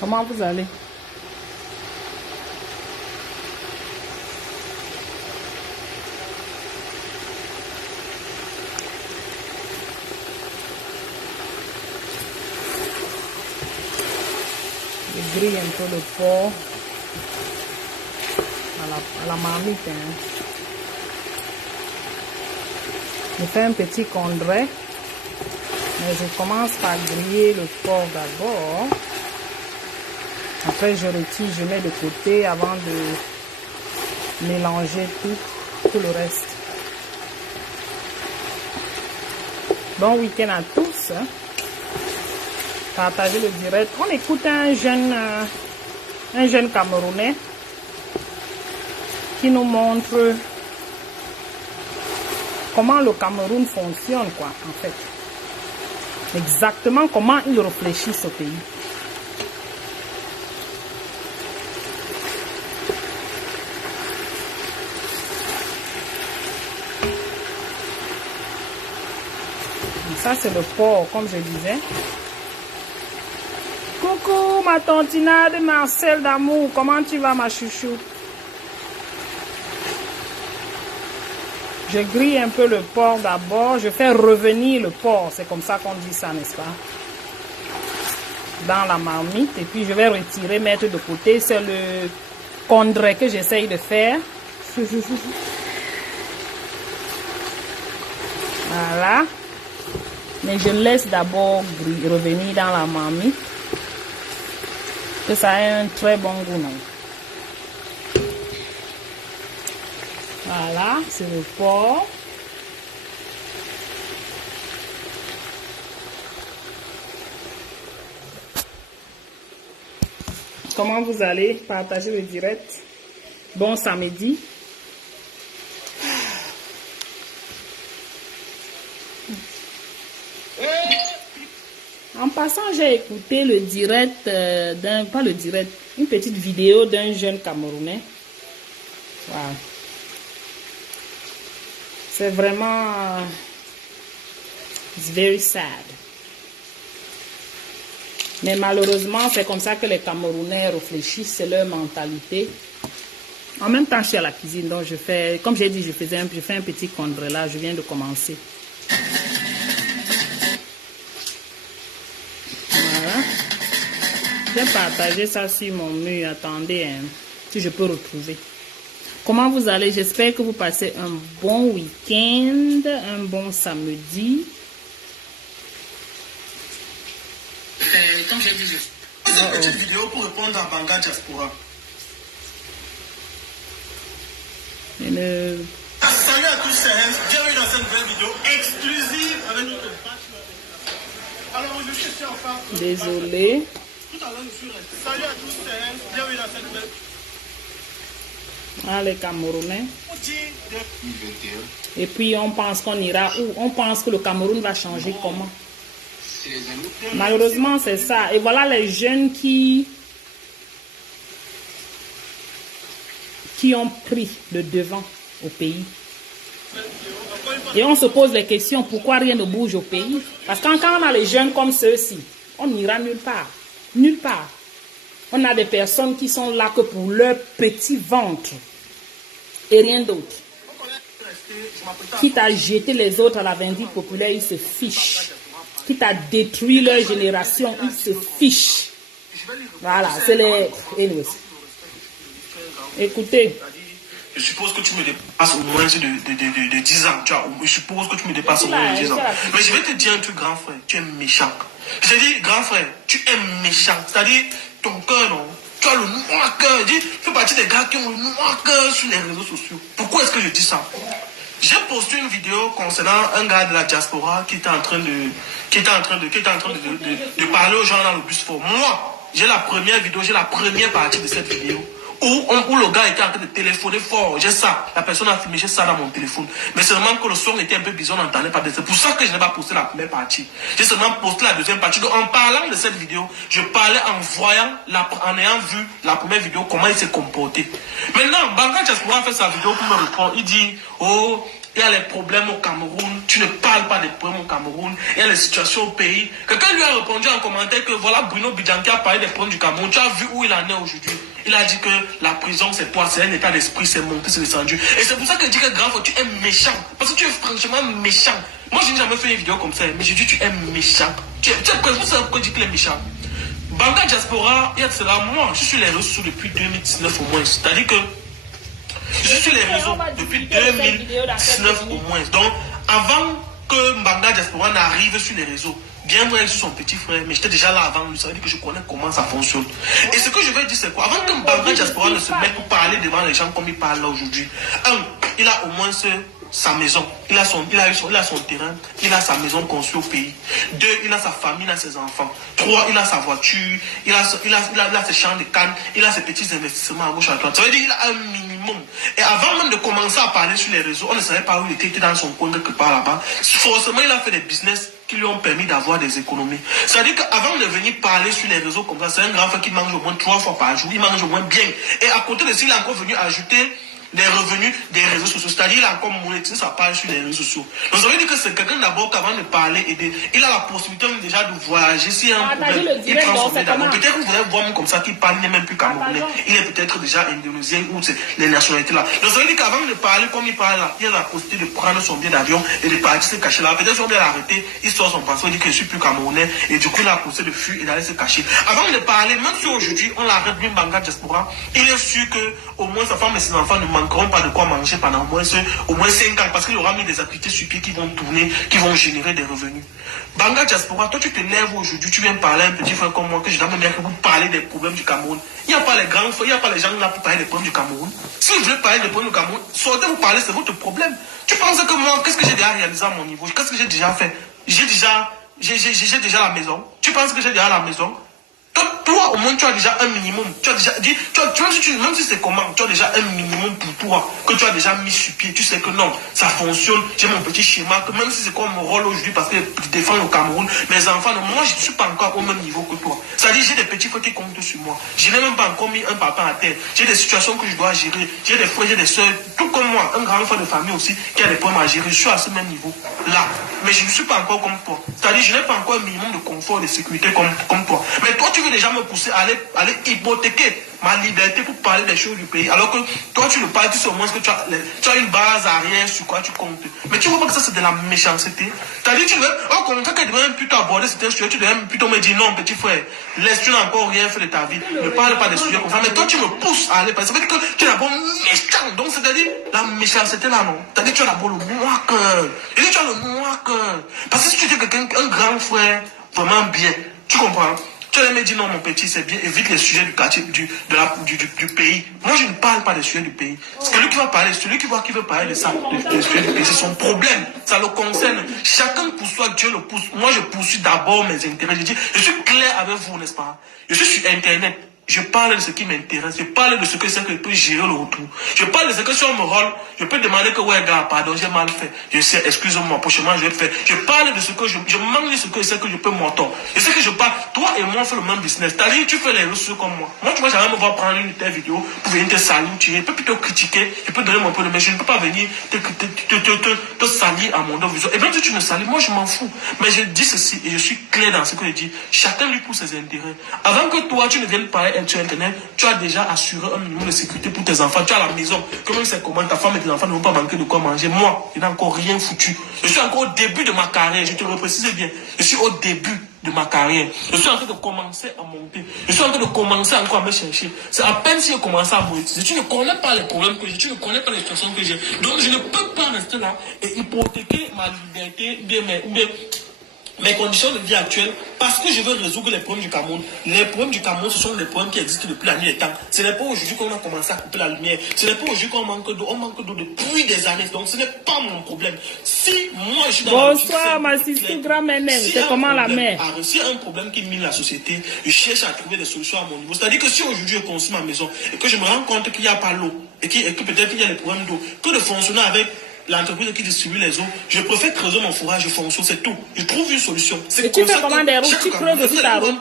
Comment vous allez? Je grille un peu le porc à la marmite. Hein. Je fais un petit condré, mais je commence par griller le porc d'abord. Après, je retire, je mets de côté avant de mélanger tout le reste. Bon week-end à tous. Hein. Partagez le direct. On écoute un jeune Camerounais qui nous montre comment le Cameroun fonctionne, quoi, en fait. Exactement comment il réfléchit ce pays. Ça, c'est le porc, comme je disais. Coucou, ma tantinade Marcel d'amour. Comment tu vas, ma chouchou? Je grille un peu le porc d'abord. Je fais revenir le porc. C'est comme ça qu'on dit ça, n'est-ce pas? Dans la marmite. Et puis, je vais retirer, mettre de côté. C'est le condré que j'essaye de faire. Voilà. Mais je laisse d'abord revenir dans la marmite. Que ça a un très bon goût, non? Voilà, c'est le porc. Comment vous allez? Partagez le direct. Bon samedi. En passant, j'ai écouté le direct pas le direct, une petite vidéo d'un jeune Camerounais. Wow. C'est vraiment, it's very sad. Mais malheureusement, c'est comme ça que les Camerounais réfléchissent, c'est leur mentalité. En même temps, je suis à la cuisine, donc je fais, comme j'ai dit, je fais un petit condré là, je viens de commencer. J'ai partagé ça sur mon mur. Attendez, hein, si je peux retrouver. Comment vous allez? J'espère que vous passez un bon week-end, un bon samedi. Comme j'ai dit, une petite vidéo pour répondre à Banga Diaspora. Salut à tous, c'est bienvenue dans cette nouvelle vidéo exclusive avec notre bachelor. Alors aujourd'hui, je suis enfin. Désolé. Salut à tous, c'est bienvenue dans cette nouvelle. Ah, les Camerounais. Et puis on pense qu'on ira où? On pense que le Cameroun va changer comment? Malheureusement, c'est ça. Et voilà les jeunes qui ont pris le devant au pays. Et on se pose les questions, pourquoi rien ne bouge au pays? Parce que quand on a les jeunes comme ceux-ci, on n'ira nulle part. Nulle part. On a des personnes qui sont là que pour leur petit ventre et rien d'autre. Quitte à jeter les autres à la vindicte populaire, ils se fichent. Quitte à détruire leur génération, ils se fichent. Voilà, c'est les... Anyways. Écoutez. Je suppose que tu me dépasses au moins de 10 ans. Tu vois, je suppose que tu me dépasses au moins de 10 ans. Mais je vais te dire un truc, grand frère. Tu es méchant. Je te dis, grand frère, tu es méchant. C'est-à-dire, ton cœur, non? Tu as le noir cœur. Tu fais partie des gars qui ont le noir cœur sur les réseaux sociaux. Pourquoi est-ce que je dis ça? J'ai posté une vidéo concernant un gars de la diaspora qui était en train de parler aux gens dans le bus fort. Moi, j'ai la première vidéo, j'ai la première partie de cette vidéo où le gars était en train de téléphoner fort. J'ai ça. La personne a filmé, j'ai ça dans mon téléphone. Mais seulement que le son était un peu bizarre, on n'entendait pas. C'est pour ça que je n'ai pas posté la première partie. J'ai seulement posté la deuxième partie. Donc, en parlant de cette vidéo, je parlais en ayant vu la première vidéo, comment il s'est comporté. Maintenant, Banga Diaspora fait sa vidéo pour me répondre. Il dit, oh, il y a les problèmes au Cameroun, tu ne parles pas des problèmes au Cameroun, il y a les situations au pays. Quelqu'un lui a répondu en commentaire que voilà, Bruno Bidjanki a parlé des problèmes du Cameroun. Tu as vu où il en est aujourd'hui. Il a dit que la prison c'est toi, c'est un état d'esprit, c'est monté, c'est descendu. Et c'est pour ça que je dis que grand, tu es méchant. Parce que tu es franchement méchant. Moi je n'ai jamais fait une vidéo comme ça, mais j'ai dit tu es méchant. Tu es presque ça pourquoi je dis qu'il est méchant. Banga Diaspora, il y a de cela, moi je suis les réseaux sociaux depuis 2019 au moins. C'est-à-dire que je suis sur les réseaux depuis 2019 au moins. Donc, avant que Banga Diaspora n'arrive sur les réseaux, bien vrai, je suis son petit frère, mais j'étais déjà là avant lui. Ça veut dire que je connais comment ça fonctionne. Et ce que je veux dire, c'est quoi? Avant que Banga Diaspora ne se mette pour parler devant les gens comme il parle là aujourd'hui, il a au moins sa maison, il a son terrain, il a sa maison construite au pays. 2, il a sa famille, il a ses enfants. 3, il a sa voiture, il a ses champs de canne, il a ses petits investissements à gauche à droite. Ça veut dire qu'il a un minimum. Et avant même de commencer à parler sur les réseaux, on ne savait pas où il était dans son coin quelque part là-bas. Forcément, il a fait des business qui lui ont permis d'avoir des économies. C'est-à-dire qu'avant de venir parler sur les réseaux comme ça, c'est un grand frère qui mange au moins 3 fois par jour, il mange au moins bien. Et à côté de ça, il a encore venu ajouter des revenus des réseaux sociaux. C'est-à-dire qu'il a encore monétisé sa page sur les réseaux sociaux. Donc ça veut dire que c'est quelqu'un d'abord qu'avant de parler, il a la possibilité déjà de voyager. S'il y a un problème, il prend son billet d'avion. Peut-être que vous allez voir comme ça qu'il parle, il n'est même plus camerounais. Il est peut-être déjà indonésien ou c'est les nationalités là. Donc ça veut dire qu'avant de parler comme il parle là, il a la possibilité de prendre son billet d'avion et de partir se cacher là. Peut-être qu'on vient l'arrêter, il sort son passeport, il dit que je suis plus camerounais et du coup il a la possibilité de fuir et d'aller se cacher. Avant de parler, même si aujourd'hui on l'arrête bien Banga Diaspora, il est sûr que au moins sa femme et ses enfants ne manqueront pas de quoi manger pendant au moins 5 ans parce qu'il aura mis des activités sur pied qui vont tourner, qui vont générer des revenus. Banga Diaspora, toi tu te lèves aujourd'hui, tu viens parler à un petit frère comme moi que je t'aime bien que vous parler des problèmes du Cameroun. Il n'y a pas les grands frères, il n'y a pas les gens là pour parler des problèmes du Cameroun. Si vous voulez parler des problèmes du Cameroun, sortez vous parler, c'est votre problème. Tu penses que moi, qu'est-ce que j'ai déjà réalisé à mon niveau? Qu'est-ce que j'ai déjà fait? J'ai déjà la maison. Tu penses que j'ai déjà la maison? Toi, au moins, tu as déjà un minimum. Tu as déjà dit, même si c'est comment, tu as déjà un minimum pour toi, que tu as déjà mis sur pied. Tu sais que non, ça fonctionne. J'ai mon petit schéma, que même si c'est quoi mon rôle aujourd'hui, parce que je défends le Cameroun, mes enfants, moi, je ne suis pas encore au même niveau que toi. C'est-à-dire, j'ai des petits frères qui comptent sur moi. Je n'ai même pas encore mis un papa à terre. J'ai des situations que je dois gérer. J'ai des frères, j'ai des soeurs, tout comme moi, un grand frère de famille aussi, qui a des problèmes à gérer. Je suis à ce même niveau là. Mais je ne suis pas encore comme toi. C'est-à-dire, je n'ai pas encore un minimum de confort et de sécurité comme toi. Mais toi, tu veux déjà me pousser à aller hypothéquer ma liberté pour parler des choses du pays. Alors que toi, tu ne parles, tu sais au moins que tu as une base arrière sur quoi tu comptes. Mais tu vois pas que ça, c'est de la méchanceté. C'est-à-dire, tu veux, quand quelqu'un devrait même plutôt aborder cette sujet, tu devrais plutôt me dire non, petit frère, laisse, tu n'as encore rien fait de ta vie. Ne parle pas des sujets comme ça. Mais toi, tu me pousses à aller parler. Ça veut dire que tu es d'abord méchant. Donc, c'est-à-dire, la méchanceté là, non. C'est-à-dire, tu as d'abord le moi-cœur. Et tu as le moi-cœur. Parce que si tu es quelqu'un, un grand frère, vraiment bien, tu comprends? Tu allais me dire non mon petit c'est bien, évite les sujets du quartier, du pays. Moi je ne parle pas des sujets du pays. Celui qui va parler, celui qui veut parler de ça, des sujets du pays, c'est son problème. Ça le concerne. Chacun poursuit, Dieu le pousse. Moi je poursuis d'abord mes intérêts. Je dis, je suis clair avec vous, n'est-ce pas? Je suis sur internet. Je parle de ce qui m'intéresse. Je parle de ce que c'est que je peux gérer le retour. Je parle de ce que si on me rôle, je peux demander que ouais gars, pardon, j'ai mal fait. Je sais, excuse-moi, prochainement je vais faire. Je parle de ce que je manque de ce que c'est que je peux m'entendre. Je sais que je parle. Toi et moi on fait le même business. C'est-à-dire tu fais les ressources comme moi. Moi tu vois jamais me voir prendre une telle vidéo pour venir te salir, je peux plutôt critiquer, je peux donner mon peu de mais je ne peux pas venir te salir à mon dos visuel. Et même si tu me salis, moi je m'en fous. Mais je dis ceci et je suis clair dans ce que je dis. Chacun lui pour ses intérêts. Avant que toi tu ne viennes parler sur internet, tu as déjà assuré un minimum de sécurité pour tes enfants. Tu as la maison. Comme c'est comment ta femme et tes enfants ne vont pas manquer de quoi manger. Moi, je n'ai encore rien foutu. Je suis encore au début de ma carrière. Je te le précise bien. Je suis au début de ma carrière. Je suis en train de commencer à monter. Je suis en train de commencer encore à me chercher. C'est à peine si je commence à monétiser. Tu ne connais pas les problèmes que j'ai. Tu ne connais pas les situations que j'ai. Donc je ne peux pas rester là et hypothéquer ma liberté, bien mes conditions de vie actuelles, parce que je veux résoudre les problèmes du Cameroun. Les problèmes du Cameroun, ce sont des problèmes qui existent depuis la nuit des temps. Ce n'est pas aujourd'hui qu'on a commencé à couper la lumière. Ce n'est pas aujourd'hui qu'on manque d'eau. On manque d'eau depuis des années. Donc ce n'est pas mon problème. Si moi je suis dans bonsoir, ma sister grand-mère, c'est comment la mère? Si un problème qui mine la société, je cherche à trouver des solutions à mon niveau. C'est-à-dire que si aujourd'hui je construis ma maison et que je me rends compte qu'il n'y a pas l'eau et que peut-être il y a des problèmes d'eau, que de fonctionner avec l'entreprise qui distribue les eaux, je préfère creuser mon fourrage, je fonctionne, c'est tout. Je trouve une solution. Et tu fais comment des routes, tu creuses aussi ta route.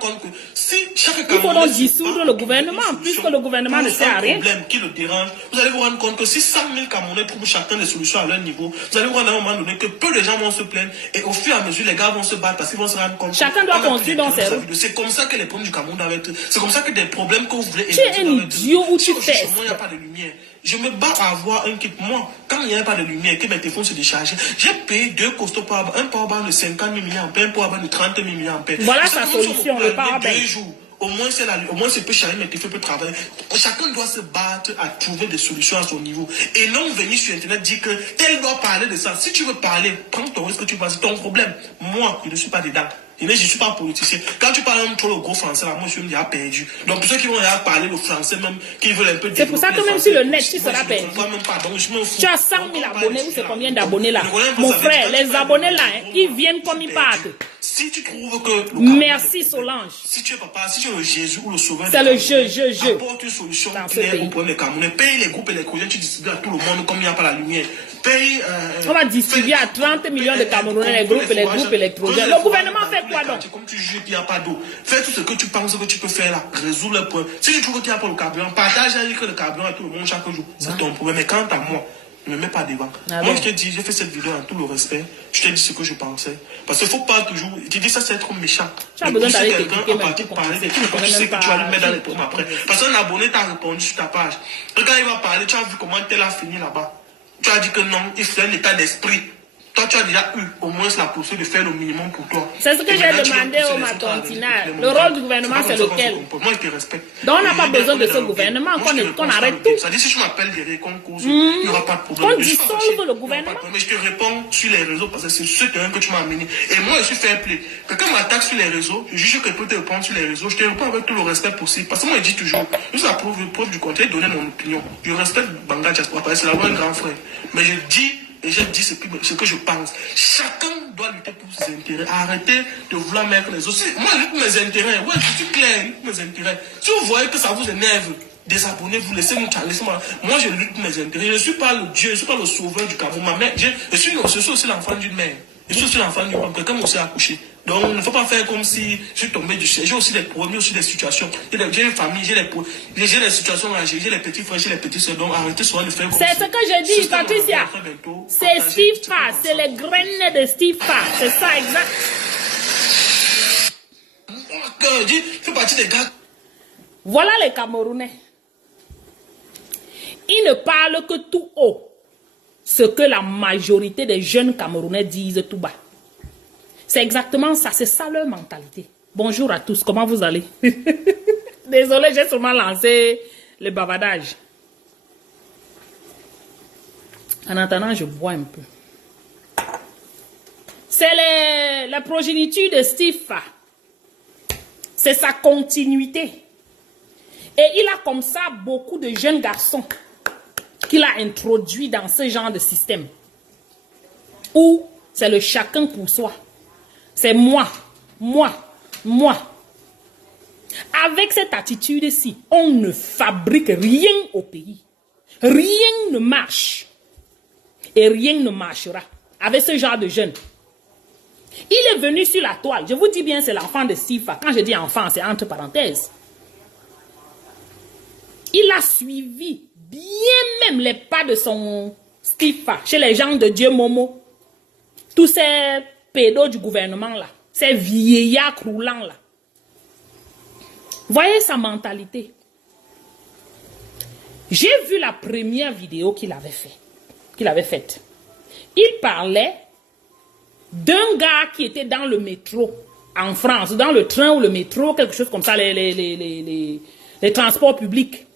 Il faut donc dissoudre le gouvernement, puisque le gouvernement ne sert à rien. Problème qui le dérange, vous allez vous rendre compte que si 100 000 Camerounais trouvent chacun des solutions à leur niveau, vous allez vous rendre à un moment donné que peu de gens vont se plaindre et au fur et à mesure, les gars vont se battre parce qu'ils vont se rendre compte. Chacun doit construire dans ses routes. C'est comme ça que les problèmes du Cameroun doivent être. C'est comme ça que des problèmes que vous voulez éviter. Tu es un idiot où tu fais. Il n'y a pas de lumière. Je me bats à avoir un kit. Moi, quand il n'y avait pas de lumière, que mes téléphones se déchargeaient, j'ai payé 2 costauds power, un powerbank de 50 000 mAh, un powerbank de 30 000 mAh. Voilà sa solution, le powerbank. 2 jours. Au moins, je peux charger mes téléphones, peut travailler. Chacun doit se battre à trouver des solutions à son niveau. Et non venir sur Internet dire que tel doit parler de ça. Si tu veux parler, prends ton risque, tu passes ton problème. Moi, je ne suis pas dedans. Je ne suis pas politicien. Quand tu parles même trop le gros français, là, moi, je suis déjà perdu. Donc, pour ceux qui vont parler le français, même, qui veulent un peu. C'est pour ça que même sur le net, tu seras perdu. Tu as 100 000 abonnés, ou c'est combien d'abonnés là? Mon frère, les abonnés là, ils viennent comme ils partent. Si tu trouves que. Merci Solange. Si tu es papa, si tu es le Jésus ou le sauveur. C'est le je. Apporte une solution claire au problème des Camerounais. Paye les groupes et les projets, tu distribues à tout le monde comme il n'y a pas la lumière. Paye. On va distribuer à 30 millions de Camerounais les groupes et les projets. Le gouvernement fait quoi donc? Comme tu juges qu'il n'y a pas d'eau. Fais tout ce que tu penses que tu peux faire là. Résous le problème. Si tu trouves qu'il n'y a pas le carburant, partage avec le carburant à tout le monde chaque jour. C'est ton problème. Mais quant à moi, ne me mets pas devant. Moi, je te dis, j'ai fait cette vidéo en tout le respect. Je te dis ce que je pensais. Parce qu'il ne faut pas toujours. Tu dis ça, c'est être méchant. Tu as besoin d'aller quelqu'un en partie parler des trucs que tu sais que tu vas lui mettre dans les problèmes après. Parce qu'un abonné t'a répondu sur ta page. Et quand il va parler, tu as vu comment tel a fini là-bas. Tu as dit que non, il faut un état d'esprit. Toi, tu as déjà eu au moins la possibilité de faire le minimum pour toi. C'est ce que j'ai demandé au Matontina. Le rôle du gouvernement, c'est lequel? Moi, je te respecte. Donc, on n'a pas besoin de ce gouvernement, qu'on arrête tout. C'est-à-dire, si je m'appelle derrière, qu'on cause, il n'y aura pas de problème. Qu'on dissolve le gouvernement. Mais je te réponds sur les réseaux parce que c'est ce que tu m'as amené. Et moi, je suis fair play. Quelqu'un m'attaque sur les réseaux, je juge que je peux te répondre sur les réseaux. Je te réponds avec tout le respect possible. Parce que moi, je dis toujours, juste la preuve du contraire, donner mon opinion. Je respecte Banga Diaspora parce que c'est là-bas un grand frère. Mais je dis. Et je dis ce que je pense. Chacun doit lutter pour ses intérêts. Arrêtez de vouloir mettre les autres. Moi, je lutte mes intérêts. Ouais, je suis clair, je lutte mes intérêts. Si vous voyez que ça vous énerve, désabonnez-vous, laissez-moi parler. Moi, je lutte mes intérêts. Je ne suis pas le Dieu, je ne suis pas le sauveur du Cameroun. Ma mère, je suis aussi l'enfant d'une mère. Je suis aussi l'enfant d'une femme. Quelqu'un m'a aussi accouché. Donc, il ne faut pas faire comme si je suis tombé du ciel. J'ai aussi des problèmes, j'ai aussi des situations. J'ai une famille, j'ai des situations à gérer, j'ai les petits frères, j'ai les petits soeurs. Donc, arrêtez souvent de faire comme ça. C'est ce que je dis, Patricia. C'est Steve Fa, c'est les graines de Steve Fa. C'est ça, exact. Je fais partie des gars. Voilà les Camerounais. Ils ne parlent que tout haut. Ce que la majorité des jeunes Camerounais disent tout bas. C'est exactement ça, c'est ça leur mentalité. Bonjour à tous, comment vous allez? Désolé, j'ai seulement lancé le bavardage. En attendant, je bois un peu. C'est la progéniture de Steve Fa. C'est sa continuité. Et il a comme ça beaucoup de jeunes garçons qu'il a introduit dans ce genre de système. Où c'est le chacun pour soi. C'est moi. Avec cette attitude-ci, on ne fabrique rien au pays. Rien ne marche. Et rien ne marchera avec ce genre de jeunes. Il est venu sur la toile. Je vous dis bien, c'est l'enfant de Steve Fa. Quand je dis enfant, c'est entre parenthèses. Il a suivi bien même les pas de son Steve Fa, chez les gens de Dieu Momo. Tous ces pédos du gouvernement là, ces vieillards croulants là. Voyez sa mentalité. J'ai vu la première vidéo qu'il avait faite. Il parlait d'un gars qui était dans le métro en France, dans le train ou le métro, quelque chose comme ça, les transports publics.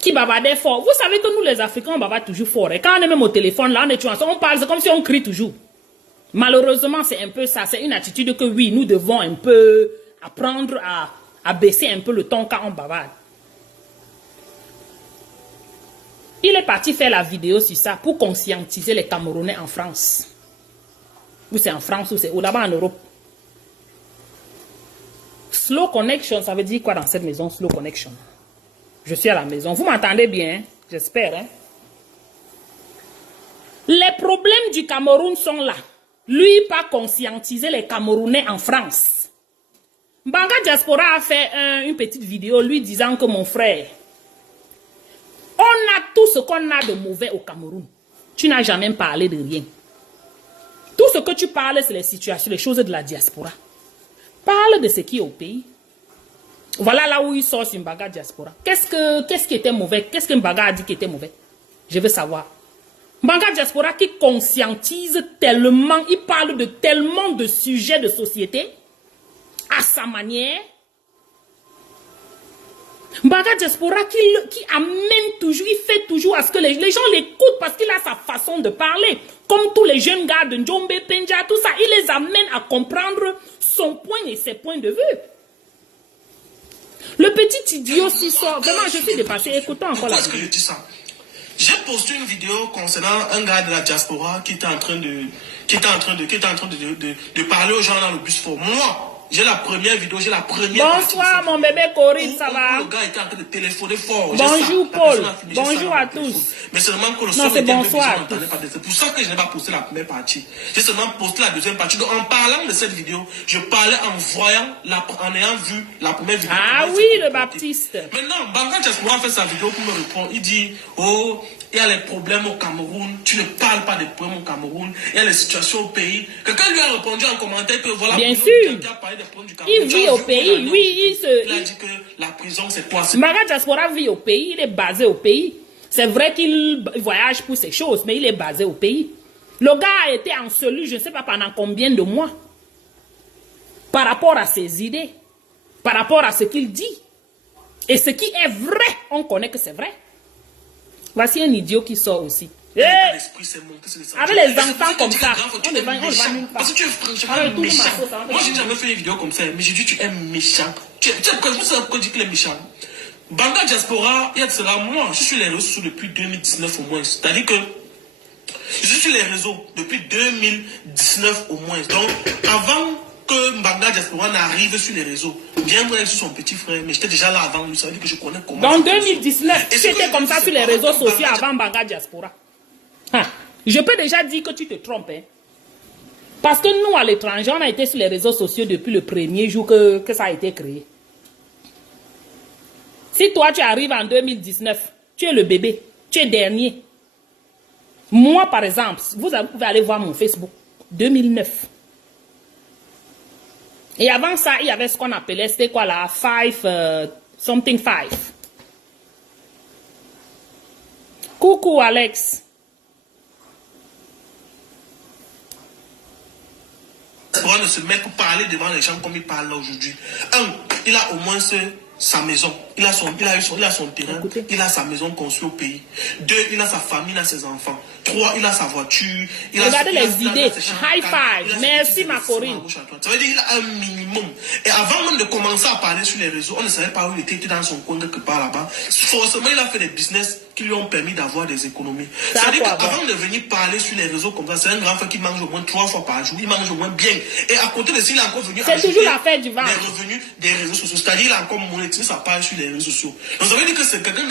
Qui bavardait fort. Vous savez que nous les Africains, on bavarde toujours fort. Et quand on est même au téléphone, là, on est toujours ensemble, on parle, c'est comme si on crie toujours. Malheureusement, c'est un peu ça. C'est une attitude que oui, nous devons un peu apprendre à baisser un peu le ton quand on bavarde. Il est parti faire la vidéo sur ça pour conscientiser les Camerounais en France. Ou c'est en France, ou c'est là-bas en Europe. Slow connection, ça veut dire quoi dans cette maison, slow connection? Je suis à la maison. Vous m'entendez bien, hein? J'espère. Hein? Les problèmes du Cameroun sont là. Lui, pas conscientiser les Camerounais en France. Mbanga Diaspora a fait une petite vidéo lui disant que mon frère, on a tout ce qu'on a de mauvais au Cameroun. Tu n'as jamais parlé de rien. Tout ce que tu parles, c'est les situations, les choses de la diaspora. Parle de ce qui est au pays. Voilà là où il sort sur Mbanga Diaspora. Qu'est-ce qui était mauvais? Qu'est-ce que Mbanga a dit qui était mauvais? Je veux savoir. Mbanga Diaspora qui conscientise tellement, il parle de tellement de sujets de société, à sa manière. Mbanga Diaspora qui amène toujours, il fait toujours à ce que les gens l'écoutent parce qu'il a sa façon de parler. Comme tous les jeunes gars de Njombe, Penja, tout ça, il les amène à comprendre son point et ses points de vue. Le petit idiot s'y sort. Vraiment, je suis dépassé. Écoutons encore la vidéo. J'ai posté une vidéo concernant un gars de la diaspora qui était en train de parler aux gens dans le bus fort. Moi, j'ai la première vidéo, j'ai la première. Bonsoir mon bébé Corinne, ça va? Le gars était en train de téléphoner fort. Bonjour Paul, bonjour à tous. Mais seulement que le son était bonsoir. C'est pour ça que je n'ai pas posté la première partie. J'ai seulement posté la deuxième partie. Donc en parlant de cette vidéo, je parlais en ayant vu la première vidéo. Ah oui, le Baptiste. Maintenant, Mbanga Diaspora fait sa vidéo pour me répondre. Il dit, oh, il y a les problèmes au Cameroun, tu ne parles pas des problèmes au Cameroun, il y a les situations au pays. Quelqu'un lui a répondu en commentaire que voilà, bien sûr, il vit au pays, oui, il a dit que la prison c'est quoi? Mbanga Diaspora vit au pays, il est basé au pays. C'est vrai qu'il voyage pour ces choses, mais il est basé au pays. Le gars a été enseveli, je ne sais pas pendant combien de mois, par rapport à ses idées, par rapport à ce qu'il dit. Et ce qui est vrai, on connaît que c'est vrai. Voici un idiot qui sort aussi. Hey! Avec les enfants comme ça, on ne va nulle part. Parce que tu es méchant. Moi, j'ai jamais fait une vidéo comme ça, mais j'ai dit tu es méchant. Tu sais pourquoi je dis qu'il est méchant? Mbanga Diaspora, il y a de cela, moi, je suis sur les réseaux sociaux depuis 2019 au moins. C'est-à-dire que je suis sur les réseaux depuis 2019 au moins. Donc, avant que Mbanga Diaspora n'arrive sur les réseaux, bien vrai sur son petit frère, mais j'étais déjà là avant lui, ça veut dire que je connais comment. Dans 2019, tu étais comme ça sur les réseaux sociaux avant Mbanga Diaspora. Ah, je peux déjà dire que tu te trompes. Hein? Parce que nous, à l'étranger, on a été sur les réseaux sociaux depuis le premier jour que ça a été créé. Si toi, tu arrives en 2019, tu es le bébé, tu es dernier. Moi, par exemple, vous pouvez aller voir mon Facebook, 2009. Et avant ça, il y avait ce qu'on appelait, c'était quoi là, something 5. Coucou Alex. On ne se met pour parler devant les gens comme il parle là aujourd'hui. Il a au moins sa maison, il a son terrain, écoutez, il a sa maison construite au pays. 2, il a sa famille, il a ses enfants. 3, il a sa voiture. Regardez les idées. High five. Merci ma Corinne. Ça veut dire qu'il a un minimum. Et avant même de commencer à parler sur les réseaux, on ne savait pas où il était dans son coin quelque part là-bas. Forcément, il a fait des business qui lui ont permis d'avoir des économies. Ça veut dire qu'avant de venir parler sur les réseaux comme ça, c'est un grand frère qui mange au moins 3 fois par jour. Il mange au moins bien. Et à côté de ça, il a encore venu c'est toujours l'affaire du ventre. Les revenus des réseaux sociaux. C'est-à-dire qu'il a encore monétisé sa page sur les réseaux sociaux. Donc ça veut dire que c'est quelqu'un.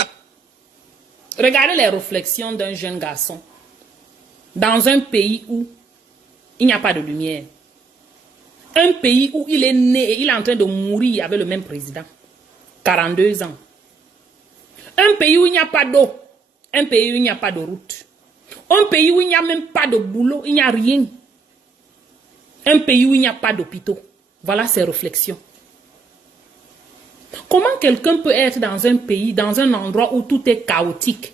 Regardez les réflexions d'un jeune garçon dans un pays où il n'y a pas de lumière. Un pays où il est né et il est en train de mourir avec le même président. 42 ans. Un pays où il n'y a pas d'eau. Un pays où il n'y a pas de route. Un pays où il n'y a même pas de boulot. Il n'y a rien. Un pays où il n'y a pas d'hôpitaux. Voilà ses réflexions. Comment quelqu'un peut être dans un pays, dans un endroit où tout est chaotique,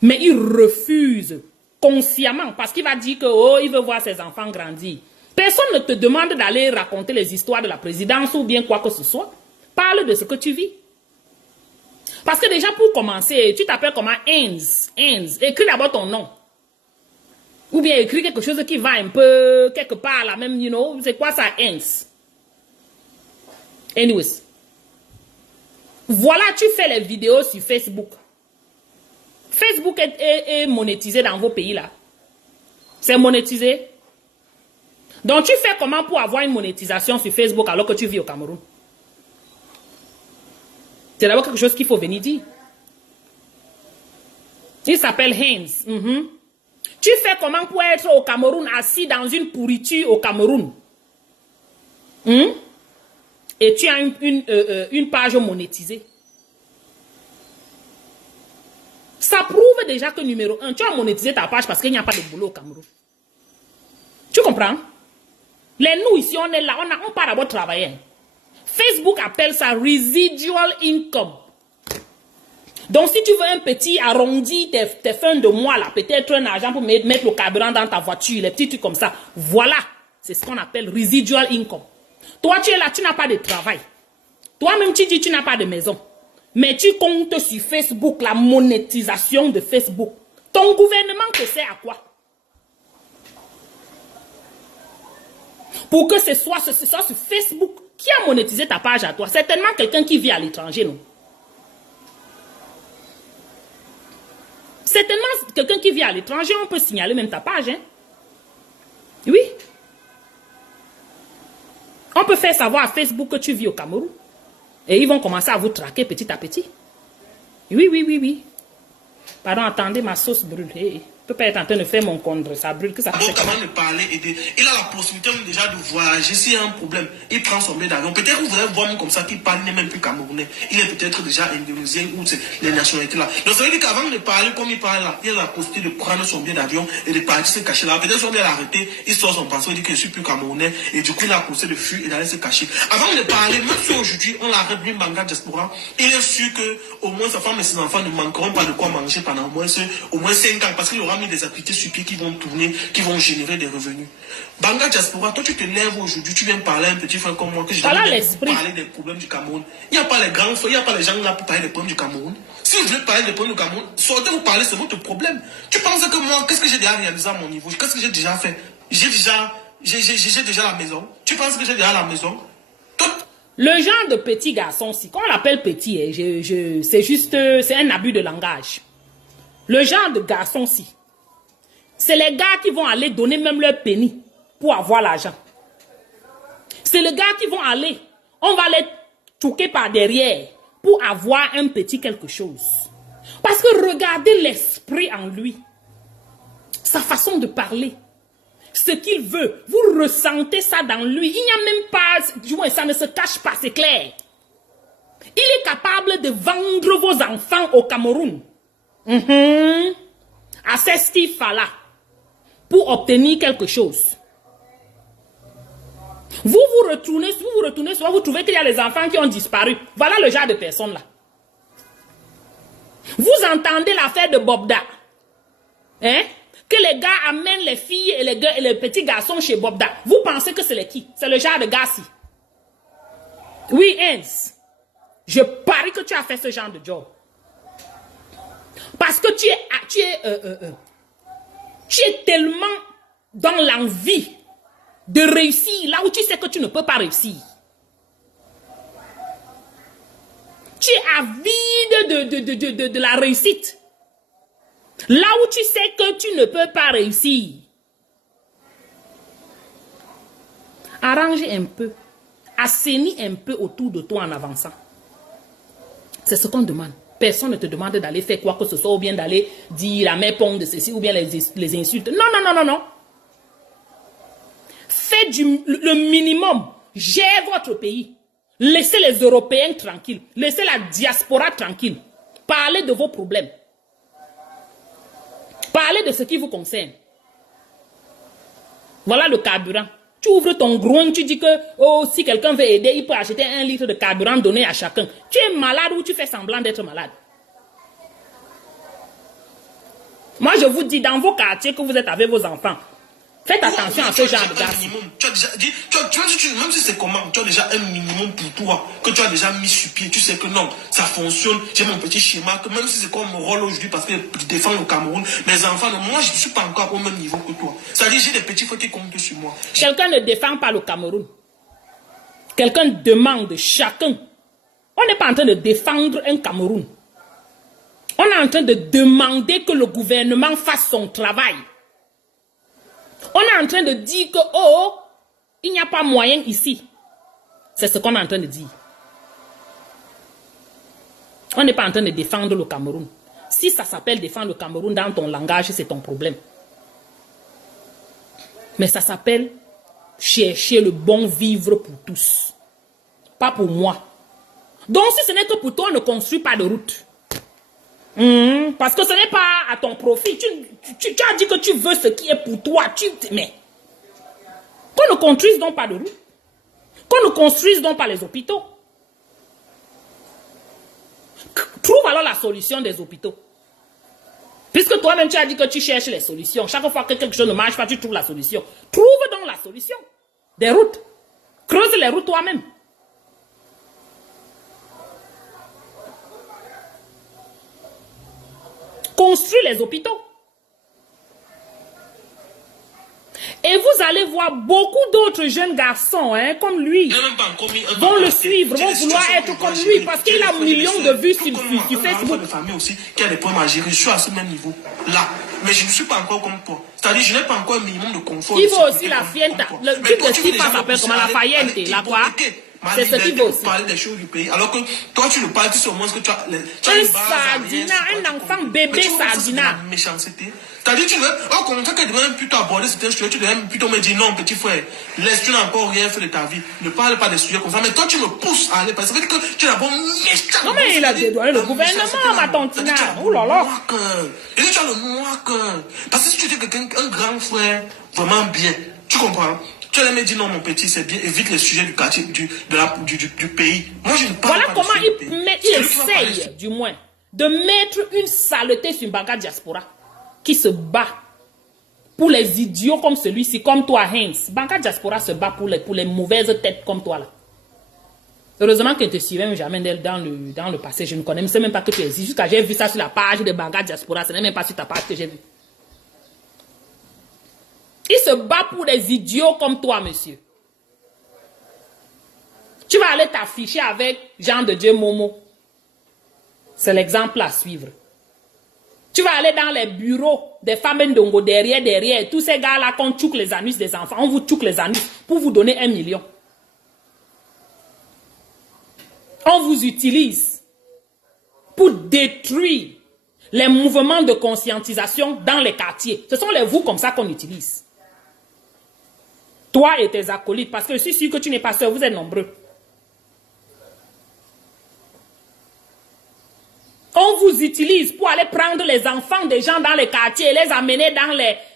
mais il refuse consciemment parce qu'il va dire que oh, il veut voir ses enfants grandir. Personne ne te demande d'aller raconter les histoires de la présidence ou bien quoi que ce soit. Parle de ce que tu vis. Parce que déjà pour commencer, tu t'appelles comment? Heinz. Écris d'abord ton nom. Ou bien écrit quelque chose qui va un peu quelque part là même, you know, c'est quoi ça, hence. Anyways. Voilà, tu fais les vidéos sur Facebook. Facebook est monétisé dans vos pays là. C'est monétisé. Donc tu fais comment pour avoir une monétisation sur Facebook alors que tu vis au Cameroun? C'est d'abord quelque chose qu'il faut venir dire. Il s'appelle Haynes. Tu fais comment pour être au Cameroun assis dans une pourriture au Cameroun? Et tu as une page monétisée. Ça prouve déjà que numéro 1, tu as monétisé ta page parce qu'il n'y a pas de boulot au Cameroun. Tu comprends? Nous ici, on est là, on part d'abord travailler. Facebook appelle ça residual income. Donc, si tu veux un petit arrondi tes fins de mois, là, peut-être un argent pour mettre le carburant dans ta voiture, les petits trucs comme ça, voilà, c'est ce qu'on appelle residual income. Toi, tu es là, tu n'as pas de travail. Toi-même, tu dis tu n'as pas de maison. Mais tu comptes sur Facebook, la monétisation de Facebook. Ton gouvernement te sert à quoi? Pour que ce soit sur Facebook. Qui a monétisé ta page à toi? Certainement quelqu'un qui vit à l'étranger, non? Certainement quelqu'un qui vit à l'étranger, on peut signaler même ta page, hein? Oui. On peut faire savoir à Facebook que tu vis au Cameroun. Et ils vont commencer à vous traquer petit à petit. Oui. Pardon, attendez, ma sauce brûle. Hey. Je ne peux pas être en train de faire mon contre, ça brûle, que ça fait. Donc, avant de parler, il a la possibilité déjà de voyager. S'il y a un problème, il prend son billet d'avion. Peut-être que vous allez voir comme ça qu'il parle, n'est même plus camerounais. Il est peut-être déjà indonésien ou les nationalités là. Donc, ça veut dire qu'avant de parler comme il parle là, il a la possibilité de prendre son billet d'avion et de partir se cacher là. Peut-être qu'on vient l'arrêter, il sort son passeport, il dit que je ne suis plus camerounais et du coup, il a la possibilité de fuir et d'aller se cacher. Avant de parler, même si aujourd'hui, on l'arrête lui, Banga Diaspora, il est sûr que au moins sa femme et ses enfants ne manqueront pas de quoi manger pendant au moins 5 ans parce qu'il aura mis des activités sur pied qui vont tourner, qui vont générer des revenus. Banga Diaspora, toi tu te lèves aujourd'hui, tu viens parler à un petit frère comme moi que je viens parler des problèmes du Cameroun. Il n'y a pas les grands frères, il n'y a pas les gens là pour parler des problèmes du Cameroun. Si vous voulez parler des problèmes du Cameroun, sortez vous parler, c'est votre problème. Tu penses que moi, qu'est-ce que j'ai déjà réalisé à mon niveau? Qu'est-ce que j'ai déjà fait? J'ai déjà la maison. Tu penses que j'ai déjà la maison? Le genre de petit garçon, si quand on l'appelle petit, c'est juste, c'est un abus de langage. Le genre de garçon, si c'est les gars qui vont aller donner même leur penny pour avoir l'argent. C'est les gars qui vont aller, on va les touquer par derrière pour avoir un petit quelque chose. Parce que regardez l'esprit en lui, sa façon de parler, ce qu'il veut, vous ressentez ça dans lui. Il n'y a même pas, du moins ça ne se cache pas, c'est clair. Il est capable de vendre vos enfants au Cameroun. À ces Steve-là. Pour obtenir quelque chose. Vous retournez, soit vous trouvez qu'il y a des enfants qui ont disparu. Voilà le genre de personnes là. Vous entendez l'affaire de Bobda. Hein? Que les gars amènent les filles et les petits garçons chez Bobda. Vous pensez que c'est les qui? C'est le genre de gars-ci. Oui, Hens. Je parie que tu as fait ce genre de job. Parce que tu es tellement dans l'envie de réussir là où tu sais que tu ne peux pas réussir. Tu es avide de la réussite. Là où tu sais que tu ne peux pas réussir. Arrange un peu. Assainis un peu autour de toi en avançant. C'est ce qu'on demande. Personne ne te demande d'aller faire quoi que ce soit ou bien d'aller dire la mère pompe de ceci ou bien les insultes. Non. Faites le minimum. Gère votre pays. Laissez les Européens tranquilles. Laissez la diaspora tranquille. Parlez de vos problèmes. Parlez de ce qui vous concerne. Voilà le carburant. Tu ouvres ton groin, tu dis que si quelqu'un veut aider, il peut acheter 1 litre de carburant donné à chacun. Tu es malade ou tu fais semblant d'être malade. Moi, je vous dis, dans vos quartiers que vous êtes avec vos enfants, Faites attention à ce genre de gars. Tu as déjà dit, même si c'est comment, tu as déjà un minimum pour toi, que tu as déjà mis sur pied. Tu sais que non, ça fonctionne. J'ai mon petit schéma, que même si c'est comme mon rôle aujourd'hui, parce que je défends le Cameroun, mes enfants, moi, je ne suis pas encore au même niveau que toi. C'est-à-dire, j'ai des petits frères qui comptent sur moi. Quelqu'un ne défend pas le Cameroun. Quelqu'un demande, chacun. On n'est pas en train de défendre un Cameroun. On est en train de demander que le gouvernement fasse son travail. On est en train de dire que, oh, il n'y a pas moyen ici. C'est ce qu'on est en train de dire. On n'est pas en train de défendre le Cameroun. Si ça s'appelle défendre le Cameroun dans ton langage, c'est ton problème. Mais ça s'appelle chercher le bon vivre pour tous. Pas pour moi. Donc si ce n'est que pour toi, on ne construit pas de route. Parce que ce n'est pas à ton profit. Tu as dit que tu veux ce qui est pour toi. Mais qu'on ne construise donc pas de route. Qu'on ne construise donc pas les hôpitaux. Trouve alors la solution des hôpitaux. Puisque toi-même tu as dit que tu cherches les solutions. Chaque fois que quelque chose ne marche pas, tu trouves la solution. Trouve donc la solution. Des routes. Creuse les routes toi-même. Construis les hôpitaux. Et vous allez voir beaucoup d'autres jeunes garçons comme lui vont le suivre, vont vouloir être comme lui parce qu'il a millions de vues sur Facebook. Famille aussi qui a des problèmes à gérer. Je suis à ce même niveau là, mais je ne suis pas encore comme toi. C'est-à-dire je n'ai pas encore un minimum de confort. Il faut aussi la fienta. Le truc de Steve s'appelle comment la faillente, la quoi? C'est ce qu'il veut aussi. Parler des choses du pays. Alors que toi, tu ne parles, tu sais au moins ce que tu as. Un sardina, un enfant bébé sardina. Méchanceté. C'est-à-dire, tu veux, au contraire, que tu devrais même plutôt aborder certains sujets, tu devrais même plutôt me dire non, petit frère, laisse, tu n'as encore rien fait de ta vie. Ne parle pas des sujets comme ça. Mais toi, tu me pousses à aller, parce que ça veut dire que tu es d'abord méchant. Non, mais il a dédouané le gouvernement, ma tantina. Oh là là. Et tu as le noir cœur. Parce que si tu dis quelqu'un, un grand frère, vraiment bien, tu comprends? Tu allais me dire non, mon petit, c'est bien, évite les sujets du quartier, du pays. Moi, je ne parle pas. Voilà comment il essaye, du moins, de mettre une saleté sur Banca Diaspora qui se bat pour les idiots comme celui-ci, comme toi, Heinz. Banca Diaspora se bat pour les mauvaises têtes comme toi, là. Heureusement que je ne te suivais même jamais dans le passé. Je ne connais même pas que tu existes. Jusqu'à j'ai vu ça sur la page de Banca Diaspora. Ce n'est même pas sur ta page que j'ai vu. Il se bat pour des idiots comme toi, monsieur. Tu vas aller t'afficher avec Jean de Dieu Momo. C'est l'exemple à suivre. Tu vas aller dans les bureaux des femmes ndongo derrière. Tous ces gars-là qu'on tchouk les anus des enfants. On vous tchouk les anus pour vous donner 1 million. On vous utilise pour détruire les mouvements de conscientisation dans les quartiers. Ce sont les vous comme ça qu'on utilise. Toi et tes acolytes, parce que je suis sûr que tu n'es pas seul, vous êtes nombreux. On vous utilise pour aller prendre les enfants des gens dans les quartiers et les amener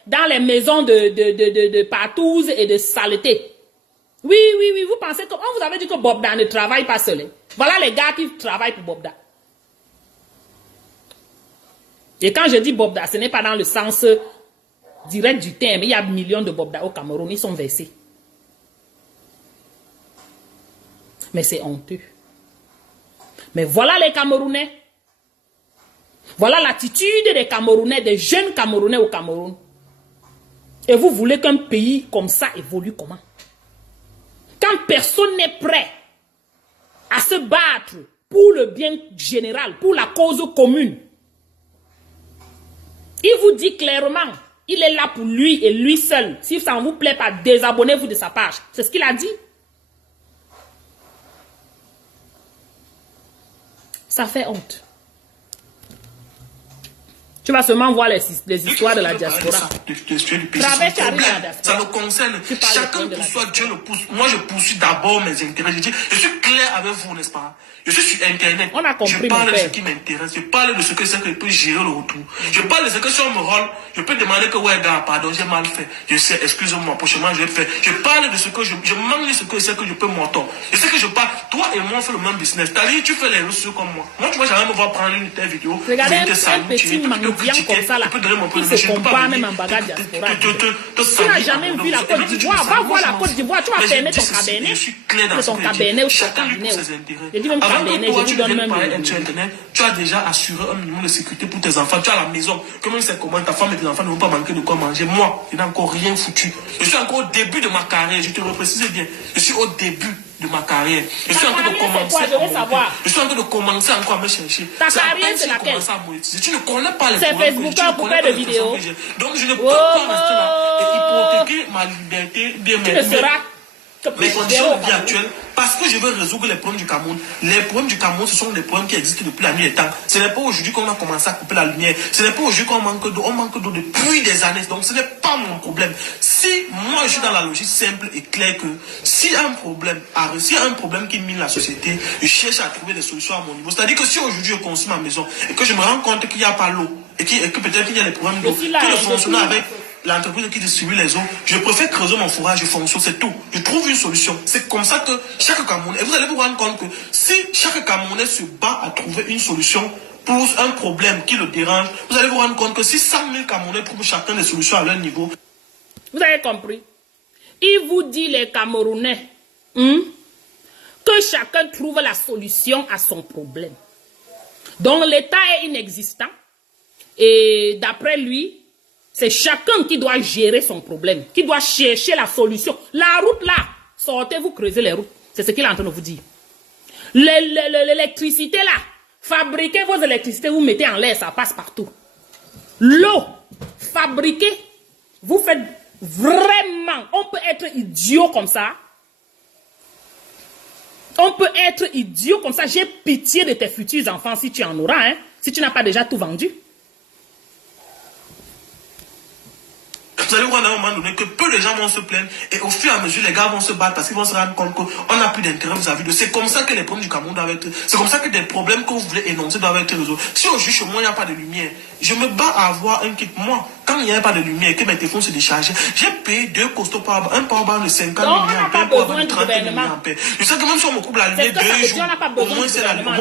dans les maisons de patouses et de saleté. Oui, vous pensez que... On vous avait dit que Bobda ne travaille pas seul. Voilà les gars qui travaillent pour Bobda. Et quand je dis Bobda, ce n'est pas dans le sens direct du terme. Il y a millions de Bobda au Cameroun, ils sont versés. Mais c'est honteux. Mais voilà les Camerounais. Voilà l'attitude des Camerounais, des jeunes Camerounais au Cameroun. Et vous voulez qu'un pays comme ça évolue comment? Quand personne n'est prêt à se battre pour le bien général, pour la cause commune. Il vous dit clairement, il est là pour lui et lui seul. Si ça ne vous plaît pas, désabonnez-vous de sa page. C'est ce qu'il a dit. Ça fait honte. Tu vas seulement voir les histoires de la diaspora. Ça me concerne. Chacun pour soi, Dieu le pousse. Moi, je poursuis d'abord mes intérêts. Je suis clair avec vous, n'est-ce pas? Je suis sur Internet. On a compris, je parle de ce qui m'intéresse. Je parle de ce que c'est que je peux gérer le retour. Je parle de ce que si on me rôle, je peux demander que, ouais, gars, pardon, j'ai mal fait. Je sais, excuse-moi, prochainement, je vais faire. Je parle de ce que je manque de ce que c'est que je peux m'entendre. Je sais que je parle. Toi et moi, on fait le même business. C'est-à-dire, tu fais les ressources comme moi. Moi, tu vas jamais me voir prendre une telle vidéo. Regardez un petit mango. étudiants comme ça là, qui se comparent même en bagage diaspora. Tu n'as jamais vu la Côte d'Ivoire, va voir la Côte d'Ivoire, tu vas fermer ton cabinet. Ton cabinet ou ton cabinet. Je dis même cabinet, je vous donne même tu as déjà assuré un minimum de sécurité pour tes enfants. Tu as la maison. Comment c'est comment ta femme et tes enfants ne vont pas manquer de quoi manger. Moi, je n'ai encore rien foutu. Je suis encore au début de ma carrière. Je te le précise bien. Je suis au début de ma carrière. Je suis en train de commencer. Je suis en train de commencer encore à me chercher. Ta carrière, c'est laquelle? Tu ne connais pas les c'est Facebooker pour faire des vidéos. Donc je ne peux pas rester là et hypothéquer ma liberté, bien mes conditions de vie actuelles, parce que je veux résoudre les problèmes du Cameroun. Les problèmes du Cameroun, ce sont des problèmes qui existent depuis la nuit des temps. Ce n'est pas aujourd'hui qu'on a commencé à couper la lumière. Ce n'est pas aujourd'hui qu'on manque d'eau. On manque d'eau depuis des années. Donc ce n'est pas mon problème. Si moi je suis dans la logique simple et claire que s'il y a un problème, qui mine la société, je cherche à trouver des solutions à mon niveau. C'est-à-dire que si aujourd'hui je construis ma maison et que je me rends compte qu'il n'y a pas l'eau et que peut-être qu'il y a des problèmes d'eau, que le fonctionnaire avec l'entreprise qui distribue les eaux, je préfère creuser mon fourrage, je fonctionne, c'est tout. Je trouve une solution. C'est comme ça que chaque Camerounais, et vous allez vous rendre compte que si chaque Camerounais se bat à trouver une solution pour un problème qui le dérange, vous allez vous rendre compte que si 100 000 Camerounais trouvent chacun des solutions à leur niveau. Vous avez compris? Il vous dit, les Camerounais, que chacun trouve la solution à son problème. Donc l'État est inexistant et d'après lui, c'est chacun qui doit gérer son problème, qui doit chercher la solution. La route là, sortez, vous creusez les routes. C'est ce qu'il est en train de vous dire. L'électricité là, fabriquez vos électricités, vous mettez en l'air, ça passe partout. L'eau, fabriquez, vous faites vraiment, on peut être idiot comme ça. On peut être idiot comme ça. J'ai pitié de tes futurs enfants si tu en auras, hein, si tu n'as pas déjà tout vendu. Vous allez voir à un moment donné que peu de gens vont se plaindre et au fur et à mesure les gars vont se battre parce qu'ils vont se rendre compte qu'on n'a plus d'intérêt vis-à-vis de. C'est comme ça que les problèmes du Cameroun doivent être. C'est comme ça que des problèmes que vous voulez énoncer doivent être résolus. Si aujourd'hui chez moi il n'y a pas de lumière, je me bats à avoir un kit. Moi, quand il n'y a pas de lumière et que mes téléphones se déchargeaient, j'ai payé 2 costauds par un powerbank de 50 millions pour avoir de 30 millions. Je sais que même si on me coupe la lumière 2 jours, au moins c'est la lumière.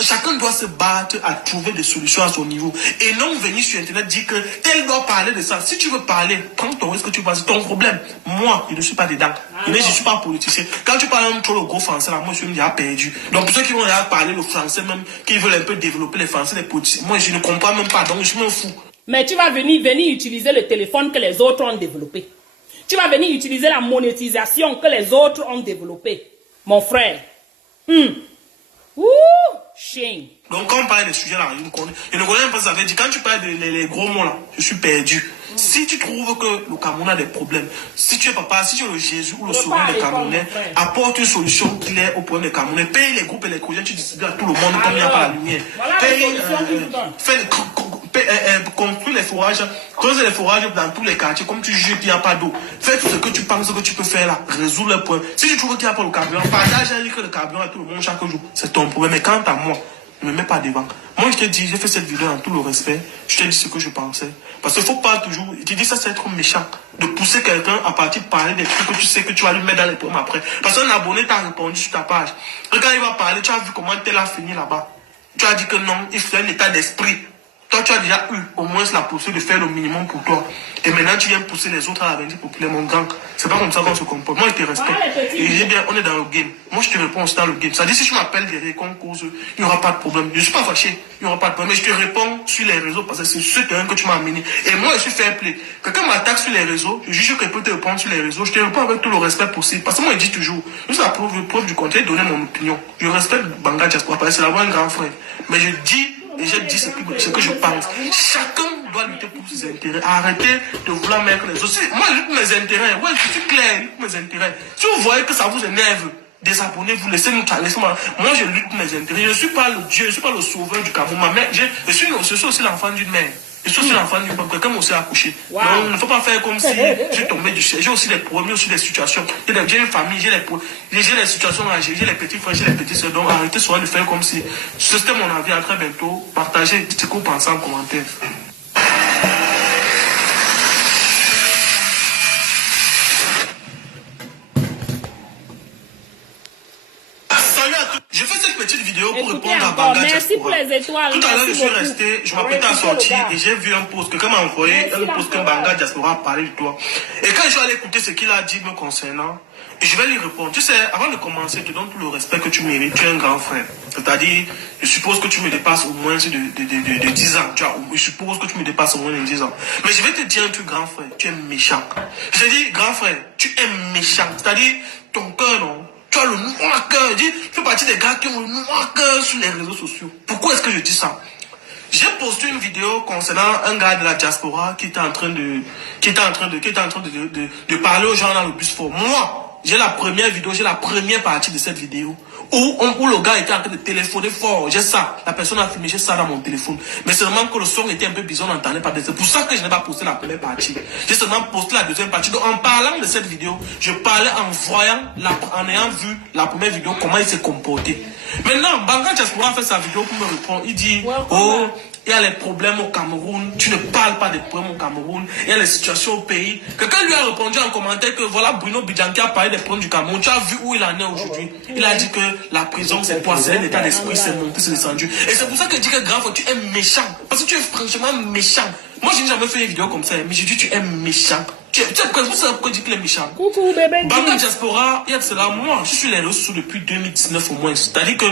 Chacun doit se battre à trouver des solutions à son niveau et non venir sur internet dire que tel doit parler de ça. Si tu veux parler, prends ton risque, tu vas, c'est ton problème. Moi, je ne suis pas dedans. Je ne suis pas politicien. Quand tu parles trop le gros français, là, moi, je suis déjà perdu. Donc, pour ceux qui vont parler le français, même, qui veulent un peu développer les français, les politiciens, moi, je ne comprends même pas. Donc, je m'en fous. Mais tu vas venir utiliser le téléphone que les autres ont développé. Tu vas venir utiliser la monétisation que les autres ont développée. Mon frère. Ouh, chien. Donc, quand on parle des sujets là, je ne connais même pas ça veut dire. Quand tu parles des gros mots là, je suis perdu. Si tu trouves que le Cameroun a des problèmes, si tu es papa, si tu es le Jésus ou le sauveur des Camerounais, apporte une solution claire au problème des Camerounais. Paye les groupes électrogènes, tu distribues à tout le monde comme il n'y a pas la lumière. Construis les forages, creuse les forages dans tous les quartiers, comme tu juges qu'il n'y a pas d'eau. Fais tout ce que tu penses que tu peux faire là, résous le problème. Si tu trouves qu'il n'y a pas le carburant, partage un litre de carburant à tout le monde chaque jour. C'est ton problème. Mais quant à moi, ne me mets pas devant. Moi, je t'ai dit, j'ai fait cette vidéo en tout le respect. Je t'ai dit ce que je pensais. Parce qu'il ne faut pas toujours. Tu dis ça, c'est être méchant. De pousser quelqu'un à partir de parler des trucs que tu sais que tu vas lui mettre dans les problèmes après. Parce qu'un abonné t'a répondu sur ta page. Et quand il va parler, tu as vu comment tel a fini là-bas. Tu as dit que non, il fait un état d'esprit. Toi, tu as déjà eu au moins la possibilité de faire le minimum pour toi. Et maintenant, tu viens pousser les autres à la vérité populaire, mon grand. C'est pas comme ça qu'on se comporte. Moi, je te respecte. Et je dis bien, on est dans le game. Moi, je te réponds, c'est dans le game. C'est-à-dire, si tu m'appelles derrière qu'on cause, il n'y aura pas de problème. Je ne suis pas fâché. Il n'y aura pas de problème. Mais je te réponds sur les réseaux parce que c'est ce terrain que tu m'as amené. Et moi, je suis fair play. Quelqu'un m'attaque sur les réseaux, je juge qu'il peut te répondre sur les réseaux. Je te réponds avec tout le respect possible. Parce que moi, je dis toujours, juste la preuve du contraire, donner mon opinion. Je respecte Banga Diaspora parce que c'est là-bas un grand frère. Mais je dis, et j'ai dit ce que je pense. Chacun doit lutter pour ses intérêts. Arrêtez de vouloir mettre les autres. Moi, je lutte pour mes intérêts. Ouais, je suis clair, je lutte pour mes intérêts. Si vous voyez que ça vous énerve, désabonnez-vous, laissez-nous laissez moi. Moi, je lutte pour mes intérêts. Je ne suis pas le Dieu, je ne suis pas le sauveur du Cameroun. Ma mère, je suis aussi l'enfant d'une mère. Je suis aussi l'enfant du peuple. Quelqu'un m'a aussi accouché. Wow. Donc, il ne faut pas faire comme si je suis tombé du ciel. J'ai aussi des problèmes, j'ai aussi des situations. J'ai une famille, j'ai les situations à gérer, j'ai les petits frères, j'ai les petits soeurs. Donc, arrêtez souvent de faire comme si. C'était mon avis. À très bientôt. Partagez, dites ce que vous pensez en commentaire. Salut à Je fais cette petite vidéo pour Écoutez répondre à encore, Banga merci pour Diaspora. les étoiles. Tout à l'heure, je suis beaucoup. resté, je m'apprêtais à sortir et j'ai vu un post que quelqu'un m'a envoyé, un post que Banga Diaspora a parlé de toi. Et quand je suis allé écouter ce qu'il a dit me concernant, je vais lui répondre. Tu sais, avant de commencer, je te donne tout le respect que tu mérites. Tu es un grand frère. C'est-à-dire, je suppose que tu me dépasses au moins de 10 ans. Tu vois, je suppose que tu me dépasses au moins de 10 ans. Mais je vais te dire un truc, grand frère. Tu es méchant. Je te dis, grand frère, tu es méchant. C'est-à-dire, ton cœur, non. Tu as le noir cœur. Tu fais partie des gars qui ont le noir cœur sur les réseaux sociaux. Pourquoi est-ce que je dis ça? J'ai posté une vidéo concernant un gars de la diaspora qui était en train de parler aux gens dans le bus fort. Moi, j'ai la première vidéo, j'ai la première partie de cette vidéo où le gars était en train de téléphoner fort. J'ai ça. La personne a filmé, j'ai ça dans mon téléphone. Mais seulement que le son était un peu bizarre, on n'entendait pas. C'est pour ça que je n'ai pas posté la première partie. J'ai seulement posté la deuxième partie. Donc, en parlant de cette vidéo, je parlais en ayant vu la première vidéo, comment il s'est comporté. Maintenant, Banga Diaspora fait sa vidéo pour me répondre. Il dit, oh, il y a les problèmes au Cameroun, tu ne parles pas des problèmes au Cameroun, il y a les situations au pays. Quelqu'un lui a répondu en commentaire que voilà, Bruno Bidjanki a parlé des problèmes du Cameroun. Tu as vu où il en est aujourd'hui? Il a dit que la prison c'est quoi? C'est l'état d'esprit, c'est monté, c'est descendu. Et c'est pour ça que je dis que grand, tu es méchant. Parce que tu es franchement méchant. Moi, je n'ai jamais fait une vidéo comme ça, mais je dis tu es méchant. Tu sais pourquoi je dis qu'il est méchant? Coucou bébé. Banga Diaspora, il y a de cela, moi, je suis les réseaux sociaux depuis 2019 au moins. C'est-à-dire que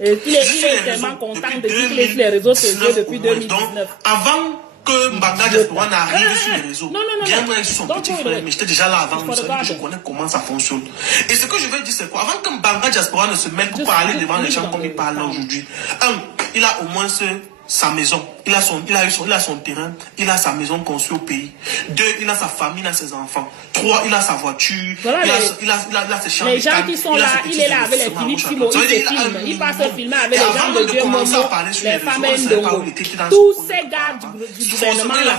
il est tellement content de dire qu'il est sur les réseaux sociaux depuis 2019. Donc, avant que Banga Diaspora n'arrive sur les réseaux, bien moi, je suis son petit frère, mais j'étais déjà là avant, je connais comment ça fonctionne. Et ce que je veux dire, c'est quoi? Avant que Banga Diaspora ne se mette pour parler devant les gens comme il parle aujourd'hui, il a au moins sa maison, il a son terrain, il a sa maison construite au pays. 2, il a sa famille, il a ses enfants. 3, il a sa voiture, voilà, il a ses chambres. Les gens qui sont là, il est là avec les Philippe Timo, il se filme, il passe à filmer avec les gens de Dieu Momo, les femmes Ndongo. Tous ces gars du gouvernement là.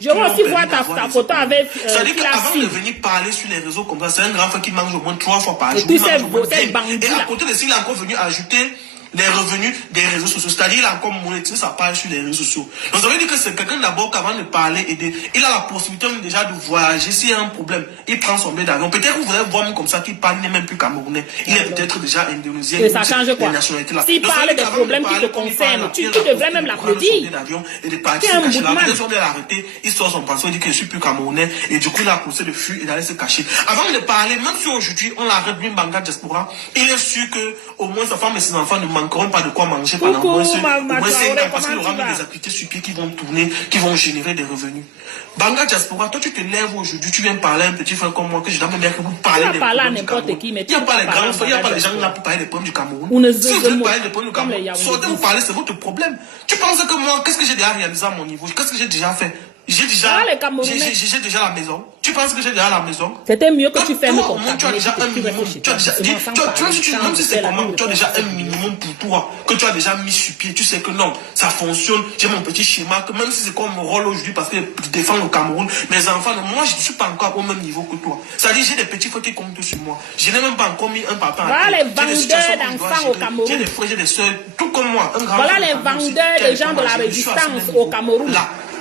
Je veux aussi voir ta photo avec c'est-à-dire qu'avant de venir parler sur les réseaux comme ça, c'est un grand frère qui mange au moins 3 fois par jour. Et tous ces bandits et à côté de ça, il est encore venu ajouter les revenus des réseaux sociaux. C'est-à-dire qu'il a encore monétisé sa page sur les réseaux sociaux. Donc ça veut dire que c'est quelqu'un d'abord qu'avant de parler, il a la possibilité même déjà de voyager. S'il y a un problème, il prend son billet d'avion. Peut-être que vous allez voir même comme ça qu'il parle, il n'est même plus camerounais. Il est peut-être déjà indonésien. Et ça change quoi? S'il parle des problèmes qui te concernent, tu devrais même l'applaudir. Et de partir se cacher là. Peut-être qu'on vient l'arrêter, il sort son passeport, il dit que je suis plus camerounais. Et du coup, il a poussé de fuir et d'aller se cacher. Avant de parler, même si aujourd'hui on l'arrête d'une Banga Diaspora, il est sûr que au moins sa femme et ses enfants ne manqueront pas de quoi manger pendant au moins 5 ans, parce qu'il aura mis des activités sur pied qui vont tourner, qui vont générer des revenus. Banga Diaspora, toi tu te lèves aujourd'hui, tu viens parler à un petit frère comme moi, que je dois me dire que vous parlez des problèmes du Cameroun. Il n'y a pas les grands frères, il n'y a pas les gens là pour parler des problèmes du Cameroun. Si vous voulez parler des problèmes du Cameroun, sortez vous parler, c'est votre problème. Tu penses que moi, qu'est-ce que j'ai déjà réalisé à mon niveau? Qu'est-ce que j'ai déjà fait? J'ai déjà la maison. Tu penses que j'ai déjà la maison? C'était mieux que tu fermes ton cabinet. Tu as déjà un minimum. Même si c'est comment, tu as déjà un minimum pour toi que tu as déjà mis sur pied. Tu sais que non, ça fonctionne. J'ai mon petit schéma que même si c'est comme mon rôle aujourd'hui parce que je défends le Cameroun, mes enfants, moi je ne suis pas encore au même niveau que toi. C'est-à-dire j'ai des petits frères qui comptent sur moi. Je n'ai même pas encore mis un papa. Voilà les vendeurs d'enfants au Cameroun. J'ai des frères, j'ai des soeurs, tout comme moi. Voilà les vendeurs des gens de la résistance au Cameroun.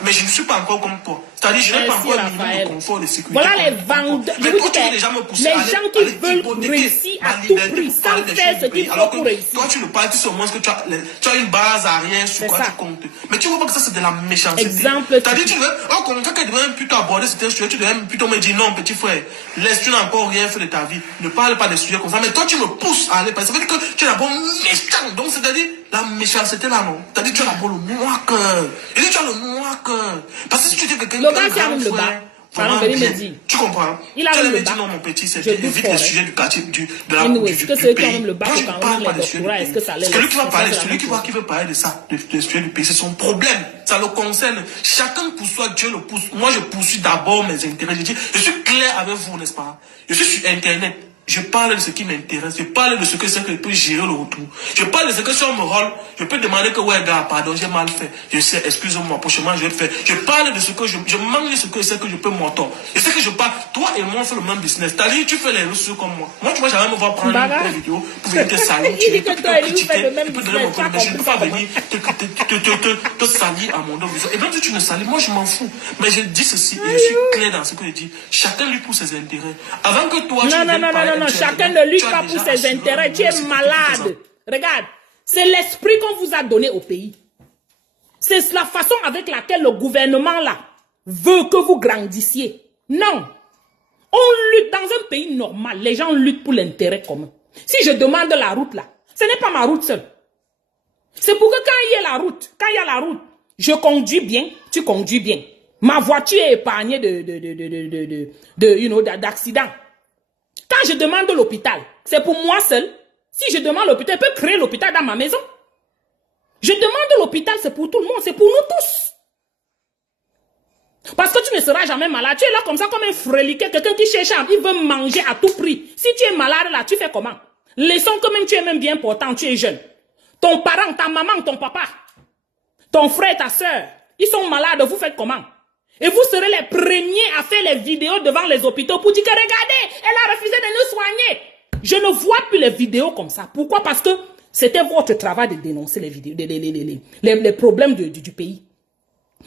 Mais je ne suis pas encore comme toi. C'est-à-dire, je n'ai pas encore un minimum de confort, de sécurité. Voilà les vendeurs. Mais toi, tu veux déjà me pousser les gens qui veulent réussir à tout prix, sans faire ce qu'il faut pour réussir. Toi, tu ne parles, tu sais au moins que tu as une base arrière sur quoi tu comptes. Mais tu vois pas que ça, c'est de la méchanceté. Exemple. C'est-à-dire, tu veux, quand quelqu'un devrait même plutôt aborder cette sujet, tu devrais plutôt me dire non, petit frère, laisse, tu n'as encore rien fait de ta vie. Ne parle pas des sujets comme ça. Mais toi, tu me pousses à aller. Ça veut dire que tu es d'abord méchant. Donc, c'est-à-dire, la méchanceté là, non. C'est-à-dire, tu as d'abord le noir cœur. Et tu as le noir cœur. Parce que si tu dis que quelqu'un tu comprends? Il a même le dit bas. Non, mon petit, c'est vite les sujets du quartier, de la est-ce que ceux qui ont même le bas je ne parle pas des sujets du pays. est-ce que ça Celui qui va parler, celui qui veut parler de ça, des sujets du pays, c'est son problème. Ça le concerne. Chacun poursuit, Dieu le pousse. Moi, je poursuis d'abord mes intérêts. Je suis clair avec vous, n'est-ce pas? Je suis sur Internet. Je parle de ce qui m'intéresse. Je parle de ce que c'est que je peux gérer le retour. Je parle de ce que si on me rôle, je peux demander que ouais gars, pardon, j'ai mal fait. Je sais, excusez-moi, prochainement je vais faire. Je parle de ce que je manque de ce que c'est que je peux m'entendre. Je sais que je parle. Toi et moi on fait le même business. C'est-à-dire tu fais les ressources comme moi. Moi tu vas jamais me voir prendre une vidéo pour venir te salir. Il dit que toi et lui faites le même business. Je ne peux pas venir te salir à mon dos. Et même si tu me salis, moi je m'en fous. Mais je dis ceci et je suis clair dans ce que je dis. Chacun lui pour ses intérêts. Avant que toi tu ne viennes parler non, chacun ne lutte pas pour ses intérêts. Tu es malade. Regarde, c'est l'esprit qu'on vous a donné au pays. C'est la façon avec laquelle le gouvernement là veut que vous grandissiez. Non. On lutte dans un pays normal. Les gens luttent pour l'intérêt commun. Si je demande la route là, ce n'est pas ma route seule. C'est pour que quand il y a la route, je conduis bien, tu conduis bien. Ma voiture est épargnée d'accidents. Quand je demande l'hôpital, c'est pour moi seul. Si je demande l'hôpital, je peux créer l'hôpital dans ma maison. Je demande l'hôpital, c'est pour tout le monde, c'est pour nous tous. Parce que tu ne seras jamais malade. Tu es là comme ça, comme un freliquet, quelqu'un qui cherche, il veut manger à tout prix. Si tu es malade là, tu fais comment? Laissons que même tu es même bien portant, tu es jeune. Ton parent, ta maman, ton papa, ton frère, ta soeur, ils sont malades, vous faites comment? Et vous serez les premiers à faire les vidéos devant les hôpitaux pour dire que regardez, elle a refusé de nous soigner. Je ne vois plus les vidéos comme ça. Pourquoi? Parce que c'était votre travail de dénoncer les vidéos, les problèmes du pays.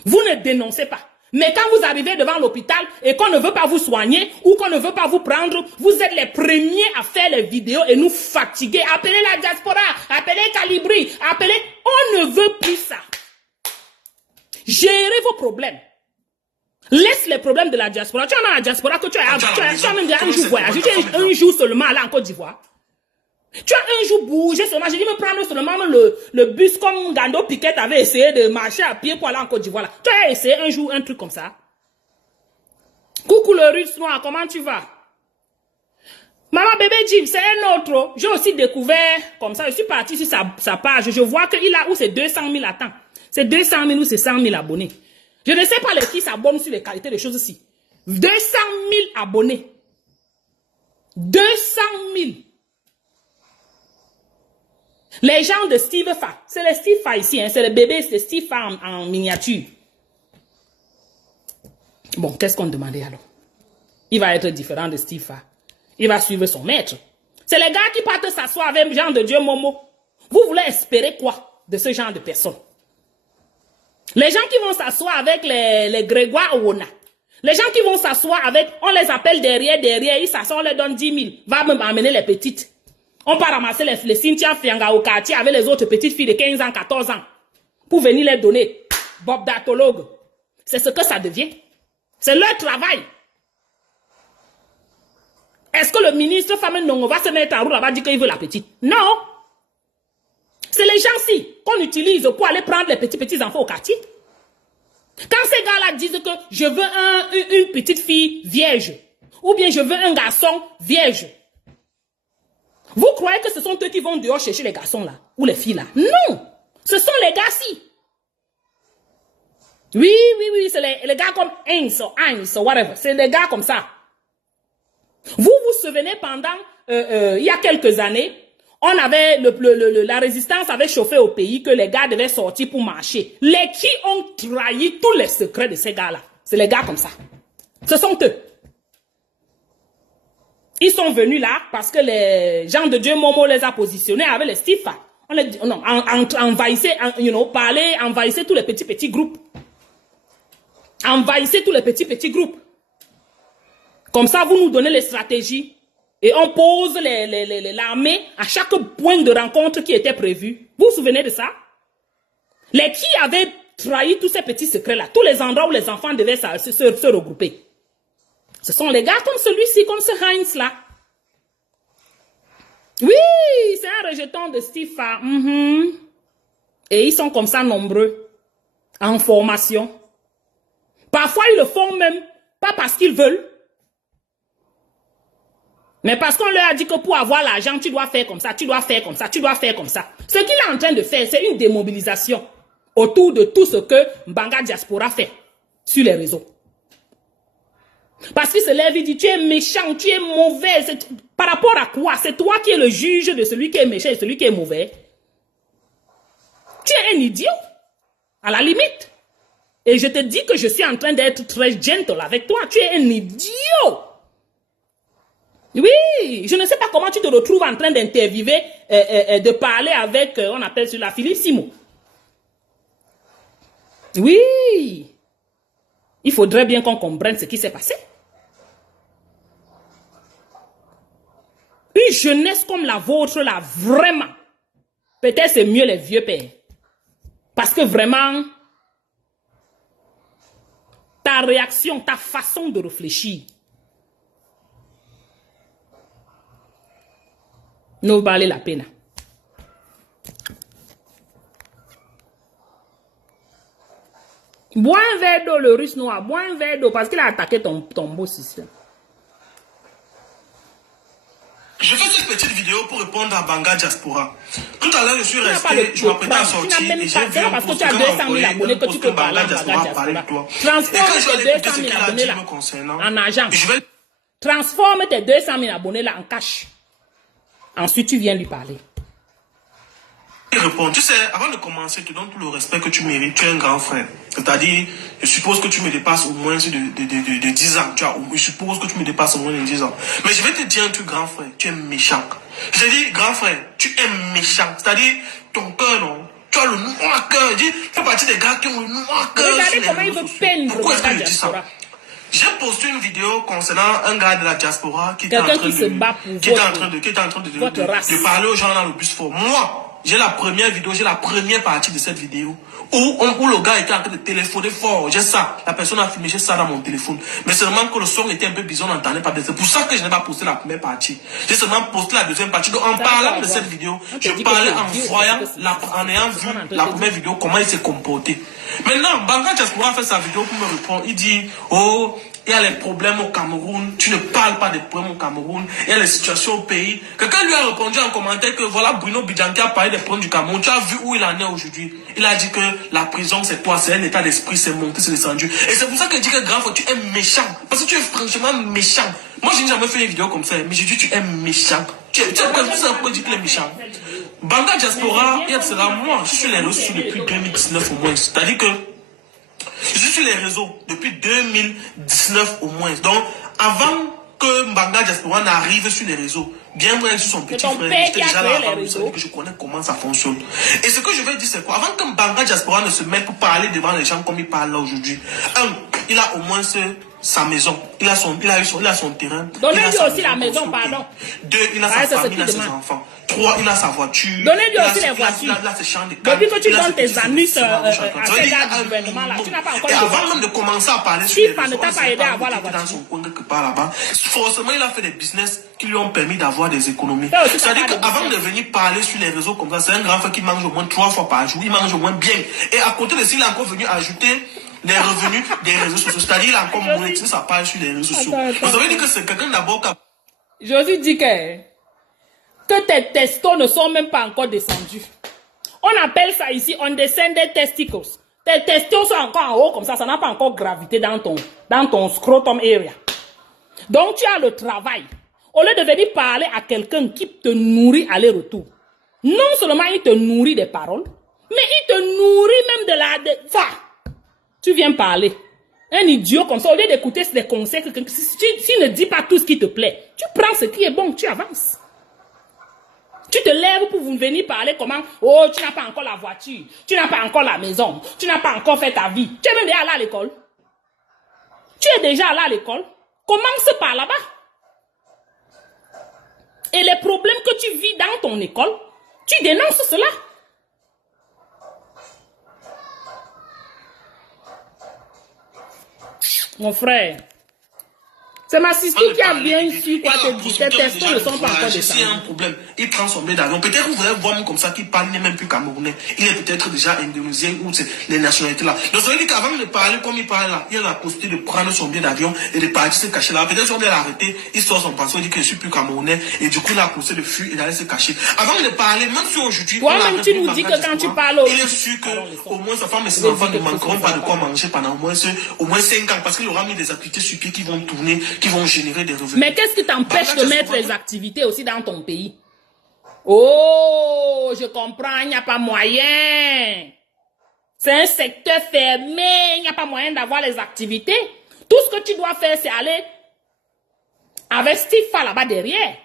Vous ne dénoncez pas. Mais quand vous arrivez devant l'hôpital et qu'on ne veut pas vous soigner ou qu'on ne veut pas vous prendre, vous êtes les premiers à faire les vidéos et nous fatiguer. Appelez la diaspora, appelez Calibri, appelez... On ne veut plus ça. Gérez vos problèmes. Laisse les problèmes de la diaspora. Tu en as la diaspora que tu as même déjà un jour voyagé. Tu as un jour seulement là en Côte d'Ivoire. Tu as un jour bougé seulement. J'ai dit me prendre seulement le bus comme Gando Piquet avait essayé de marcher à pied pour aller en Côte d'Ivoire. Tu as essayé un jour un truc comme ça. Coucou le russe noir, comment tu vas? Maman bébé Jim, c'est un autre. J'ai aussi découvert comme ça. Je suis parti sur sa page. Je vois qu'il a où c'est 200 000 attends. C'est 200 000 ou c'est 100 000 abonnés. Je ne sais pas les qui s'abonnent sur les qualités des choses ici. 200 000 abonnés. 200 000. Les gens de Steve Fa, c'est les Steve Fa ici, hein, c'est le bébé, c'est Steve Fa en miniature. Bon, qu'est-ce qu'on demandait alors? Il va être différent de Steve Fa. Il va suivre son maître. C'est les gars qui partent s'asseoir avec Jean de Dieu Momo. Vous voulez espérer quoi de ce genre de personnes? Les gens qui vont s'asseoir avec les Grégoire Owona. Les gens qui vont s'asseoir avec, on les appelle derrière, ils s'assoient, on leur donne 10 000. Va me amener les petites. On part ramasser les Cynthia Fianga au quartier avec les autres petites filles de 15 ans, 14 ans. Pour venir les donner. Bob datologue. C'est ce que ça devient. C'est leur travail. Est-ce que le ministre Femme Nongo va se mettre en route là-bas dire qu'il veut la petite? Non. C'est les gens-ci qu'on utilise pour aller prendre les petits enfants au quartier. Quand ces gars-là disent que je veux une petite fille vierge, ou bien je veux un garçon vierge, vous croyez que ce sont eux qui vont dehors chercher les garçons là, ou les filles là? Non, ce sont les gars-ci. Oui, c'est les gars comme Heinz ou whatever, c'est des gars comme ça. Vous vous souvenez pendant, il y a quelques années, on avait la résistance avait chauffé au pays que les gars devaient sortir pour marcher. Les qui ont trahi tous les secrets de ces gars-là. C'est les gars comme ça. Ce sont eux. Ils sont venus là parce que les gens de Dieu Momo les a positionnés avec les Stifa. On les envahissait, envahissait tous les petits groupes. Envahissez tous les petits groupes. Comme ça, vous nous donnez les stratégies. Et on pose l'armée à chaque point de rencontre qui était prévu. Vous vous souvenez de ça? Les qui avaient trahi tous ces petits secrets-là, tous les endroits où les enfants devaient se regrouper. Ce sont les gars comme celui-ci, comme ce Heinz-là. Oui, c'est un rejeton de Stifa. Et ils sont comme ça nombreux, en formation. Parfois, ils le font même, pas parce qu'ils veulent, mais parce qu'on leur a dit que pour avoir l'argent, tu dois faire comme ça, tu dois faire comme ça, tu dois faire comme ça. Ce qu'il est en train de faire, c'est une démobilisation autour de tout ce que Mbanga Diaspora fait sur les réseaux. Parce qu'il se lève et dit, tu es méchant, tu es mauvais. Par rapport à quoi? C'est toi qui es le juge de celui qui est méchant et celui qui est mauvais. Tu es un idiot, à la limite. Et je te dis que je suis en train d'être très gentle avec toi. Tu es un idiot. Oui, je ne sais pas comment tu te retrouves en train d'interviewer, de parler avec, on appelle sur la Philippe Simo. Oui, il faudrait bien qu'on comprenne ce qui s'est passé. jeunesse comme la vôtre, là, vraiment, peut-être c'est mieux les vieux pères. Parce que vraiment, ta réaction, ta façon de réfléchir ne valait la peine. Bois un verre d'eau, le russe noir. Bois un verre d'eau parce qu'il a attaqué ton beau système. Je fais cette petite vidéo pour répondre à Banga Diaspora. Tout à l'heure, je suis resté, je m'apprêtais à sortir et j'ai vu un parce que post tu as 200 000 abonnés que que tu peux parler Banga Diaspora parlait de toi. Transforme tes 200 000 abonnés là en argent. Transforme tes 200 000 abonnés là en cash. Ensuite, tu viens lui parler. Répondre. Tu sais, avant de commencer, je te donne tout le respect que tu mérites. Tu es un grand frère. C'est-à-dire, je suppose que tu me dépasses au moins de 10 ans. Tu vois, je suppose que tu me dépasses au moins de 10 ans. Mais je vais te dire un truc, grand frère. Tu es méchant. Je te dis, grand frère, tu es méchant. C'est-à-dire, ton cœur, non. Tu as le noir cœur. Tu fais partie des gars qui ont le noir cœur. Regardez comment il veut peindre. Pourquoi est-ce que je dis ça? J'ai posté une vidéo concernant un gars de la diaspora qui était en train de parler aux gens dans le bus fort. Moi, j'ai la première vidéo, j'ai la première partie de cette vidéo où le gars était en train de téléphoner fort. J'ai ça. La personne a filmé, j'ai ça dans mon téléphone. Mais seulement que le son était un peu bizarre, on n'entendait pas bien. C'est pour ça que je n'ai pas posté la première partie. J'ai seulement posté la deuxième partie. Donc, en parlant de cette vidéo, je parlais en ayant vu la première vidéo, comment il s'est comporté. Maintenant, Banga Diaspora a fait sa vidéo pour me répondre. Il dit, oh, il y a les problèmes au Cameroun, tu ne parles pas des problèmes au Cameroun, il y a les situations au pays. Quelqu'un lui a répondu en commentaire que voilà, Bruno Bidjanki a parlé des problèmes du Cameroun. Tu as vu où il en est aujourd'hui. Il a dit que la prison c'est toi, c'est un état d'esprit, c'est monté, c'est descendu. Et c'est pour ça que je dis que grand frère, tu es méchant. Parce que tu es franchement méchant. Moi, je n'ai jamais fait une vidéo comme ça, mais je dis tu es méchant. Tu es pourquoi dire qu'il est méchant. Banga Diaspora, il y a de cela, moi, je suis les réseaux depuis 2019 au moins. C'est-à-dire que je suis sur les réseaux depuis 2019 au moins. Donc, avant que Banga Diaspora n'arrive sur les réseaux, bien vrai sur son petit frère, j'étais déjà là avant, que je connais comment ça fonctionne. Et ce que je vais dire, c'est quoi? Avant que Banga Diaspora ne se mette pour parler devant les gens comme il parle là aujourd'hui, il a au moins sa maison, il a son terrain. Donnez-lui aussi la maison, pardon. 2, il a sa famille, il a ses enfants. 3, il a sa voiture. Donnez-lui aussi les voitures. Il a ses champs de canne. Depuis que tu donnes tes annus à ces gars du gouvernement là, tu n'as pas encore de voiture. Avant même de commencer à parler sur les réseaux, ne t'a pas aidé à avoir la voiture. Dans son coin quelque part là-bas, forcément il a fait des business qui lui ont permis d'avoir des économies. C'est-à-dire qu'avant de venir parler sur les réseaux comme ça, c'est un grand frère qui mange au moins 3 fois par jour, il mange au moins bien. Et à côté de ça, il a encore venu ajouter les revenus des réseaux sociaux. C'est-à-dire qu'il a encore monétisé sa page sur les réseaux sociaux. Vous avez dit que c'est quelqu'un d'abord qui a... Josie dit que tes testos ne sont même pas encore descendus. On appelle ça ici undescended testicles. Tes testos sont encore en haut comme ça n'a pas encore gravité dans ton scrotum area. Donc tu as le travail. Au lieu de venir parler à quelqu'un qui te nourrit aller-retour, non seulement il te nourrit des paroles, mais il te nourrit même tu viens parler. Un idiot comme ça, au lieu d'écouter des conseils, si ne dis pas tout ce qui te plaît, tu prends ce qui est bon, tu avances. Tu te lèves pour venir parler comment, oh, tu n'as pas encore la voiture, tu n'as pas encore la maison, tu n'as pas encore fait ta vie. Tu es même déjà allé à l'école. Tu es déjà allé à l'école. Commence par là-bas. Et les problèmes que tu vis dans ton école, tu dénonces cela. Mon frère, c'est ma sister qui a bien su quoi te dire. Tes testos ne sont pas encore descendus. S'il y a un problème, il prend son billet d'avion. Peut-être que vous allez voir comme ça qu'il parle, il n'est même plus camerounais. Il est peut-être déjà indonésien ou c'est les nationalités là. Donc ça veut dire qu'avant de parler comme il parle là, il a la possibilité de prendre son billet d'avion et de partir se cacher là. Peut-être qu'on va l'arrêter, il sort son passeport, il dit que je suis plus camerounais et du coup il a poussé de fuir et d'aller se cacher. Avant de parler, même si aujourd'hui... Toi-même tu nous dis que quand tu parles... Il est sûr qu'au moins sa femme et ses enfants ne manqueront pas de quoi manger pendant au moins 5 ans parce qu'il aura mis des activités sur pied qui vont tourner, qui vont générer des revenus. Mais qu'est-ce qui t'empêche de mettre les activités aussi dans ton pays? Oh, je comprends, il n'y a pas moyen. C'est un secteur fermé, il n'y a pas moyen d'avoir les activités. Tout ce que tu dois faire, c'est aller investir là-bas derrière.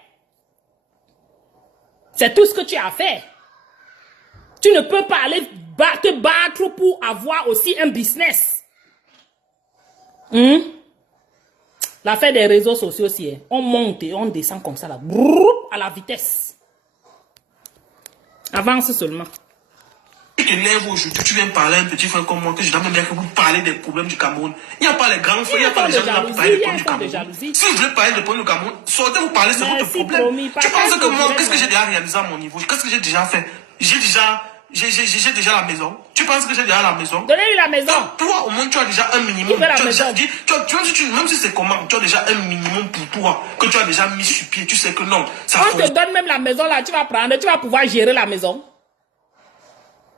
C'est tout ce que tu as à faire. Tu ne peux pas aller te battre pour avoir aussi un business. L'affaire des réseaux sociaux aussi, on monte et on descend comme ça, là, brrr, à la vitesse. Avance seulement. Tu te lèves aujourd'hui, tu viens parler à un petit frère comme moi, que je dois même bien que vous parlez des problèmes du Cameroun. Il n'y a pas les grands frères, il n'y a pas les gens là pour parler des problèmes du Cameroun. Si vous voulez parler des problèmes du Cameroun, sortez vous parler, c'est votre problème. Tu penses que moi, qu'est-ce que j'ai déjà réalisé à mon niveau? Qu'est-ce que j'ai déjà fait? J'ai déjà la maison. Tu penses que j'ai déjà la maison? Donnez-lui la maison. Donc, toi, au moins, tu as déjà un minimum. Tu as déjà dit, même si c'est comment, tu as déjà un minimum pour toi, que tu as déjà mis sur pied. Tu sais que non. Ça on te donne même la maison là, tu vas prendre, tu vas pouvoir gérer la maison.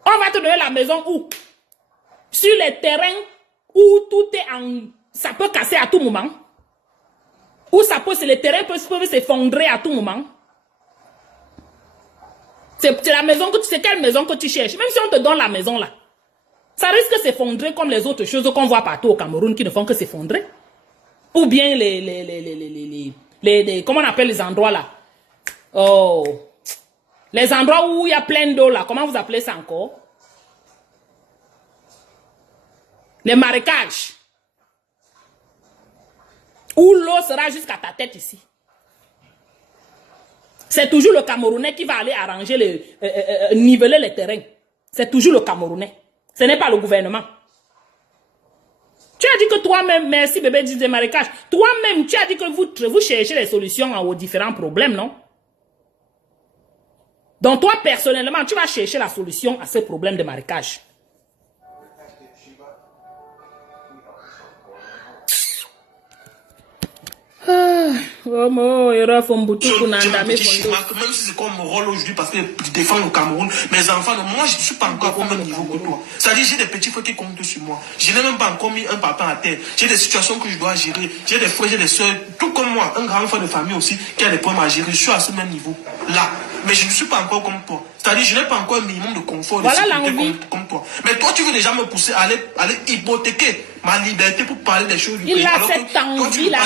On va te donner la maison où? Sur les terrains où tout est en... Ça peut casser à tout moment. Où ça peut... Les terrains peuvent s'effondrer à tout moment. C'est la maison que tu... C'est quelle maison que tu cherches? Même si on te donne la maison là, ça risque de s'effondrer comme les autres choses qu'on voit partout au Cameroun qui ne font que s'effondrer. Ou bien comment on appelle les endroits là? Oh... Les endroits où il y a plein d'eau là, comment vous appelez ça encore? Les marécages. Où l'eau sera jusqu'à ta tête ici. C'est toujours le Camerounais qui va aller arranger, niveler les terrains. C'est toujours le Camerounais. Ce n'est pas le gouvernement. Tu as dit que toi-même, merci bébé dit des marécages, toi-même tu as dit que vous cherchez les solutions aux différents problèmes, non? Donc toi, personnellement, tu vas chercher la solution à ces problèmes de marécage. Même si c'est comme mon rôle aujourd'hui parce que je défends le Cameroun, mes enfants, moi je ne suis pas encore au même niveau que toi. C'est-à-dire j'ai des petits frères qui comptent sur moi. Je n'ai même pas encore mis un papa à terre. J'ai des situations que je dois gérer. J'ai des frères, j'ai des soeurs, tout comme moi, un grand frère de famille aussi qui a des problèmes à gérer. Je suis à ce même niveau là. Mais je ne suis pas encore comme toi. C'est-à-dire je n'ai pas encore un minimum de confort, de sécurité comme toi. Mais toi tu veux déjà me pousser à aller hypothéquer ma liberté pour parler des choses du pays. Il a cette envie là.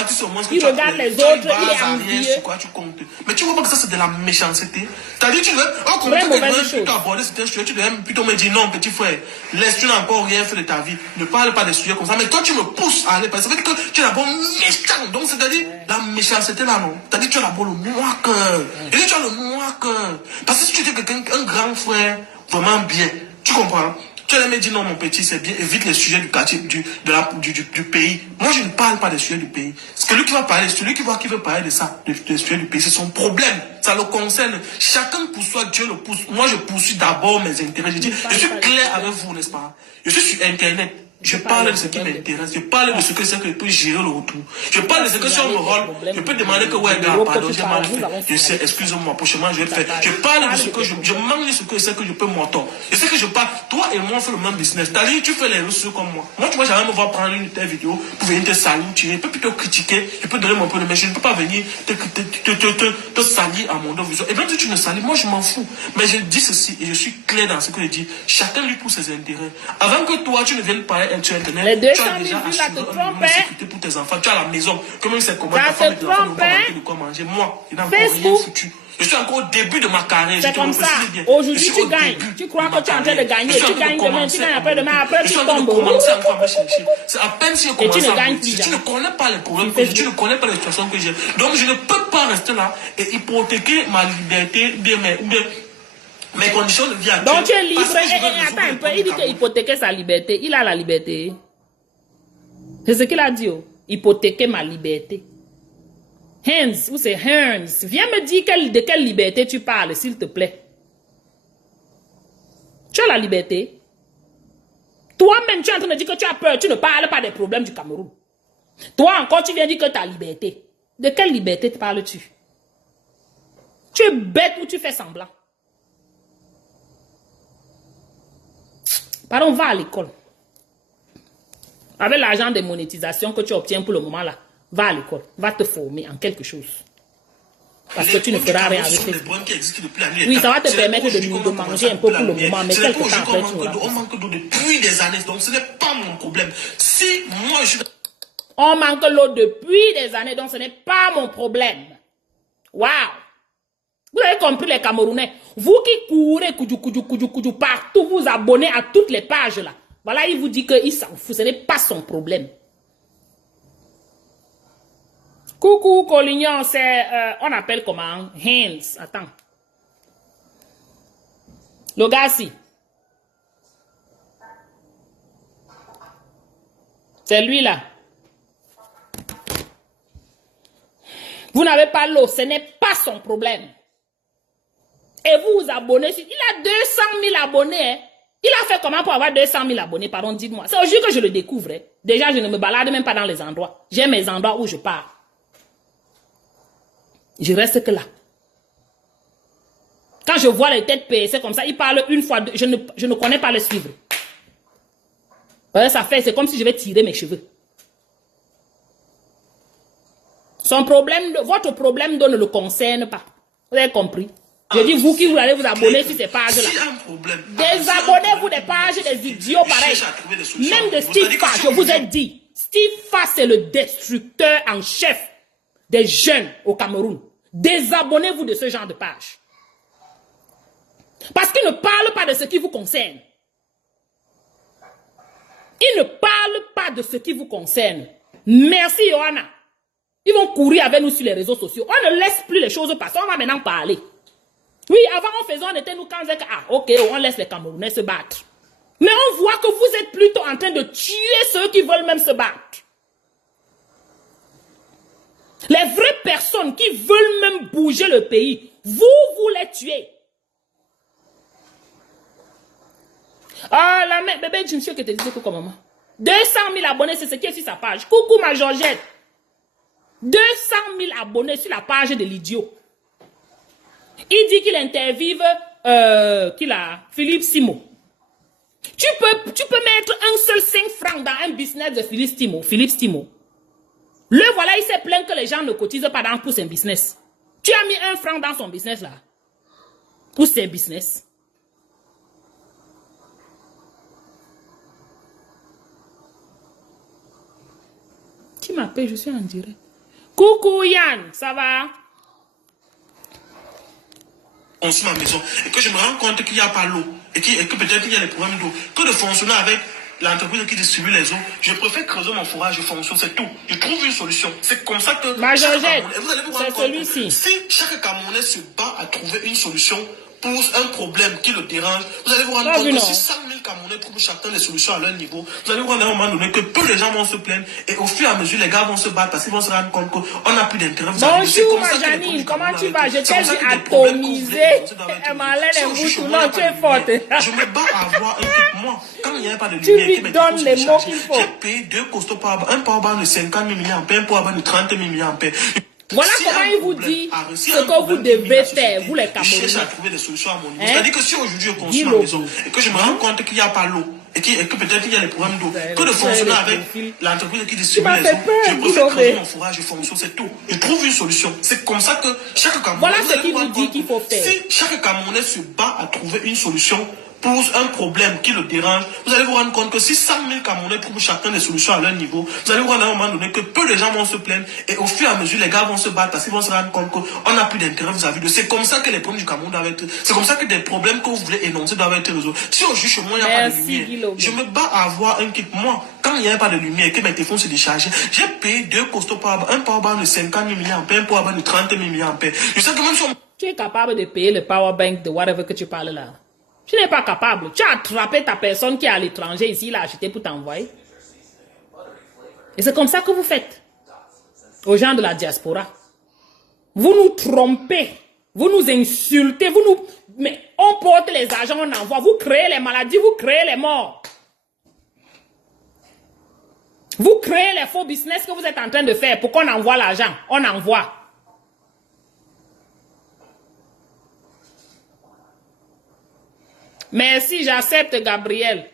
Il regarde les autres, il est envieux. Quoi, tu comptes. Mais tu vois pas que ça c'est de la méchanceté. C'est-à-dire tu dois aborder certains sujets, tu dois plutôt me dire non petit frère, laisse, tu n'as encore rien fait de ta vie. Ne parle pas des sujets comme ça. Mais toi tu me pousses à aller parler. Ça veut dire que tu es d'abord méchant. Donc c'est-à-dire la méchanceté là non. C'est-à-dire tu as d'abord le noir cœur. Et tu as le noir cœur. Parce que si tu es quelqu'un, un grand frère, vraiment bien, tu comprends? Tu allais me dire non mon petit c'est bien, évite les sujets du quartier, du pays. Moi je ne parle pas des sujets du pays. Celui qui va parler, celui qui veut parler de ça, des sujets du pays, c'est son problème. Ça le concerne. Chacun pour soi, Dieu le pousse. Moi je poursuis d'abord mes intérêts. Je suis clair avec vous, n'est-ce pas? Je suis sur internet. Je parle de ce qui m'intéresse. Je parle de ce que c'est que je peux gérer le retour. Je parle de ce que sur mon rôle. Je peux demander que, ouais, gars, pardon, j'ai mal fait. Je sais, excusez-moi, prochainement, je vais faire. Je parle de ce que je manque de ce que c'est que je peux m'entendre. Je sais que je parle. Toi et moi, on fait le même business. C'est-à-dire, tu fais les ressources comme moi. Moi, tu vois, jamais me voir prendre une telle vidéo pour venir te salir, tuer. Je peux plutôt critiquer. Je peux donner mon peu de mais je ne peux pas venir te salir à mon dos. Et même si tu me salis, moi, je m'en fous. Mais je dis ceci et je suis clair dans ce que je dis. Chacun lui pour ses intérêts. Avant que toi, tu ne viennes parler sur Internet, les 200 000 vues là te trompent. Pour tes enfants, tu as la maison. Comment c'est comment ça te trompe, de quoi manger. Moi, il n'a encore rien foutu. Je suis encore au début de ma carrière. C'est comme ça. Aujourd'hui, tu gagnes. Tu crois que tu es en train de gagner. Tu gagnes demain, tu gagnes après-demain. Après, tu tombes. C'est à peine si je commence à gagner. Si tu ne connais pas les problèmes que j'ai, tu ne connais pas les situations que j'ai. Donc, je ne peux pas rester là et hypothéquer ma liberté, mes conditions de vie actuelles. Donc tu es libre. Attends un peu. Il dit que hypothéquer sa liberté. Il a la liberté. C'est ce qu'il a dit. Hypothéquer ma liberté. Hans, ou c'est Hans. Viens me dire de quelle liberté tu parles, s'il te plaît. Tu as la liberté. Toi-même, tu es en train de dire que tu as peur. Tu ne parles pas des problèmes du Cameroun. Toi encore, tu viens dire que tu as liberté. De quelle liberté parles-tu? Tu es bête ou tu fais semblant? Pardon, va à l'école. Avec l'argent de monétisation que tu obtiens pour le moment là, va à l'école. Va te former en quelque chose. Parce que tu ne feras rien avec Facebook. Oui, ça va te permettre de manger un peu pour le moment, mais quelque temps après tu auras. On manque d'eau depuis des années, donc ce n'est pas mon problème. Si moi je... On manque l'eau depuis des années, donc ce n'est pas mon problème. Waouh! Vous avez compris les Camerounais. Vous qui courez partout, vous abonnez à toutes les pages là. Voilà, il vous dit qu'il s'en fout. Ce n'est pas son problème. Coucou, Collignon, c'est, on appelle comment? Hands. Attends. Le gars, si. C'est lui là. Vous n'avez pas l'eau, ce n'est pas son problème. Et vous vous abonnez. Il a 200 000 abonnés. Hein. Il a fait comment pour avoir 200 000 abonnés? Pardon, dites-moi. C'est aujourd'hui que je le découvre. Hein. Déjà, je ne me balade même pas dans les endroits. J'ai mes endroits où je pars. Je reste que là. Quand je vois les têtes PSC comme ça, il parle une fois, je ne connais pas le suivre. Ça fait, c'est comme si je vais tirer mes cheveux. Son problème, votre problème ne le concerne pas. Vous avez compris? Je dis, vous qui vous allez vous abonner sur ces pages-là. Désabonnez-vous des pages des idiots pareils. Même de Steve Fa, je vous ai dit. Steve Fa, c'est le destructeur en chef des jeunes au Cameroun. Désabonnez-vous de ce genre de pages. Parce qu'il ne parle pas de ce qui vous concerne. Il ne parle pas de ce qui vous concerne. Merci, Johanna. Ils vont courir avec nous sur les réseaux sociaux. On ne laisse plus les choses passer. On va maintenant parler. Oui, avant on était nous quand on disait que, ok, on laisse les Camerounais se battre. Mais on voit que vous êtes plutôt en train de tuer ceux qui veulent même se battre. Les vraies personnes qui veulent même bouger le pays, vous les tuez. Ah, la mère, bébé, je me suis que te disais coucou maman. 200 000 abonnés, c'est ce qui est sur sa page. Coucou ma Georgette. 200 000 abonnés sur la page de l'idiot. Il dit qu'il interviewe Philippe Simo. Tu peux mettre un seul 5 francs dans un business de Philippe Simo. Le voilà, il s'est plaint que les gens ne cotisent pas pour son business. Tu as mis 1 franc dans son business là. Pour ses business. Qui m'appelle? Je suis en direct. Coucou Yann, ça va? On suit ma maison et que je me rends compte qu'il n'y a pas l'eau et que peut-être il y a des problèmes d'eau. Que de fonctionner avec l'entreprise qui distribue les eaux, je préfère creuser mon forage, je fonctionne, c'est tout. Je trouve une solution. C'est comme ça que... Ma Georgette, c'est celui-ci. Si chaque Camerounais se bat à trouver une solution pour un problème qui le dérange, vous allez vous rendre compte que si 100 000 Camerounais trouvent chacun des solutions à leur niveau, vous allez vous rendre à un moment donné que peu de gens vont se plaindre et au fur et à mesure, les gars vont se battre parce qu'ils vont se rendre compte qu'on n'a plus d'intérêt. Bonjour ma Janine, comment tu vas? Je t'ai dit atomiser. Elle m'a l'air d'un bout, non, tu es forte. Je me bats à avoir un truc, moi, quand il n'y avait pas de lumière, tu lui donnes les mots qu'il faut. J'ai payé 2 costauds un powerbank de 50 000 mAh, un powerbank de 30 000 mAh. Voilà comment il vous dit ce que vous devez faire, vous les Camerounais. Je cherche à trouver des solutions à mon niveau. C'est-à-dire que si aujourd'hui je construis ma maison et que je me rends compte qu'il n'y a pas l'eau et que peut-être il y a des problèmes d'eau, que de fonctionner avec l'entreprise qui distribue les eaux, je préfère creuser mon forage, je fonctionne, c'est tout. Je trouve une solution. C'est comme ça que chaque Camerounais... Voilà ce qu'il vous dit qu'il faut faire. Si chaque Camerounais se bat à trouver une solution pour un problème qui le dérange, vous allez vous rendre compte que si 100 000 Camerounais trouvent chacun des solutions à leur niveau, vous allez vous rendre à un moment donné que peu de gens vont se plaindre et au fur et à mesure, les gars vont se battre parce qu'ils vont se rendre compte qu'on n'a plus d'intérêt vis-à-vis de. C'est comme ça que les problèmes du Cameroun doivent être. C'est comme ça que des problèmes que vous voulez énoncer doivent être résolus. Si aujourd'hui chez moi, il n'y a pas de lumière, je me bats à avoir un kit. Moi, quand il n'y a pas de lumière et que mes téléphones se déchargent, j'ai payé 2 costauds un powerbank de 50 000 mAh, un powerbank de 30 000 mAh. Je sais que même si on... Tu es capable de payer le powerbank de whatever que tu parles là. Tu n'es pas capable. Tu as attrapé ta personne qui est à l'étranger ici, l'a acheté pour t'envoyer. Et c'est comme ça que vous faites. Aux gens de la diaspora. Vous nous trompez. Vous nous insultez. Mais on porte les agents, on envoie. Vous créez les maladies, vous créez les morts. Vous créez les faux business que vous êtes en train de faire pour qu'on envoie l'argent. On envoie. Merci, j'accepte Gabriel.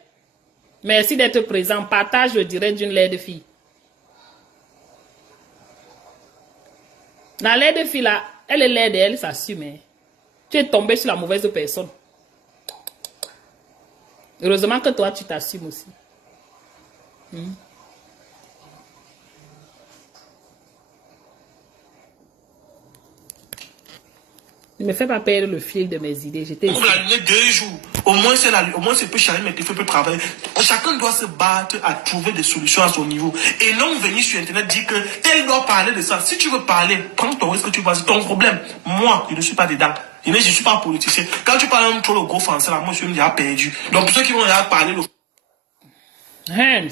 Merci d'être présent. Partage le direct d'une laide fille. La laide fille là, elle est laide, elle s'assume. Hein. Tu es tombé sur la mauvaise personne. Heureusement que toi, tu t'assumes aussi. Ne me fais pas perdre le fil de mes idées. J'étais ici. On l'a allumé 2 jours. Au moins, c'est peut changer mes défauts, peut travailler. Chacun doit se battre à trouver des solutions à son niveau. Et non venir sur Internet dire que tel doit parler de ça. Si tu veux parler, prends ton risque, tu vas. C'est ton problème. Moi, je ne suis pas dedans. Je ne suis pas politicien. Quand tu parles trop le gros français, là, moi, je suis déjà perdu. Donc, pour ceux qui vont déjà parler le... Hans,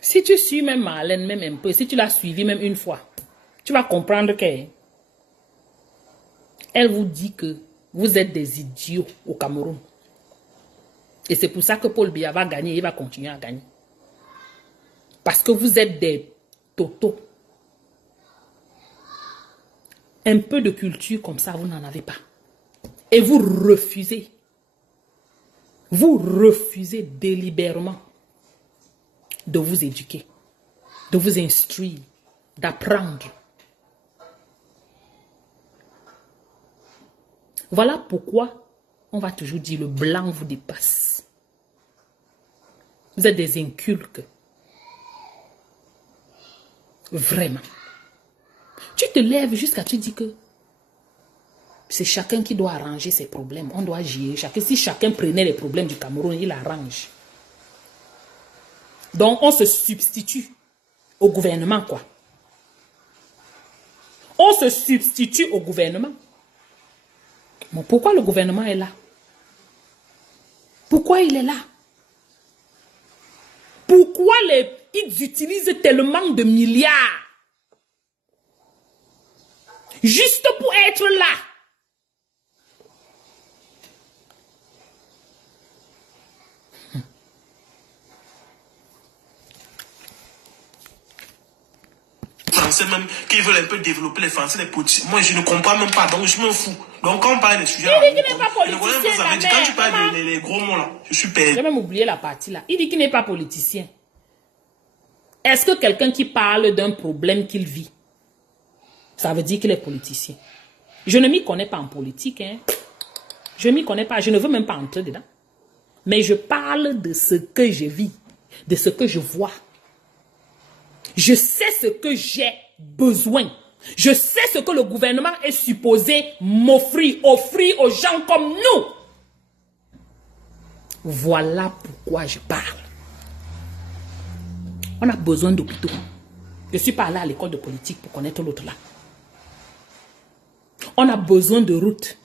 si tu suis même Marlène, même un peu, si tu l'as suivi même une fois, tu vas comprendre qu'elle vous dit que vous êtes des idiots au Cameroun. Et c'est pour ça que Paul Biya va gagner, il va continuer à gagner. Parce que vous êtes des totos. Un peu de culture comme ça, vous n'en avez pas. Et vous refusez délibérément de vous éduquer, de vous instruire, d'apprendre. Voilà pourquoi on va toujours dire le blanc vous dépasse. Vous êtes des inculques. Vraiment. Tu te lèves jusqu'à te dire que c'est chacun qui doit arranger ses problèmes. On doit gérer chacun. Si chacun prenait les problèmes du Cameroun, il arrange. Donc, on se substitue au gouvernement, quoi. On se substitue au gouvernement. Bon, pourquoi le gouvernement est là? Pourquoi il est là? Pourquoi ils utilisent tellement de milliards? Juste pour être là. Français même, qui veulent un peu développer les Français, les politiciens. Moi, je ne comprends même pas, donc je m'en fous. Donc, quand on parle des sujets... Il dit qu'il n'est pas politicien, quand tu parles des gros mots là, je suis perdu. J'ai même oublié la partie là. Il dit qu'il n'est pas politicien. Est-ce que quelqu'un qui parle d'un problème qu'il vit, ça veut dire qu'il est politicien? Je ne m'y connais pas en politique, hein. Je ne m'y connais pas, je ne veux même pas entrer dedans. Mais je parle de ce que je vis, de ce que je vois. Je sais ce que j'ai besoin. Je sais ce que le gouvernement est supposé m'offrir, offrir aux gens comme nous. Voilà pourquoi je parle. On a besoin d'hôpitaux. Je ne suis pas allé à l'école de politique pour connaître l'autre là. On a besoin de routes.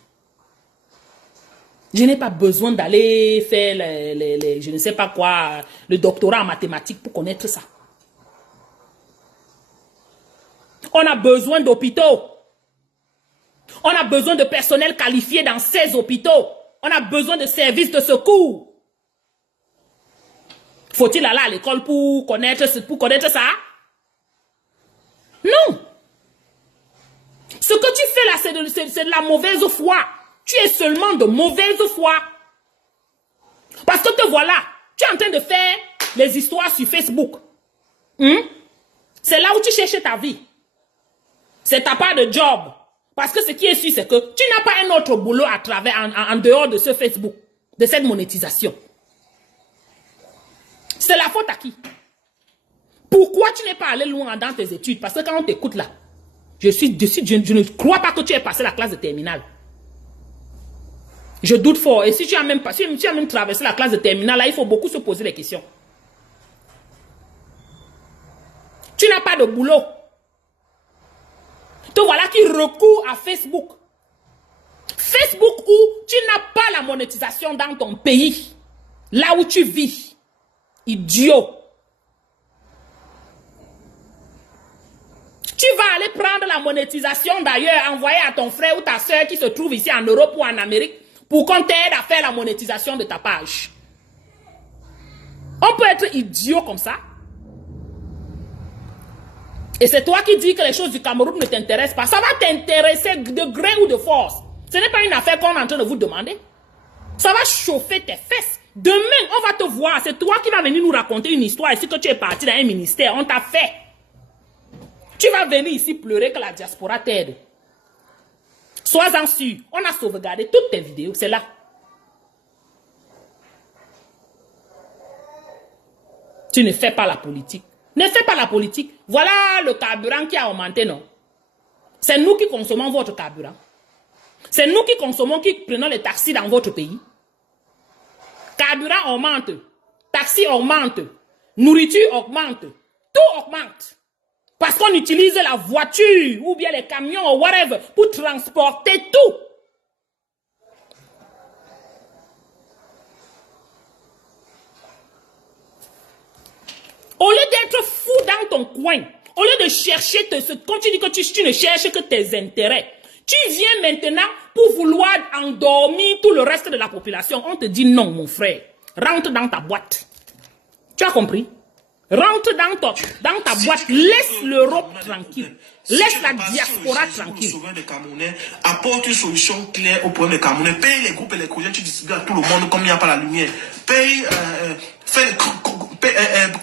Je n'ai pas besoin d'aller faire je ne sais pas quoi, le doctorat en mathématiques pour connaître ça. On a besoin d'hôpitaux. On a besoin de personnel qualifié dans ces hôpitaux. On a besoin de services de secours. Faut-il aller à l'école pour connaître ça? Non. Ce que tu fais là, c'est de la mauvaise foi. Tu es seulement de mauvaise foi. Parce que te voilà, tu es en train de faire les histoires sur Facebook. C'est là où tu cherches ta vie. C'est ta part de job. Parce que ce qui est sûr, c'est que tu n'as pas un autre boulot à travers, en dehors de ce Facebook, de cette monétisation. C'est la faute à qui? Pourquoi tu n'es pas allé loin dans tes études? Parce que quand on t'écoute là, je ne crois pas que tu aies passé la classe de terminale. Je doute fort. Et si tu as même traversé la classe de terminale, là, il faut beaucoup se poser les questions. Tu n'as pas de boulot. Te voilà qui recourt à Facebook. Facebook où tu n'as pas la monétisation dans ton pays. Là où tu vis. Idiot. Tu vas aller prendre la monétisation d'ailleurs, envoyer à ton frère ou ta soeur qui se trouve ici en Europe ou en Amérique pour qu'on t'aide à faire la monétisation de ta page. On peut être idiot comme ça. Et c'est toi qui dis que les choses du Cameroun ne t'intéressent pas. Ça va t'intéresser de gré ou de force. Ce n'est pas une affaire qu'on est en train de vous demander. Ça va chauffer tes fesses. Demain, on va te voir. C'est toi qui vas venir nous raconter une histoire ici que tu es parti dans un ministère. On t'a fait. Tu vas venir ici pleurer que la diaspora t'aide. Sois-en sûr. On a sauvegardé toutes tes vidéos. C'est là. Tu ne fais pas la politique. Ne fais pas la politique. Voilà le carburant qui a augmenté, non? C'est nous qui consommons votre carburant. C'est nous qui consommons, qui prenons les taxis dans votre pays. Carburant augmente, taxi augmente, nourriture augmente, tout augmente. Parce qu'on utilise la voiture ou bien les camions ou whatever pour transporter tout. Au lieu d'être fou dans ton coin, au lieu de chercher, quand tu dis que tu ne cherches que tes intérêts, tu viens maintenant pour vouloir endormir tout le reste de la population. On te dit non, mon frère. Rentre dans ta boîte. Tu as compris? Rentre dans ta boîte. Laisse l'Europe tranquille. Laisse la diaspora tranquille. Apporte une solution claire au problème des Camerounais. Paye les groupes et les projets, tu distribues à tout le monde comme il n'y a pas la lumière. Paye,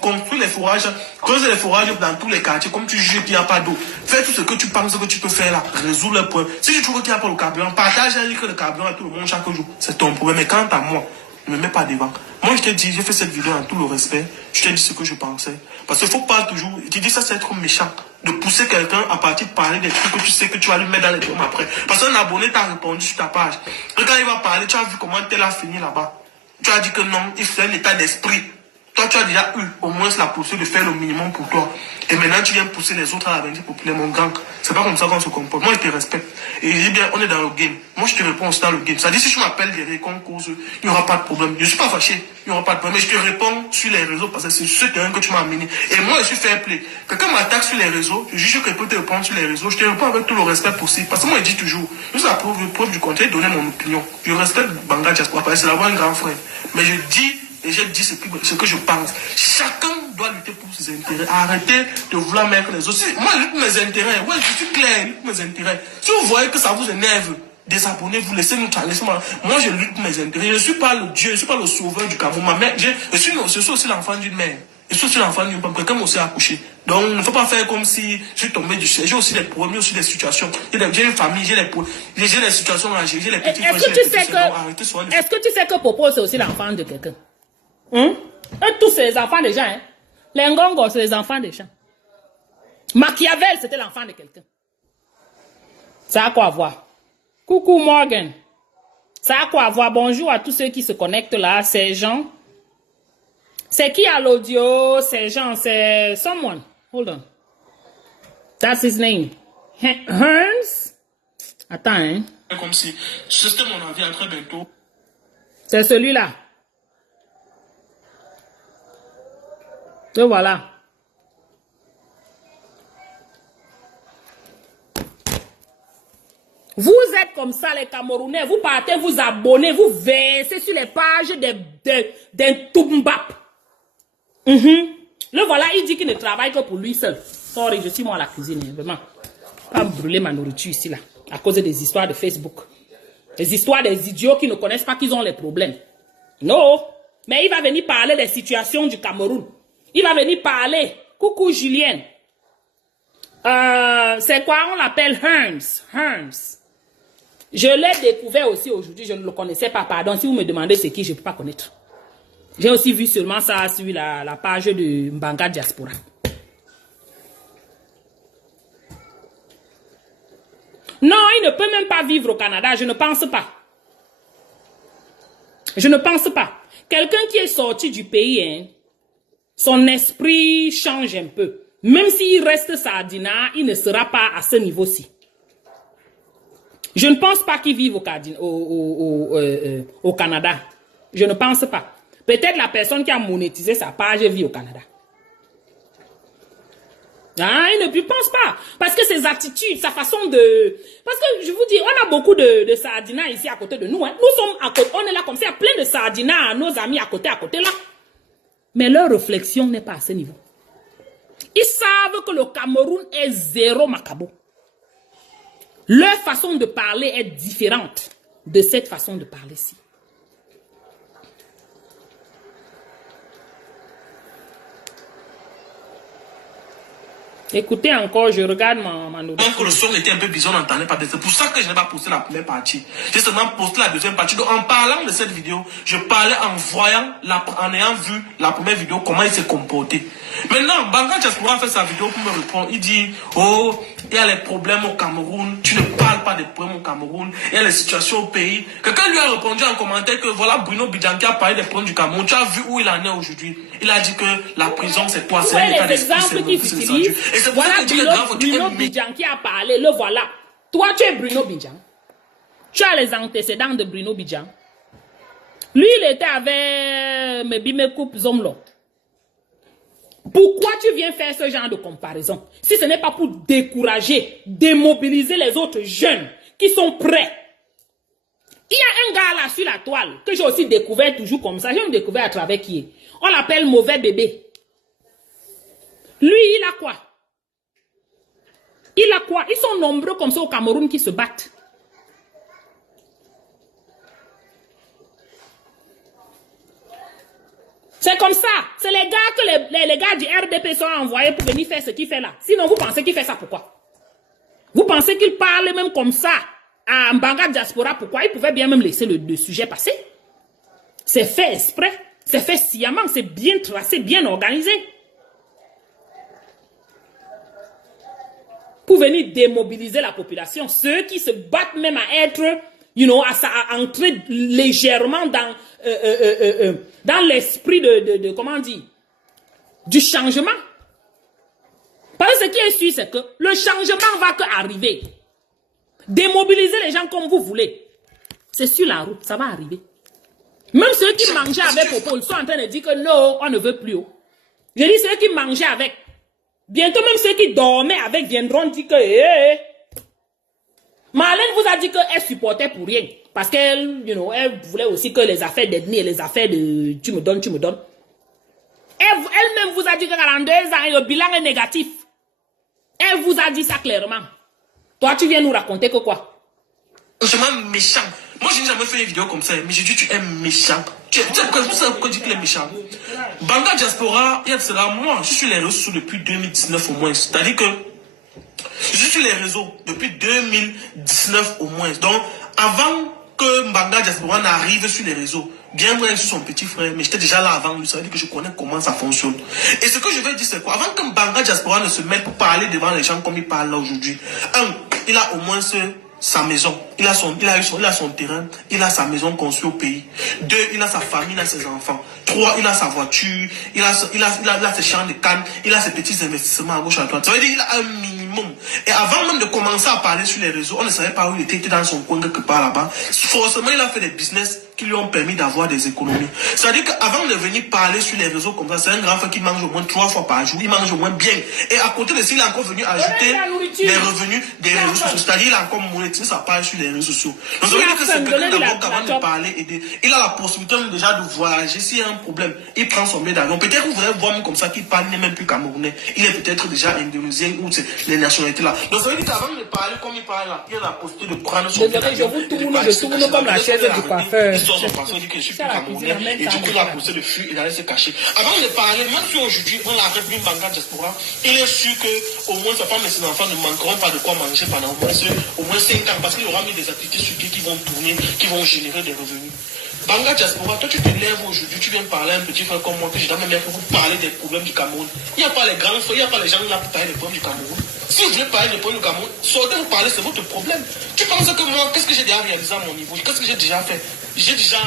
construis les forages, creuse les forages dans tous les quartiers, comme tu juges qu'il n'y a pas d'eau. Fais tout ce que tu penses que tu peux faire là, résous le problème. Si tu trouves qu'il n'y a pas le carburant, partage un litre de carburant à tout le monde chaque jour. C'est ton problème. Mais quant à moi, ne me mets pas devant. Moi, je t'ai dit, j'ai fait cette vidéo en tout le respect. Je t'ai dit ce que je pensais. Parce qu'il ne faut pas toujours... Tu dis ça, c'est être méchant. De pousser quelqu'un à partir de parler des trucs que tu sais que tu vas lui mettre dans les pommes après. Parce qu'un abonné t'a répondu sur ta page. Et quand il va parler, tu as vu comment tel a fini là-bas. Tu as dit que non, il fait un état d'esprit. Toi, tu as déjà eu au moins la possibilité de faire le minimum pour toi. Et maintenant, tu viens pousser les autres à la vindicte populaire, mon gang. C'est pas comme ça qu'on se comporte. Moi, je te respecte. Et je dis bien, on est dans le game. Moi, je te réponds aussi dans le game. C'est-à-dire, si tu m'appelles derrière qu'on cause, il n'y aura pas de problème. Je ne suis pas fâché. Il n'y aura pas de problème. Mais je te réponds sur les réseaux parce que c'est ce terrain que tu m'as amené. Et moi, je suis fair play. Quelqu'un m'attaque sur les réseaux, je juge que peut te répondre sur les réseaux. Je te réponds avec tout le respect possible. Parce que moi, je dis toujours, juste la preuve du contraire, donner mon opinion. Je respecte Banga Diaspora parce que c'est d'avoir un grand frère. Mais je dis, et j'ai dit ce que je pense. Chacun doit lutter pour ses intérêts. Arrêtez de vouloir mettre les autres. Moi, je lutte mes intérêts. Ouais, je suis clair, je lutte mes intérêts. Si vous voyez que ça vous énerve, désabonnez-vous, laissez-nous challenger. Moi, je lutte mes intérêts. Je ne suis pas le Dieu, je ne suis pas le sauveur du Cameroun. Ma mère, je suis aussi l'enfant d'une mère. Je suis aussi l'enfant d'une femme. Quelqu'un m'a aussi accouché. Donc, il ne faut pas faire comme si je suis tombé du ciel. J'ai aussi des problèmes, j'ai aussi des situations. J'ai une famille, j'ai des situations à gérer, j'ai les petits frères. Est-ce que tu sais que Popo, c'est aussi l'enfant de quelqu'un? Et tous ces enfants des gens, hein? Les Ngongo, c'est les enfants des gens. Machiavel, c'était l'enfant de quelqu'un. Ça a quoi à voir? Coucou Morgan. Ça a quoi à voir? Bonjour à tous ceux qui se connectent là, ces gens. C'est qui à l'audio? Ces gens, c'est someone. Hold on. That's his name. Hearns? Attends, hein? Comme si c'était mon avis à très bientôt. C'est celui-là. Et voilà. Vous êtes comme ça, les Camerounais. Vous partez, vous abonnez, vous versez sur les pages d'un Toumbap. Le voilà, il dit qu'il ne travaille que pour lui seul. Sorry, je suis moi à la cuisine, hein, vraiment. Pas brûler ma nourriture ici, là, à cause des histoires de Facebook. Les histoires des idiots qui ne connaissent pas qu'ils ont les problèmes. Non, mais il va venir parler des situations du Cameroun. Il va venir parler. Coucou Julienne. C'est quoi? On l'appelle Hearns. Je l'ai découvert aussi aujourd'hui. Je ne le connaissais pas. Pardon, si vous me demandez c'est qui, je ne peux pas connaître. J'ai aussi vu seulement ça sur la page de Mbanga Diaspora. Non, il ne peut même pas vivre au Canada. Je ne pense pas. Je ne pense pas. Quelqu'un qui est sorti du pays, hein, son esprit change un peu. Même s'il reste sardinat, il ne sera pas à ce niveau-ci. Je ne pense pas qu'il vive au Canada. Je ne pense pas. Peut-être la personne qui a monétisé sa page vit au Canada. Ah, il ne pense pas. Parce que ses attitudes, sa façon de... Parce que je vous dis, on a beaucoup de sardinats ici à côté de nous. Hein. Nous sommes à côté, on est là comme ça, il y a plein de sardinats, nos amis à côté là. Mais leur réflexion n'est pas à ce niveau. Ils savent que le Cameroun est zéro macabo. Leur façon de parler est différente de cette façon de parler-ci. Écoutez encore, je regarde ma note. Donc le son était un peu bizarre, on n'entendait pas. C'est pour ça que je n'ai pas posté la première partie. J'ai seulement posté la deuxième partie. Donc en parlant de cette vidéo, je parlais en ayant vu la première vidéo, comment il s'est comporté. Maintenant, Banga Diaspora fait sa vidéo pour me répondre. Il dit, oh, il y a les problèmes au Cameroun. Tu ne parles pas des problèmes au Cameroun. Il y a les situations au pays. Quelqu'un lui a répondu en commentaire que voilà, Bruno Bidjanki a parlé des problèmes du Cameroun. Tu as vu où il en est aujourd'hui. Il a dit que la prison, c'est quoi? C'est un état d'esprit, c'est utilisent. Voilà, Bruno Bidjanki a parlé, le voilà. Toi, tu es Bruno Bidjan. Tu as les antécédents de Bruno Bidjan. Lui, il était avec Mebime Coupe Zomlo. Pourquoi tu viens faire ce genre de comparaison? Si ce n'est pas pour décourager, démobiliser les autres jeunes qui sont prêts. Il y a un gars là sur la toile que j'ai aussi découvert toujours comme ça. J'ai découvert à travers qui? On l'appelle Mauvais Bébé. Lui, il a quoi? Il a quoi? Ils sont nombreux comme ça au Cameroun qui se battent. C'est comme ça. C'est les gars que les gars du RDP sont envoyés pour venir faire ce qu'il fait là. Sinon, vous pensez qu'il fait ça pourquoi? Vous pensez qu'il parle même comme ça à Mbanga Diaspora? Pourquoi? Il pouvait bien même laisser le sujet passer. C'est fait exprès. C'est fait sciemment. C'est bien tracé, bien organisé. Pour venir démobiliser la population. Ceux qui se battent même à être, à entrer légèrement dans l'esprit de comment dire, du changement. Parce que ce qui est sûr, c'est que le changement va qu'arriver. Démobiliser les gens comme vous voulez. C'est sur la route, ça va arriver. Même ceux qui mangeaient avec Popol sont en train de dire que non, on ne veut plus. Je dis ceux qui mangeaient avec. Bientôt même ceux qui dormaient avec viendront dire que Marlène vous a dit qu'elle supportait pour rien. Parce qu'elle, elle voulait aussi que les affaires d'ethnie et les affaires de tu me donnes. Elle-même vous a dit que 42 ans, le bilan est négatif. Elle vous a dit ça clairement. Toi, tu viens nous raconter que quoi? Je suis méchant. Moi, je n'ai jamais fait une vidéo comme ça. Mais j'ai dit, tu es méchant. Tu sais pourquoi je dis qu'il est méchant? Banga Diaspora, il y a de cela. Moi, je suis sur les réseaux depuis 2019 au moins. C'est-à-dire que je suis sur les réseaux depuis 2019 au moins. Donc, avant que Banga Diaspora n'arrive sur les réseaux, bien moi, je suis son petit frère, mais j'étais déjà là avant lui. Ça veut dire que je connais comment ça fonctionne. Et ce que je veux dire, c'est quoi? Avant que Banga Diaspora ne se mette pour parler devant les gens comme il parle là aujourd'hui, il a au moins sa maison, il a son terrain, il a sa maison construite au pays. 2, il a sa famille, il a ses enfants. 3, il a sa voiture, il a ses champs de canne, il a ses petits investissements à gauche à droite. Ça veut dire qu'il a un minimum. Et avant même de commencer à parler sur les réseaux, on ne savait pas où il était dans son coin quelque part là-bas. Forcément, il a fait des business qui lui ont permis d'avoir des économies. C'est-à-dire qu'avant de venir parler sur les réseaux comme ça, c'est un grand frère qui mange au moins 3 fois par jour, il mange au moins bien. Et à côté de ça, il a encore venu ajouter des revenus des réseaux sociaux. C'est-à-dire qu'il a encore monétisé sa page sur les réseaux sociaux. Donc ça veut dire que c'est quelqu'un d'abord qu'avant de parler, il a la possibilité déjà de voyager. S'il y a un problème, il prend son billet d'avion. Peut-être vous voudrez voir comme ça qu'il parle, il n'est même plus camerounais. Il est peut-être déjà indonésien ou les nationalités là. Donc ça veut dire qu'avant de parler comme il parle là, il a la possibilité de prendre son billet d'avion. Je tourne comme la chaise du coiffeur. Son parfum dit que je suis plus camerounais et du coup il a poussé le fuir, il allait se cacher. Avant de parler, même si aujourd'hui on l'avait vu Banga Diaspora, il est sûr que au moins sa femme et ses enfants ne manqueront pas de quoi manger pendant au moins 5 ans parce qu'il aura mis des activités sur pied qui vont tourner, qui vont générer des revenus. Banga Diaspora, toi tu te lèves aujourd'hui, tu viens parler à un petit frère comme moi que j'ai jamais bien pour vous parler des problèmes du Cameroun. Il n'y a pas les grands frères, il n'y a pas les gens là pour parler des problèmes du Cameroun. Si vous voulez parler des problèmes du Cameroun, sortez vous parler, c'est votre problème. Tu penses que moi, qu'est-ce que j'ai déjà réalisé à mon niveau? Qu'est-ce que j'ai déjà fait? J'ai déjà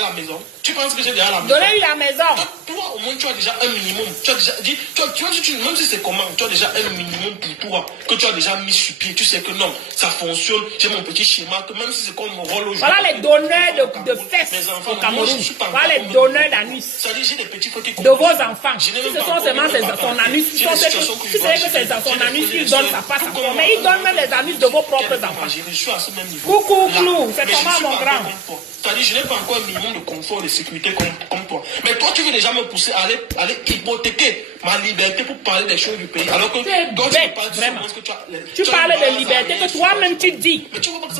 la maison. Tu penses que j'ai déjà la maison? Donnez-lui la maison. Toi, au moins, tu as déjà un minimum. Tu as déjà dit, même si c'est comment, tu as déjà un minimum pour toi, que tu as déjà mis sur pied. Tu sais que non, ça fonctionne. J'ai mon petit schéma, que même si c'est comme mon rôle aujourd'hui. Voilà les donneurs de fesses au Cameroun. Voilà les donneurs d'anus. C'est-à-dire, j'ai des petits frères qui de vos enfants. Si ce sont seulement son anus, tu sais que c'est son anus qui donne sa passe à quoi. Mais il donne même les anus de vos propres enfants. Je suis à ce même niveau. Coucou, Clou, c'est comment mon grand? C'est-à-dire, je n'ai pas encore un minimum de confort, de sécurité comme toi. Mais toi, tu veux déjà me pousser à aller hypothéquer ma liberté pour parler des choses du pays. Alors que toi, tu bête, parles vraiment. Que tu parles de liberté que toi-même tu dis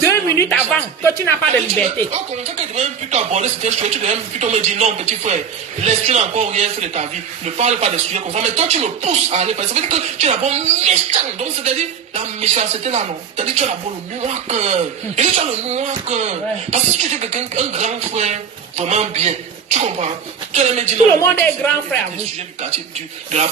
2 minutes avant que tu n'as pas de liberté. Quand tu devrais plutôt aborder cette chose, tu devrais plutôt me dire non, petit frère, laisse, tu n'as encore rien fait de ta vie. Ne parle pas de sujets comme ça. Mais toi, tu me pousses à aller. Ça veut dire que tu es d'abord méchant. Donc, c'est-à-dire, la méchanceté là, non. C'est-à-dire, tu as d'abord le noir cœur. Et tu as le noir cœur. Parce que si tu es quelqu'un, un grand frère, vraiment bien. Tu comprends? Tu allais me dire, tout le monde est grand frère. Des sujets du quartier, du pays.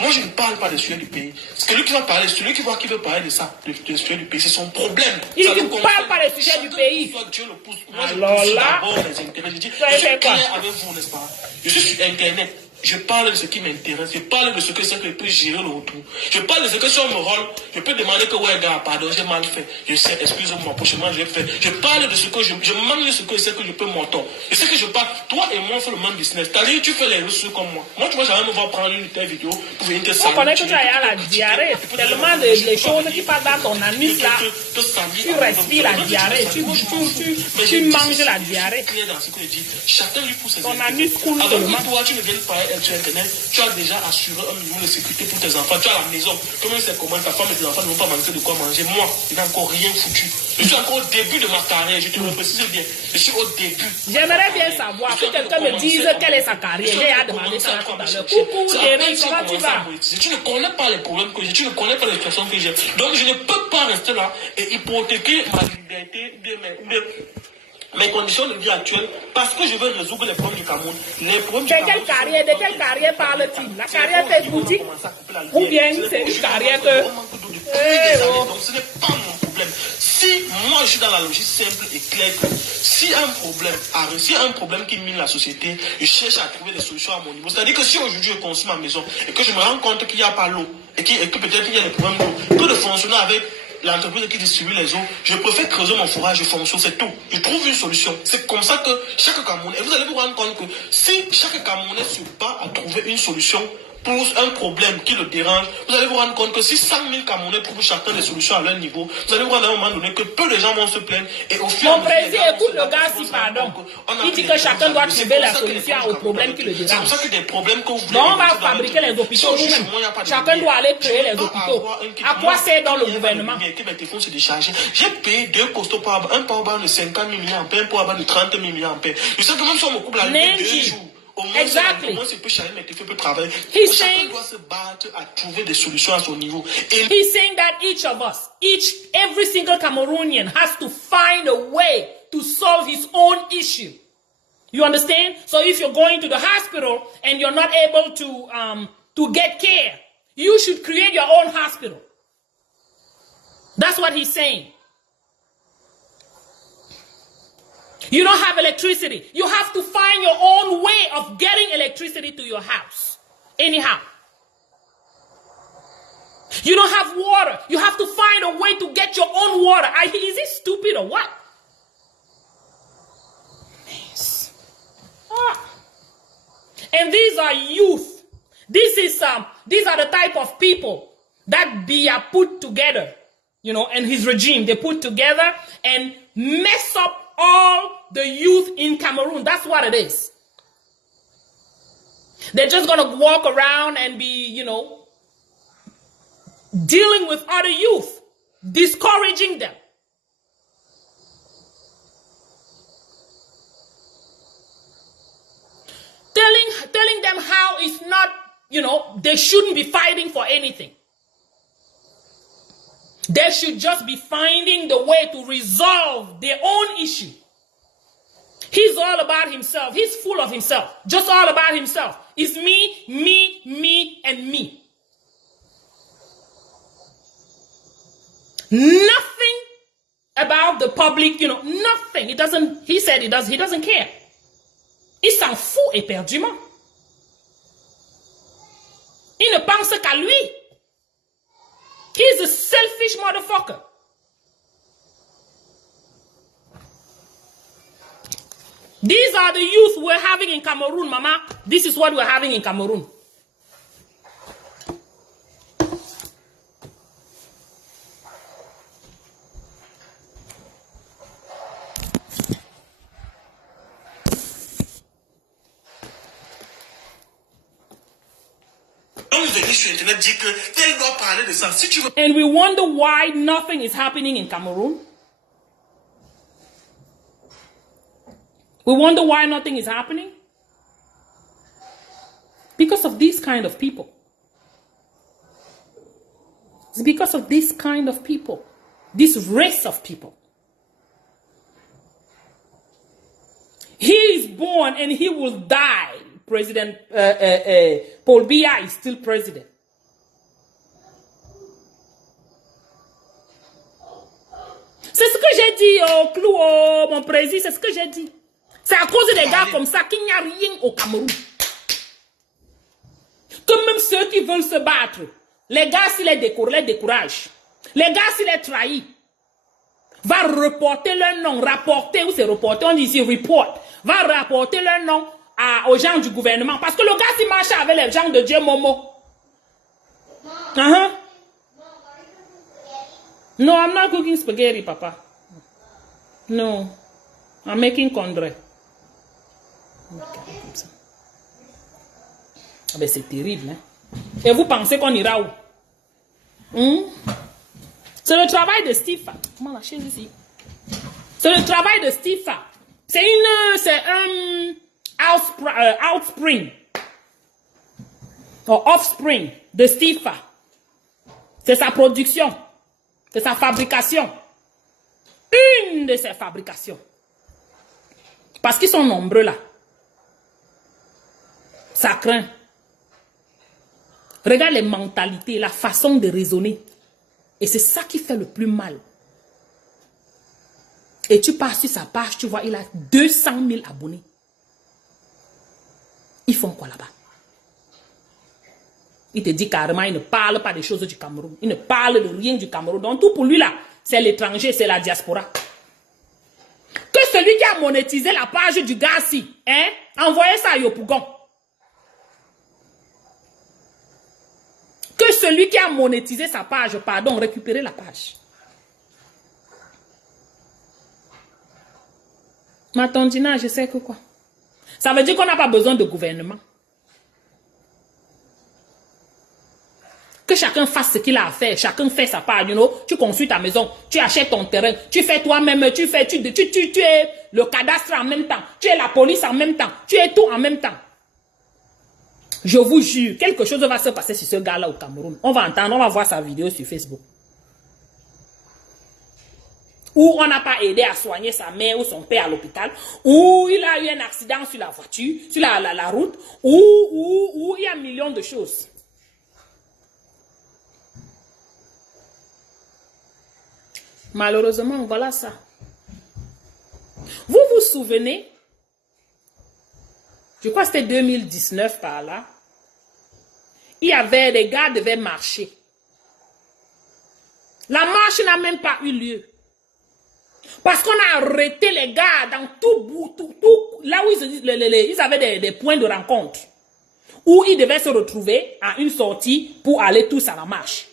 Moi, je ne parle pas des sujets du pays. Celui qui va parler, celui qui voit qui veut parler de ça, des sujets du pays, c'est son problème. Il ne parle pas des sujets du pays. Dieu le pousse. Moi, alors je pousse là, d'abord les intérêts. Je dis, je suis clair avec vous, n'est-ce pas? Je suis sur Internet. Je parle de ce qui m'intéresse. Je parle de ce que c'est que je peux gérer le retour. Je parle de ce que si on me rôle, je peux demander que ouais, gars, pardon, j'ai mal fait. Je sais, excusez-moi, prochainement, j'ai fait. Je parle de ce que je manque de ce que c'est que je peux m'entendre. Et c'est que je parle. Toi et moi, on fait le même business. C'est-à-dire, tu fais les ressources comme moi. Moi, tu vois, j'allais me voir prendre une telle vidéo pour venir te saluer. On connaît que tu as la diarrhée. Tellement de choses qui passent dans ton anus là. Tu respires la diarrhée. Tu manges la diarrhée. Chacun lui pousse ses ton anus coule seulement. Toi, tu ne viens pas sur Internet. Tu as déjà assuré un niveau de sécurité pour tes enfants. Tu as la maison. Comment c'est comment ta femme et tes enfants ne vont pas manquer de quoi manger. Moi, je n'ai encore rien foutu. Je suis encore au début de ma carrière. Je te le précise bien. Je suis au début. J'aimerais bien savoir que quelqu'un me dise quelle est sa carrière. J'ai demandé ça tout à l'heure. Coucou, Thierry, comment tu vas? Tu ne connais pas les problèmes que j'ai. Tu ne connais pas les situations que j'ai. Donc, je ne peux pas rester là et hypothéquer ma liberté mes conditions de vie actuelles parce que je veux résoudre les problèmes du Cameroun. De quelle carrière parle-t-il? La carrière Facebook ou bien c'est une carrière que... Donc ce n'est pas mon problème. Si moi je suis dans la logique simple et claire que si un problème arrive, si un problème qui mine la société, je cherche à trouver des solutions à mon niveau. C'est-à-dire que si aujourd'hui je construis ma maison et que je me rends compte qu'il n'y a pas l'eau et que peut-être qu'il y a des problèmes d'eau, que de fonctionner avec l'entreprise qui distribue les eaux, je préfère creuser mon forage, je fonctionne, c'est tout. Je trouve une solution. C'est comme ça que chaque Camerounais, et vous allez vous rendre compte que si chaque Camerounais se bat à trouver une solution pour un problème qui le dérange, vous allez vous rendre compte que si 100 000 Camerounais trouvent chacun des solutions à leur niveau, vous allez vous rendre à un moment donné que peu de gens vont se plaindre. Et au final, mon président, écoute le gars si pardon. Il dit que chacun doit trouver la solution au problème qui le dérange. C'est pour ça que des problèmes que vous voulez. Non, on va fabriquer les hôpitaux nous-mêmes. Chacun doit aller créer les hôpitaux. À quoi sert dans le gouvernement? J'ai payé 2 costauds par un powerbank de 50 000 mAh, un powerbank de 30 000 mAh. Je sais que même si on me coupe la lumière 2 jours, exactly. Au moins, c'est peu chargé, mais tu peux travailler. Chacun doit se battre à trouver des solutions à son niveau. He's saying that each of us, every single Cameroonian has to find a way to solve his own issue. You understand? So if you're going to the hospital and you're not able to get care, you should create your own hospital. That's what he's saying. You don't have electricity. You have to find your own way of getting electricity to your house. Anyhow. You don't have water. You have to find a way to get your own water. Is he stupid or what? Yes. And these are youth. These are the type of people that Biya put together, and his regime, they put together and mess up all the youth in Cameroon. That's what it is. They're just going to walk around and be, dealing with other youth, discouraging them. Telling them how it's not, they shouldn't be fighting for anything. They should just be finding the way to resolve their own issue. He's all about himself. He's full of himself. Just all about himself. It's me, me, me, and me. Nothing about the public, nothing. He said he doesn't care. Il s'en fout éperdument. Il ne pense qu'à lui. He's a selfish motherfucker. These are the youth we're having in Cameroon, Mama. This is what we're having in Cameroon. venir sur Internet dire que tel doit parler de ça. Si tu veux... And we wonder why nothing is happening in Cameroon. We wonder why nothing is happening. Because of these kind of people. It's because of this kind of people. This race of people. He is born and he will die. President Paul Biya is still president. C'est ce que j'ai dit au clou, mon président, c'est ce que j'ai dit. C'est à cause des gars comme ça qu'il n'y a rien au Cameroun. Que même ceux qui veulent se battre, les gars, s'ils les découragent, les gars, s'ils les trahissent, va reporter leur nom, rapporter, ou c'est reporter, on dit ici report, va rapporter leur nom aux gens du gouvernement. Parce que le gars, s'il marche avec les gens de Dieu Momo. No, I'm not cooking spaghetti, papa. No, I'm making condré. Ah ben c'est terrible, hein. Et vous pensez qu'on ira où? C'est le travail de Stifa. Comment la chaise ici? C'est le travail de Stifa. C'est un outspring. Ou offspring de Stifa. C'est sa production. C'est sa fabrication. Une de ses fabrications. Parce qu'ils sont nombreux là. Ça craint. Regarde les mentalités, la façon de raisonner. Et c'est ça qui fait le plus mal. Et tu pars sur sa page, tu vois, il a 200 000 abonnés. Ils font quoi là-bas? Il te dit carrément, il ne parle pas des choses du Cameroun. Il ne parle de rien du Cameroun. Donc tout pour lui là, c'est l'étranger, c'est la diaspora. Que celui qui a monétisé la page du gars-ci, hein, envoyez ça à Yopougon. Que celui qui a monétisé sa page, pardon, récupérer la page. Ma tondina, je sais que quoi. Ça veut dire qu'on n'a pas besoin de gouvernement. Que chacun fasse ce qu'il a à faire. Chacun fait sa part, you know. Tu construis ta maison, tu achètes ton terrain, tu fais toi-même, tu es le cadastre en même temps, tu es la police en même temps, tu es tout en même temps. Je vous jure, quelque chose va se passer sur ce gars-là au Cameroun. On va entendre, on va voir sa vidéo sur Facebook. Ou on n'a pas aidé à soigner sa mère ou son père à l'hôpital. Ou il a eu un accident sur la voiture, sur la route. Ou il y a millions de choses. Malheureusement, voilà ça. Vous vous souvenez? Je crois que c'était 2019 par là. Il y avait, les gars devaient marcher. La marche n'a même pas eu lieu. Parce qu'on a arrêté les gars dans tout là où ils avaient des points de rencontre. Où ils devaient se retrouver à une sortie pour aller tous à la marche.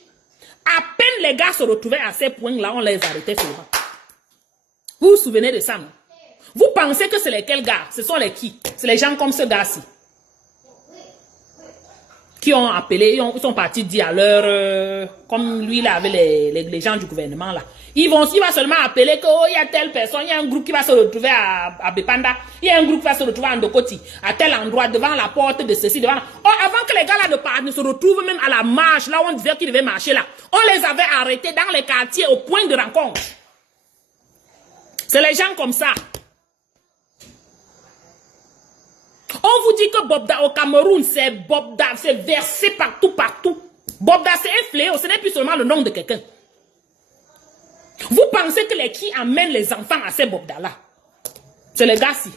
À peine les gars se retrouvaient à ces points-là, on les arrêtait seulement. Vous vous souvenez de ça, non? Vous pensez que c'est lesquels gars? Ce sont les qui? C'est les gens comme ce gars-ci. Qui ont appelé, ils sont partis dire à leur... comme lui, là, avec les gens du gouvernement, là. Il va seulement appeler que, oh, il y a telle personne, il y a un groupe qui va se retrouver à Bepanda, il y a un groupe qui va se retrouver à Ndokoti, à tel endroit, devant la porte de ceci, devant... Oh, avant que les gars, là, ne se retrouvent même à la marche, là où on disait qu'ils devaient marcher, là. On les avait arrêtés dans les quartiers au point de rencontre. C'est les gens comme ça. On vous dit que Bobda au Cameroun, c'est Bobda, c'est versé partout. Bobda, c'est un fléau, ce n'est plus seulement le nom de quelqu'un. Vous pensez que les qui amènent les enfants à ces Bobda-là? C'est les gars-ci.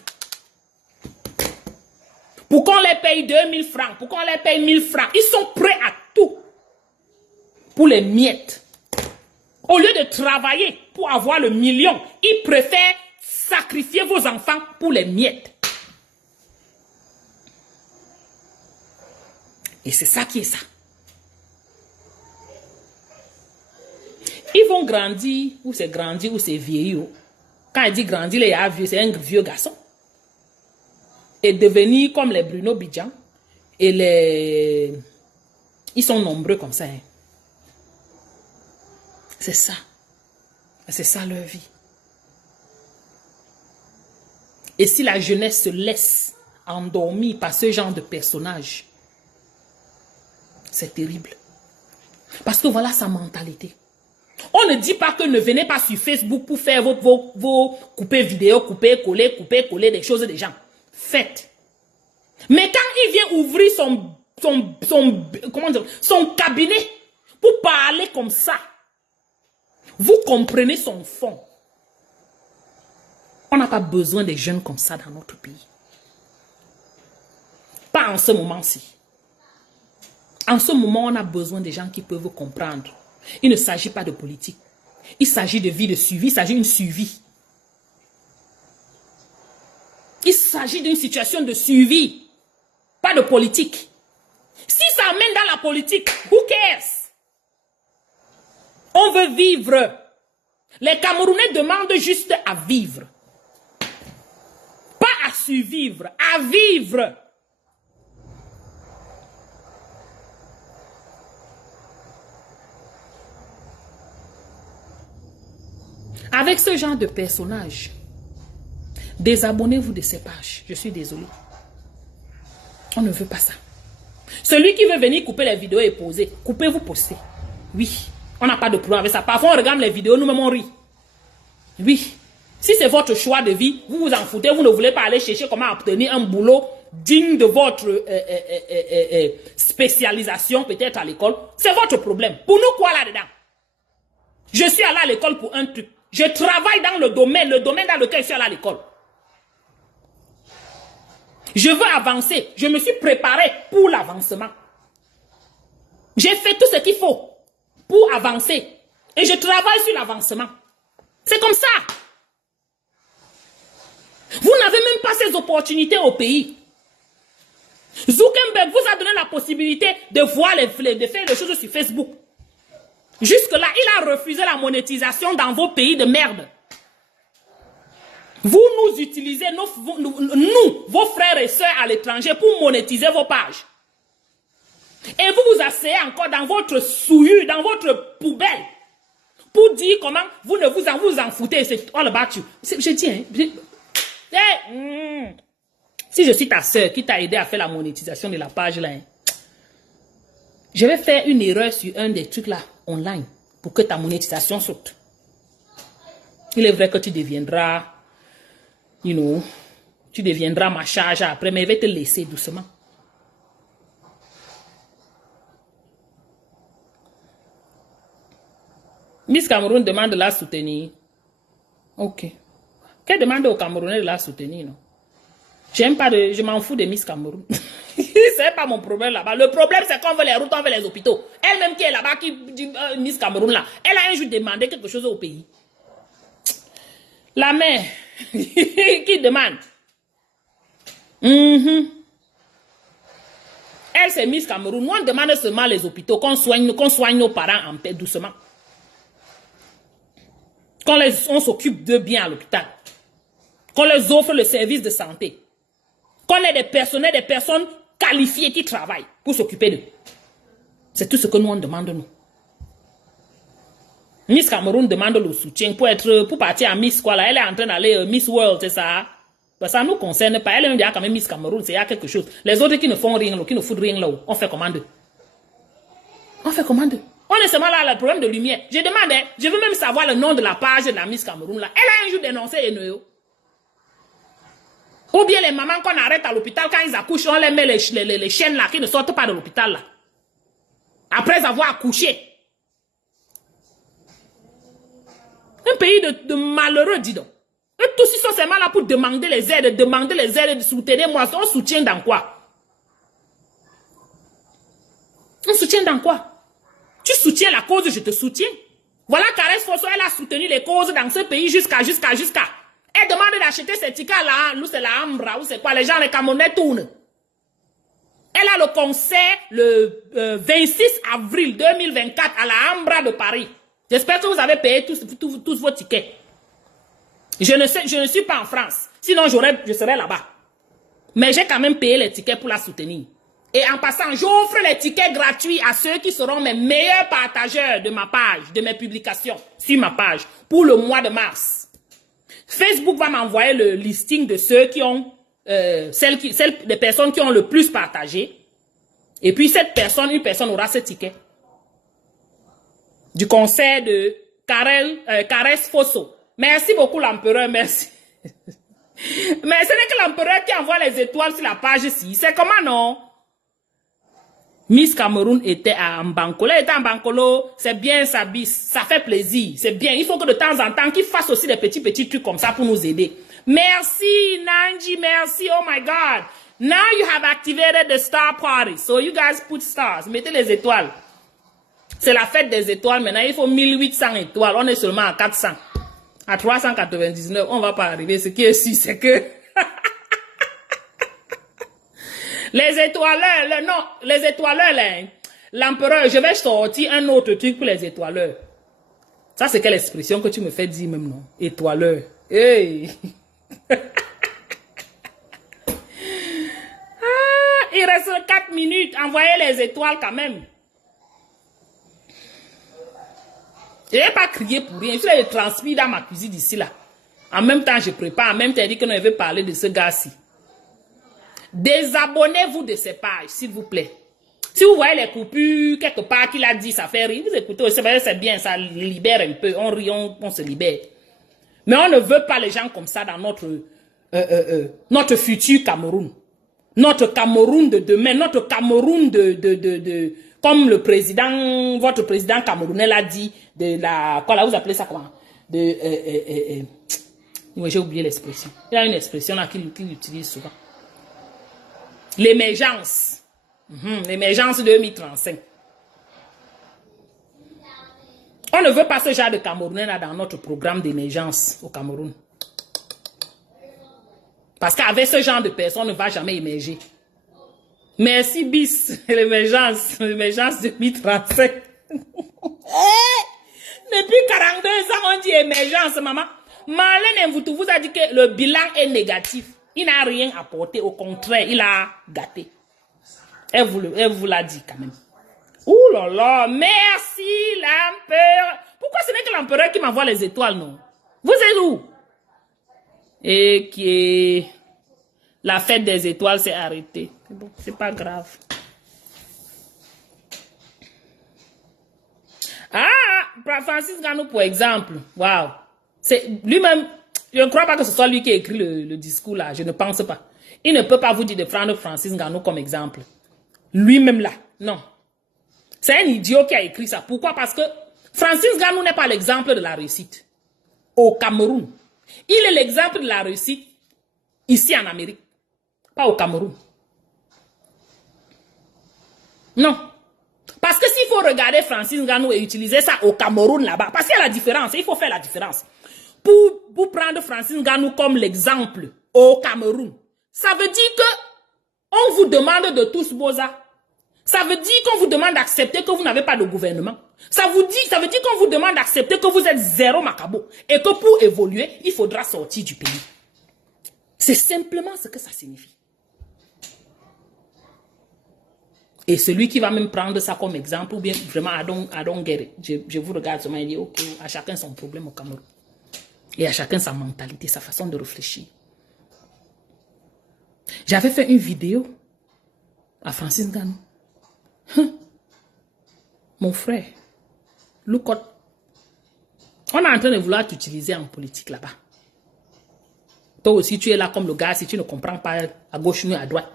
Pour qu'on les paye 2000 francs, pour qu'on les paye 1000 francs, ils sont prêts à tout pour les miettes. Au lieu de travailler pour avoir le million, ils préfèrent sacrifier vos enfants pour les miettes. Et c'est ça qui est ça. Ils vont grandir, ou c'est grandir, ou c'est vieillir. Quand il dit grandir, il y a un vieux, c'est un vieux garçon. Et devenir comme les Bruno Bidjan et Ils sont nombreux comme ça. Hein. C'est ça. C'est ça leur vie. Et si la jeunesse se laisse endormir par ce genre de personnage, c'est terrible. Parce que voilà sa mentalité. On ne dit pas que ne venez pas sur Facebook pour faire vos couper vidéo, couper, coller des choses des gens. Faites. Mais quand il vient ouvrir son cabinet pour parler comme ça, vous comprenez son fond. On n'a pas besoin des jeunes comme ça dans notre pays. Pas en ce moment-ci. En ce moment, on a besoin des gens qui peuvent comprendre. Il ne s'agit pas de politique. Il s'agit de vie de suivi. Il s'agit d'une suivi. Il s'agit d'une situation de suivi. Pas de politique. Si ça amène dans la politique, who cares? On veut vivre. Les Camerounais demandent juste à vivre. Pas à survivre, à vivre. Avec ce genre de personnage, désabonnez-vous de ces pages. Je suis désolée. On ne veut pas ça. Celui qui veut venir couper les vidéos et poser, coupez-vous, postez. Oui, on n'a pas de problème avec ça. Parfois, on regarde les vidéos, nous-mêmes on rit. Oui, si c'est votre choix de vie, vous vous en foutez, vous ne voulez pas aller chercher comment obtenir un boulot digne de votre spécialisation, peut-être à l'école. C'est votre problème. Pour nous, quoi là-dedans? Je suis allé à l'école pour un truc. Je travaille dans le domaine dans lequel je suis allé à l'école. Je veux avancer. Je me suis préparé pour l'avancement. J'ai fait tout ce qu'il faut pour avancer. Et je travaille sur l'avancement. C'est comme ça. Vous n'avez même pas ces opportunités au pays. Zuckerberg vous a donné la possibilité de voir de faire des choses sur Facebook. Jusque-là, il a refusé la monétisation dans vos pays de merde. Vous nous utilisez, nous, vos frères et sœurs à l'étranger, pour monétiser vos pages. Et vous vous asseyez encore dans votre souillure, dans votre poubelle, pour dire comment vous ne vous en foutez. C'est all about you. Je dis, hein, si je suis ta sœur qui t'a aidé à faire la monétisation de la page là, hein, je vais faire une erreur sur un des trucs là, online, pour que ta monétisation saute. Il est vrai que tu deviendras, tu deviendras ma charge après, mais je vais te laisser doucement. Miss Cameroun demande de la soutenir. Ok. Qu'elle demande aux Camerounais de la soutenir, non? Je m'en fous de Miss Cameroun. C'est pas mon problème là-bas. Le problème, c'est qu'on veut les routes, on veut les hôpitaux. Elle-même qui est là-bas, qui dit Miss Cameroun là, elle a un jour demandé quelque chose au pays. La mère qui demande. Elle, c'est Miss Cameroun. Nous, on demande seulement les hôpitaux, qu'on soigne nos parents en paix, doucement. On s'occupe d'eux bien à l'hôpital. Qu'on leur offre le service de santé. Qu'on ait des personnes qualifiées qui travaillent pour s'occuper d'eux. C'est tout ce que nous, on demande, nous. Miss Cameroun demande le soutien pour partir à Miss quoi là. Elle est en train d'aller Miss World, c'est ça. Ben, ça ne nous concerne pas. Elle est déjà quand même Miss Cameroun, c'est quelque chose. Les autres qui ne font rien, qui ne foutent rien là, on fait commande. On fait commande. On est seulement là, le problème de lumière. Je demande, je veux même savoir le nom de la page de la Miss Cameroun là. Elle a un jour dénoncé les nœuds. Ou bien les mamans qu'on arrête à l'hôpital quand ils accouchent, on les met les chaînes là qui ne sortent pas de l'hôpital là. Après avoir accouché. Un pays de malheureux, dis donc. Et tous ils sont seulement là pour demander les aides, soutenez-moi. On soutient dans quoi? On soutient dans quoi? Tu soutiens la cause, je te soutiens. Voilà Caresse Fosso, elle a soutenu les causes dans ce pays jusqu'à. Elle demande d'acheter ces tickets là, nous c'est la Ambra, ou c'est quoi, les gens, les Camerounais tournent. Elle a le concert le 26 avril 2024 à la Ambra de Paris. J'espère que vous avez payé tous vos tickets. Je ne suis pas en France. Sinon, je serais là-bas. Mais j'ai quand même payé les tickets pour la soutenir. Et en passant, j'offre les tickets gratuits à ceux qui seront mes meilleurs partageurs de ma page, de mes publications sur ma page pour le mois de mars. Facebook va m'envoyer le listing de ceux qui ont, des personnes qui ont le plus partagé. Et puis une personne aura ce ticket. Du concert de Caresse Fosso. Merci beaucoup l'empereur, merci. Mais ce n'est que l'empereur qui envoie les étoiles sur la page ici. C'est comment non? Miss Cameroun était à Mbankolo. Elle était à Mbankolo. C'est bien sa bis. Ça fait plaisir. C'est bien. Il faut que de temps en temps, qu'il fasse aussi des petits trucs comme ça pour nous aider. Merci, Nanji. Merci. Oh my God. Now you have activated the star party. So you guys put stars. Mettez les étoiles. C'est la fête des étoiles. Maintenant, il faut 1800 étoiles. On est seulement à 400. À 399, on va pas arriver. Ce qui est sûr, c'est que les étoileurs, non, les étoileurs, l'empereur, je vais sortir un autre truc pour les étoileurs. Ça, c'est quelle expression que tu me fais dire même, non? Étoileur. Hey! Il reste 4 minutes. Envoyez les étoiles quand même. Je n'ai pas crié pour rien. Je les transmis dans ma cuisine d'ici là. En même temps, je prépare. En même temps, je dis que je vais parler de ce gars-ci. Désabonnez-vous de ces pages, s'il vous plaît. Si vous voyez les coupures, quelque part qu'il a dit, ça fait rire. Vous écoutez, c'est bien, ça libère un peu. On rit, on se libère. Mais on ne veut pas les gens comme ça dans notre futur Cameroun. Notre Cameroun de demain, notre Cameroun comme le président, votre président camerounais l'a dit, de la, quoi là, vous appelez ça comment? J'ai oublié l'expression. Il y a une expression là qu'il utilise souvent. L'émergence. L'émergence 2035. On ne veut pas ce genre de Camerounais là dans notre programme d'émergence au Cameroun. Parce qu'avec ce genre de personnes, on ne va jamais émerger. Merci bis, l'émergence 2035. Depuis 42 ans, on dit émergence, maman. Marlène Mvutu vous a dit que le bilan est négatif. Il n'a rien apporté, au contraire, il a gâté. Elle vous l'a dit quand même. Ouh là là, merci l'empereur. Pourquoi ce n'est que l'empereur qui m'envoie les étoiles, non? Vous êtes où? Et qui est... La fête des étoiles s'est arrêtée. Bon, c'est pas grave. Ah, Francis Ngannou, pour exemple. Waouh. C'est lui-même, je ne crois pas que ce soit lui qui a écrit le discours là. Je ne pense pas. Il ne peut pas vous dire de prendre Francis Ngannou comme exemple. Lui-même là. Non. C'est un idiot qui a écrit ça. Pourquoi? Parce que Francis Ngannou n'est pas l'exemple de la réussite au Cameroun. Il est l'exemple de la réussite ici en Amérique. Pas au Cameroun. Non. Parce que s'il faut regarder Francis Ngannou et utiliser ça au Cameroun là-bas, parce qu'il y a la différence, il faut faire la différence. Pour prendre Francis Ngannou comme l'exemple au Cameroun, ça veut dire que on vous demande de tous Boza. Ça veut dire qu'on vous demande d'accepter que vous n'avez pas de gouvernement. Ça veut dire qu'on vous demande d'accepter que vous êtes zéro macabo et que pour évoluer, il faudra sortir du pays. C'est simplement ce que ça signifie. Et celui qui va même prendre ça comme exemple, ou bien vraiment, I don't get it. Je vous regarde seulement et dis, ok, à chacun son problème au Cameroun. Et à chacun sa mentalité, sa façon de réfléchir. J'avais fait une vidéo à Francis Ngannou. Mon frère, look out. On est en train de vouloir t'utiliser en politique là-bas. Toi aussi, tu es là comme le gars, si tu ne comprends pas à gauche ni à droite.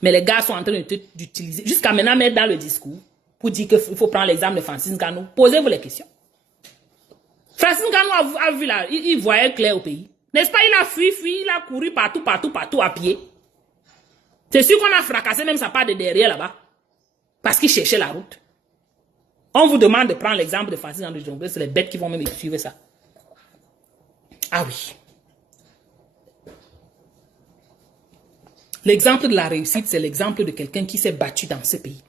Mais les gars sont en train d'utiliser, jusqu'à maintenant, mettre dans le discours, pour dire qu'il faut prendre l'exemple de Francis Ngannou. Posez-vous les questions. Francis Ngannou a vu là, il voyait clair au pays. N'est-ce pas, il a fui, il a couru partout à pied. C'est sûr qu'on a fracassé même sa part de derrière là-bas. Parce qu'il cherchait la route. On vous demande de prendre l'exemple de Francis Ngannou. C'est les bêtes qui vont même suivre ça. Ah oui. L'exemple de la réussite, c'est l'exemple de quelqu'un qui s'est battu dans ce pays,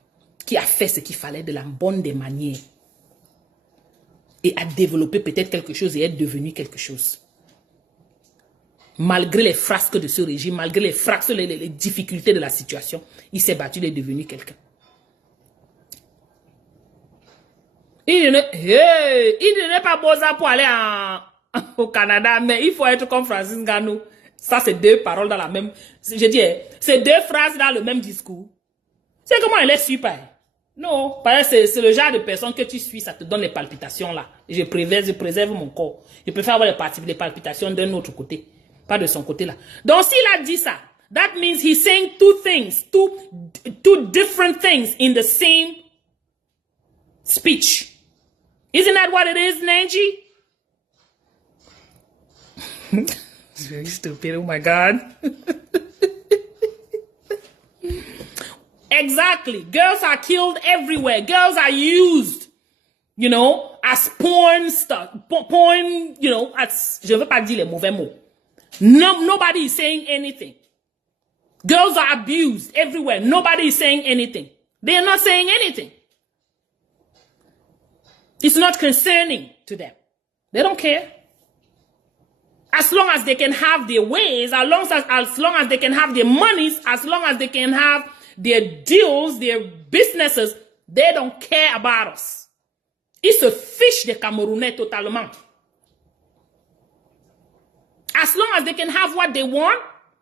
qui a fait ce qu'il fallait de la bonne des manières et a développé peut-être quelque chose et est devenu quelque chose. malgré les frasques de ce régime, malgré les frasques, les difficultés de la situation, il s'est battu, il est devenu quelqu'un. Il n'est pas beau pour aller au Canada, mais il faut être comme Francis Ngannou. Ça, c'est deux paroles dans la même... Je dis, c'est deux phrases dans le même discours. C'est comment elle est super. Non, parce que c'est le genre de personne que tu suis, ça te donne les palpitations là. Je préserve mon corps. Je préfère avoir les palpitations d'un autre côté, pas de son côté là. Donc s'il a dit ça, that means he's saying two things, two different things in the same speech. Isn't that what it is, Nanji? It's very stupid, oh my God. Exactly. Girls are killed everywhere. Girls are used, you know, as porn stuff. Porn, you know, as, je ne veux pas dire les mauvais mots. No, nobody is saying anything. Girls are abused everywhere. Nobody is saying anything. They are not saying anything. It's not concerning to them. They don't care. As long as they can have their ways, as long as they can have their monies, as long as they can have their deals, their businesses, they don't care about us. Ils se fichent des Camerounais totalement. As long as they can have what they want,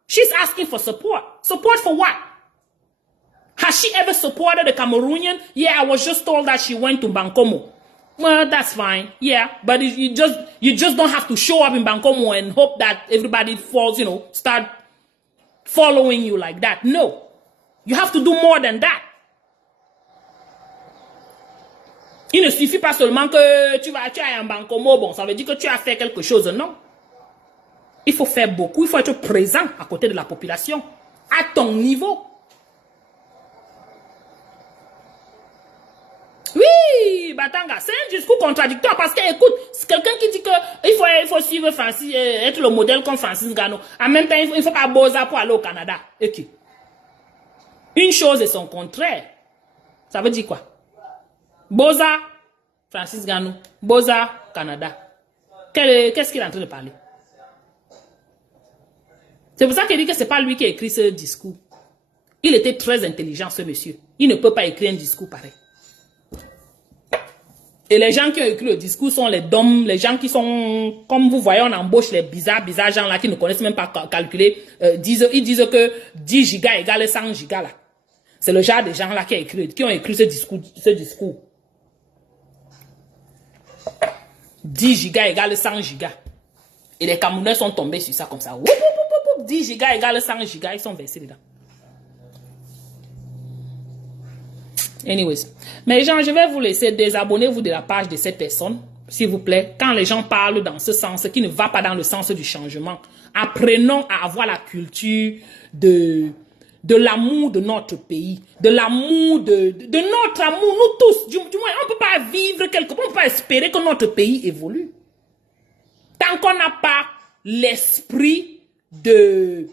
she's asking for support. Support for what? Has she ever supported a Cameroonian? Yeah, I was just told that she went to Bankomo. Well, that's fine. Yeah, but you just don't have to show up in Bankomo and hope that everybody falls, you know, start following you like that. No. You have to do more than that. Il ne suffit pas seulement que tu as un Bankomo, bon, ça veut dire que tu as fait quelque chose, non. Il faut faire beaucoup, il faut être présent à côté de la population, à ton niveau. Oui, Batanga, c'est un discours contradictoire parce que, écoute, c'est quelqu'un qui dit que il faut suivre Francis, être le modèle comme Francis Ngannou. En même temps, il ne faut pas bosser pour aller au Canada. Ok. Une chose et son contraire. Ça veut dire quoi? Boza, Francis Ngannou. Boza, Canada. Qu'est-ce qu'il est en train de parler? C'est pour ça qu'il dit que ce n'est pas lui qui a écrit ce discours. Il était très intelligent, ce monsieur. Il ne peut pas écrire un discours pareil. Et les gens qui ont écrit le discours sont les DOM, les gens qui sont, comme vous voyez, on embauche les bizarres gens là qui ne connaissent même pas calculer. Ils disent que 10 gigas égale 100 gigas là. C'est le genre de gens là qui ont écrit ce discours. 10 gigas égale 100 gigas. Et les Camerounais sont tombés sur ça comme ça. 10 gigas égale 100 gigas, ils sont versés dedans. Anyways. Mais gens, je vais vous laisser, désabonnez-vous de la page de cette personne, s'il vous plaît. Quand les gens parlent dans ce sens, qui ne va pas dans le sens du changement, apprenons à avoir la culture de l'amour de notre pays, de l'amour de notre amour, nous tous. Du moins, on ne peut pas vivre quelque part, on ne peut pas espérer que notre pays évolue. Tant qu'on n'a pas l'esprit de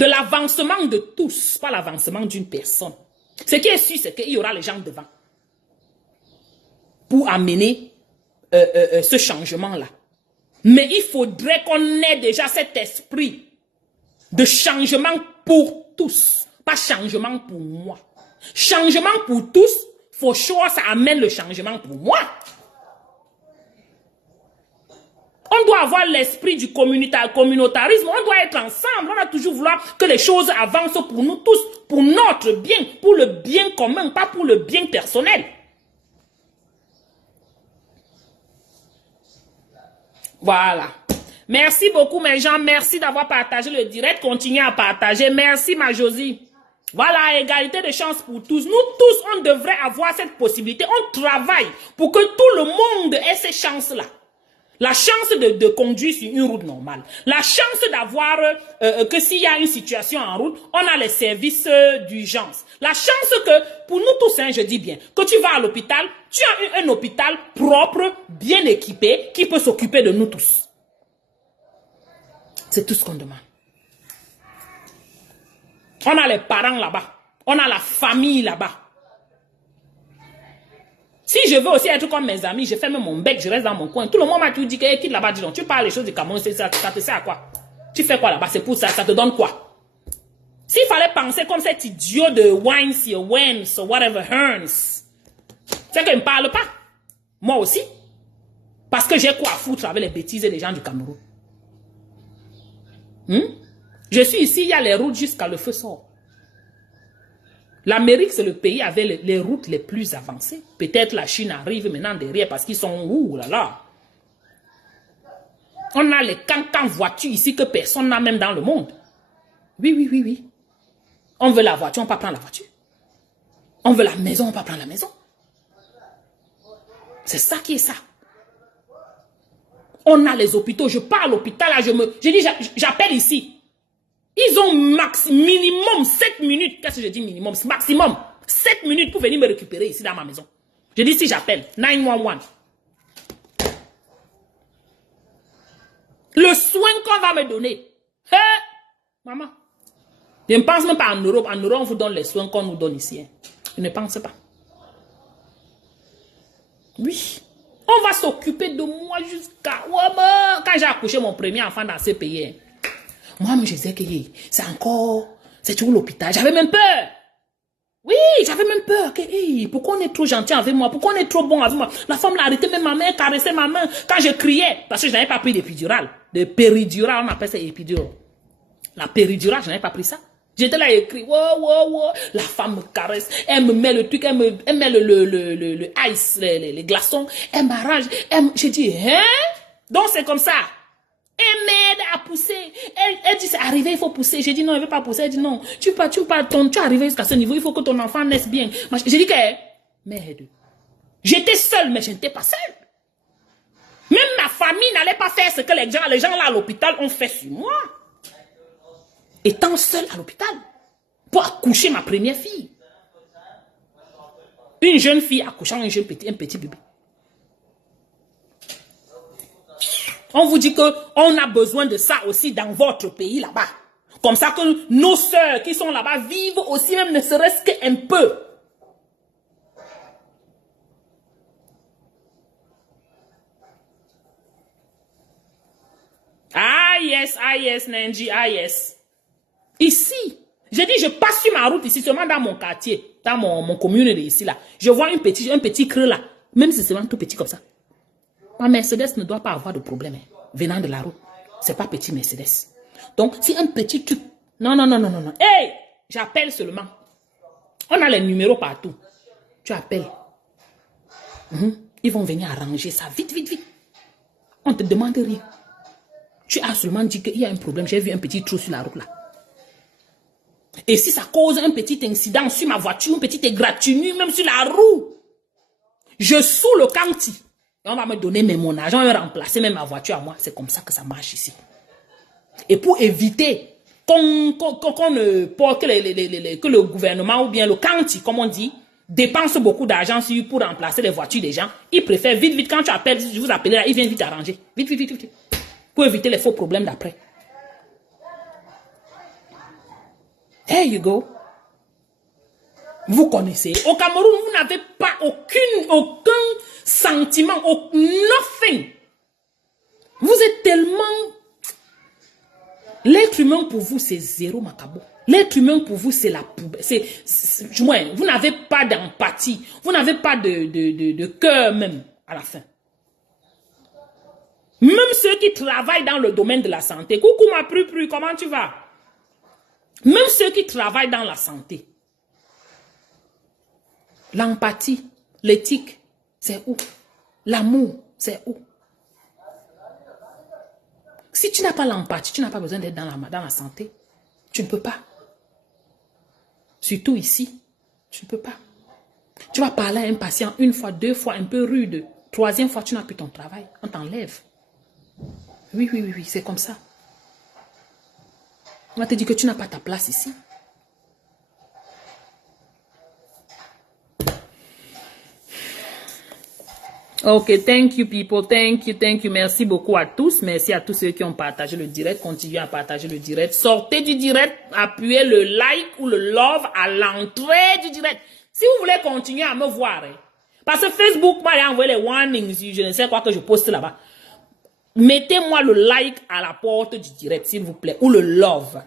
l'avancement de tous, pas l'avancement d'une personne. Ce qui est sûr, c'est qu'il y aura les gens devant pour amener ce changement-là. Mais il faudrait qu'on ait déjà cet esprit de changement pour tous, pas changement pour moi. Changement pour tous, for sure, ça amène le changement pour moi. On doit avoir l'esprit du communautarisme, on doit être ensemble, on doit toujours vouloir que les choses avancent pour nous tous, pour notre bien, pour le bien commun, pas pour le bien personnel. Voilà. Merci beaucoup mes gens, merci d'avoir partagé le direct, continuez à partager, merci ma Josie. Voilà, égalité de chance pour tous. Nous tous, on devrait avoir cette possibilité, on travaille pour que tout le monde ait ces chances-là. La chance de conduire sur une route normale. La chance d'avoir que s'il y a une situation en route, on a les services d'urgence. La chance que, pour nous tous, hein, je dis bien, que tu vas à l'hôpital, tu as un hôpital propre, bien équipé, qui peut s'occuper de nous tous. C'est tout ce qu'on demande. On a les parents là-bas. On a la famille là-bas. Si je veux aussi être comme mes amis, je ferme mon bec, je reste dans mon coin. Tout le monde m'a tout dit que quitte là-bas, dis donc, tu parles les choses du Cameroun, ça te sert à quoi? Tu fais quoi là-bas? C'est pour ça, ça te donne quoi? S'il fallait penser comme cet idiot de Wens, ou whatever, Hearns, c'est qu'il ne me parle pas. Moi aussi. Parce que j'ai quoi à foutre avec les bêtises des gens du Cameroun. Je suis ici, il y a les routes jusqu'à le feu sort. L'Amérique, c'est le pays avec les routes les plus avancées. Peut-être la Chine arrive maintenant derrière parce qu'ils sont... Ouh là là. On a les cancans voitures ici que personne n'a même dans le monde. Oui. On veut la voiture, on ne peut pas prendre la voiture. On veut la maison, on ne peut pas prendre la maison. C'est ça qui est ça. On a les hôpitaux. Je pars à l'hôpital, là, je dis, j'appelle ici. Ils ont minimum 7 minutes. Qu'est-ce que je dis minimum? Maximum 7 minutes pour venir me récupérer ici dans ma maison. Je dis si j'appelle 911. Le soin qu'on va me donner. Hé, maman. Je ne pense même pas en Europe. En Europe, on vous donne les soins qu'on nous donne ici. Hein. Je ne pense pas. Oui. On va s'occuper de moi jusqu'à... Quand j'ai accouché mon premier enfant dans ce pays, moi, je disais que c'est encore... C'est toujours l'hôpital. J'avais même peur. Oui, j'avais même peur. Que, pourquoi on est trop gentil avec moi? Pourquoi on est trop bon avec moi? La femme l'a arrêté, même ma main, caressait ma main. Quand je criais, parce que je n'avais pas pris d'épidural. De péridurale, on appelle ça épidural. La péridurale, je n'avais pas pris ça. J'étais là et écrit, wow. La femme me caresse, elle me met le truc, elle met le ice, les glaçons, elle m'arrange, je dis, hein? Donc c'est comme ça. Elle m'aide à pousser. Elle dit, c'est arrivé, il faut pousser. J'ai dit, non, elle ne veut pas pousser. Elle dit, non, tu es arrivé jusqu'à ce niveau, il faut que ton enfant naisse bien. J'ai dit que, merde. J'étais seule, mais je n'étais pas seule. Même ma famille n'allait pas faire ce que les gens là à l'hôpital ont fait sur moi. Étant seule à l'hôpital pour accoucher ma première fille. Une jeune fille accouchant un petit bébé. On vous dit qu'on a besoin de ça aussi dans votre pays là-bas. Comme ça que nos sœurs qui sont là-bas vivent aussi même ne serait-ce qu'un peu. Ah yes, Nenji, ah yes. Ici, j'ai dit, je passe sur ma route ici, seulement dans mon quartier, dans mon commune ici, là. Je vois un petit creux là, même si c'est vraiment tout petit comme ça. Ma Mercedes ne doit pas avoir de problème, hein, venant de la route. C'est pas petit Mercedes. Donc, si un petit truc... Non. Hey, j'appelle seulement. On a les numéros partout. Tu appelles. Ils vont venir arranger ça vite. On te demande rien. Tu as seulement dit qu'il y a un problème. J'ai vu un petit trou sur la route là. Et si ça cause un petit incident sur ma voiture, une petite égratignure, même sur la roue, je sous le canti. Et on va me donner même mon argent, on va remplacer même ma voiture à moi. C'est comme ça que ça marche ici. Et pour éviter que le gouvernement ou bien le canti, comme on dit, dépense beaucoup d'argent pour remplacer les voitures des gens, ils préfèrent vite, quand tu appelles, je vous appelle là, ils viennent vite arranger. Vite. Pour éviter les faux problèmes d'après. There you go. Vous connaissez. Au Cameroun, vous n'avez pas aucun sentiment, nothing. Vous êtes tellement... L'être humain pour vous, c'est zéro macabo. L'être humain pour vous, c'est la poubelle. Vous n'avez pas d'empathie. Vous n'avez pas de cœur même à la fin. Même ceux qui travaillent dans le domaine de la santé. Coucou ma pru, comment tu vas? Même ceux qui travaillent dans la santé. L'empathie, l'éthique, c'est où? L'amour, c'est où? Si tu n'as pas l'empathie, tu n'as pas besoin d'être dans la santé. Tu ne peux pas. Surtout ici, tu ne peux pas. Tu vas parler à un patient une fois, deux fois, un peu rude. Troisième fois, tu n'as plus ton travail. On t'enlève. Oui, c'est comme ça. On va te dire que tu n'as pas ta place ici. Ok, thank you people, thank you. Merci beaucoup à tous. Merci à tous ceux qui ont partagé le direct. Continuez à partager le direct. Sortez du direct, appuyez le like ou le love à l'entrée du direct. Si vous voulez continuer à me voir, parce que Facebook m'a envoyé les warnings, je ne sais quoi que je poste là-bas. mettez-moi le like à la porte du direct, s'il vous plaît, ou le love.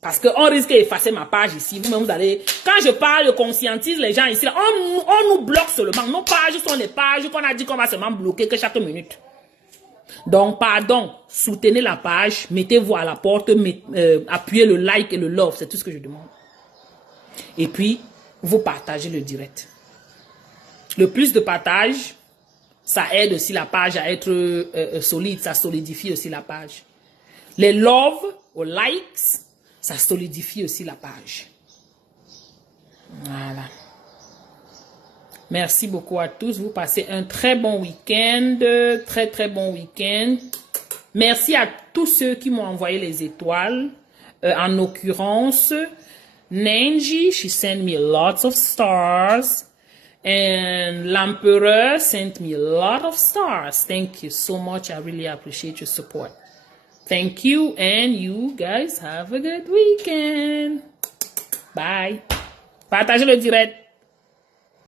Parce qu'on risque d'effacer ma page ici. Vous-même, vous allez... Quand je parle, je conscientise les gens ici. Là, on nous bloque seulement. Nos pages sont les pages qu'on a dit qu'on va seulement bloquer que chaque minute. Donc, pardon, soutenez la page, mettez-vous à la porte, appuyez le like et le love. C'est tout ce que je demande. Et puis, vous partagez le direct. Le plus de partage, ça aide aussi la page à être solide. Ça solidifie aussi la page. Les love ou likes, ça solidifie aussi la page. Voilà. Merci beaucoup à tous. Vous passez un très bon week-end. Très, très bon week-end. Merci à tous ceux qui m'ont envoyé les étoiles. En l'occurrence, Nanji, she sent me lots of stars. And l'Empereur sent me a lot of stars. Thank you so much. I really appreciate your support. Thank you. And you guys have a good weekend. Bye. Partagez le direct.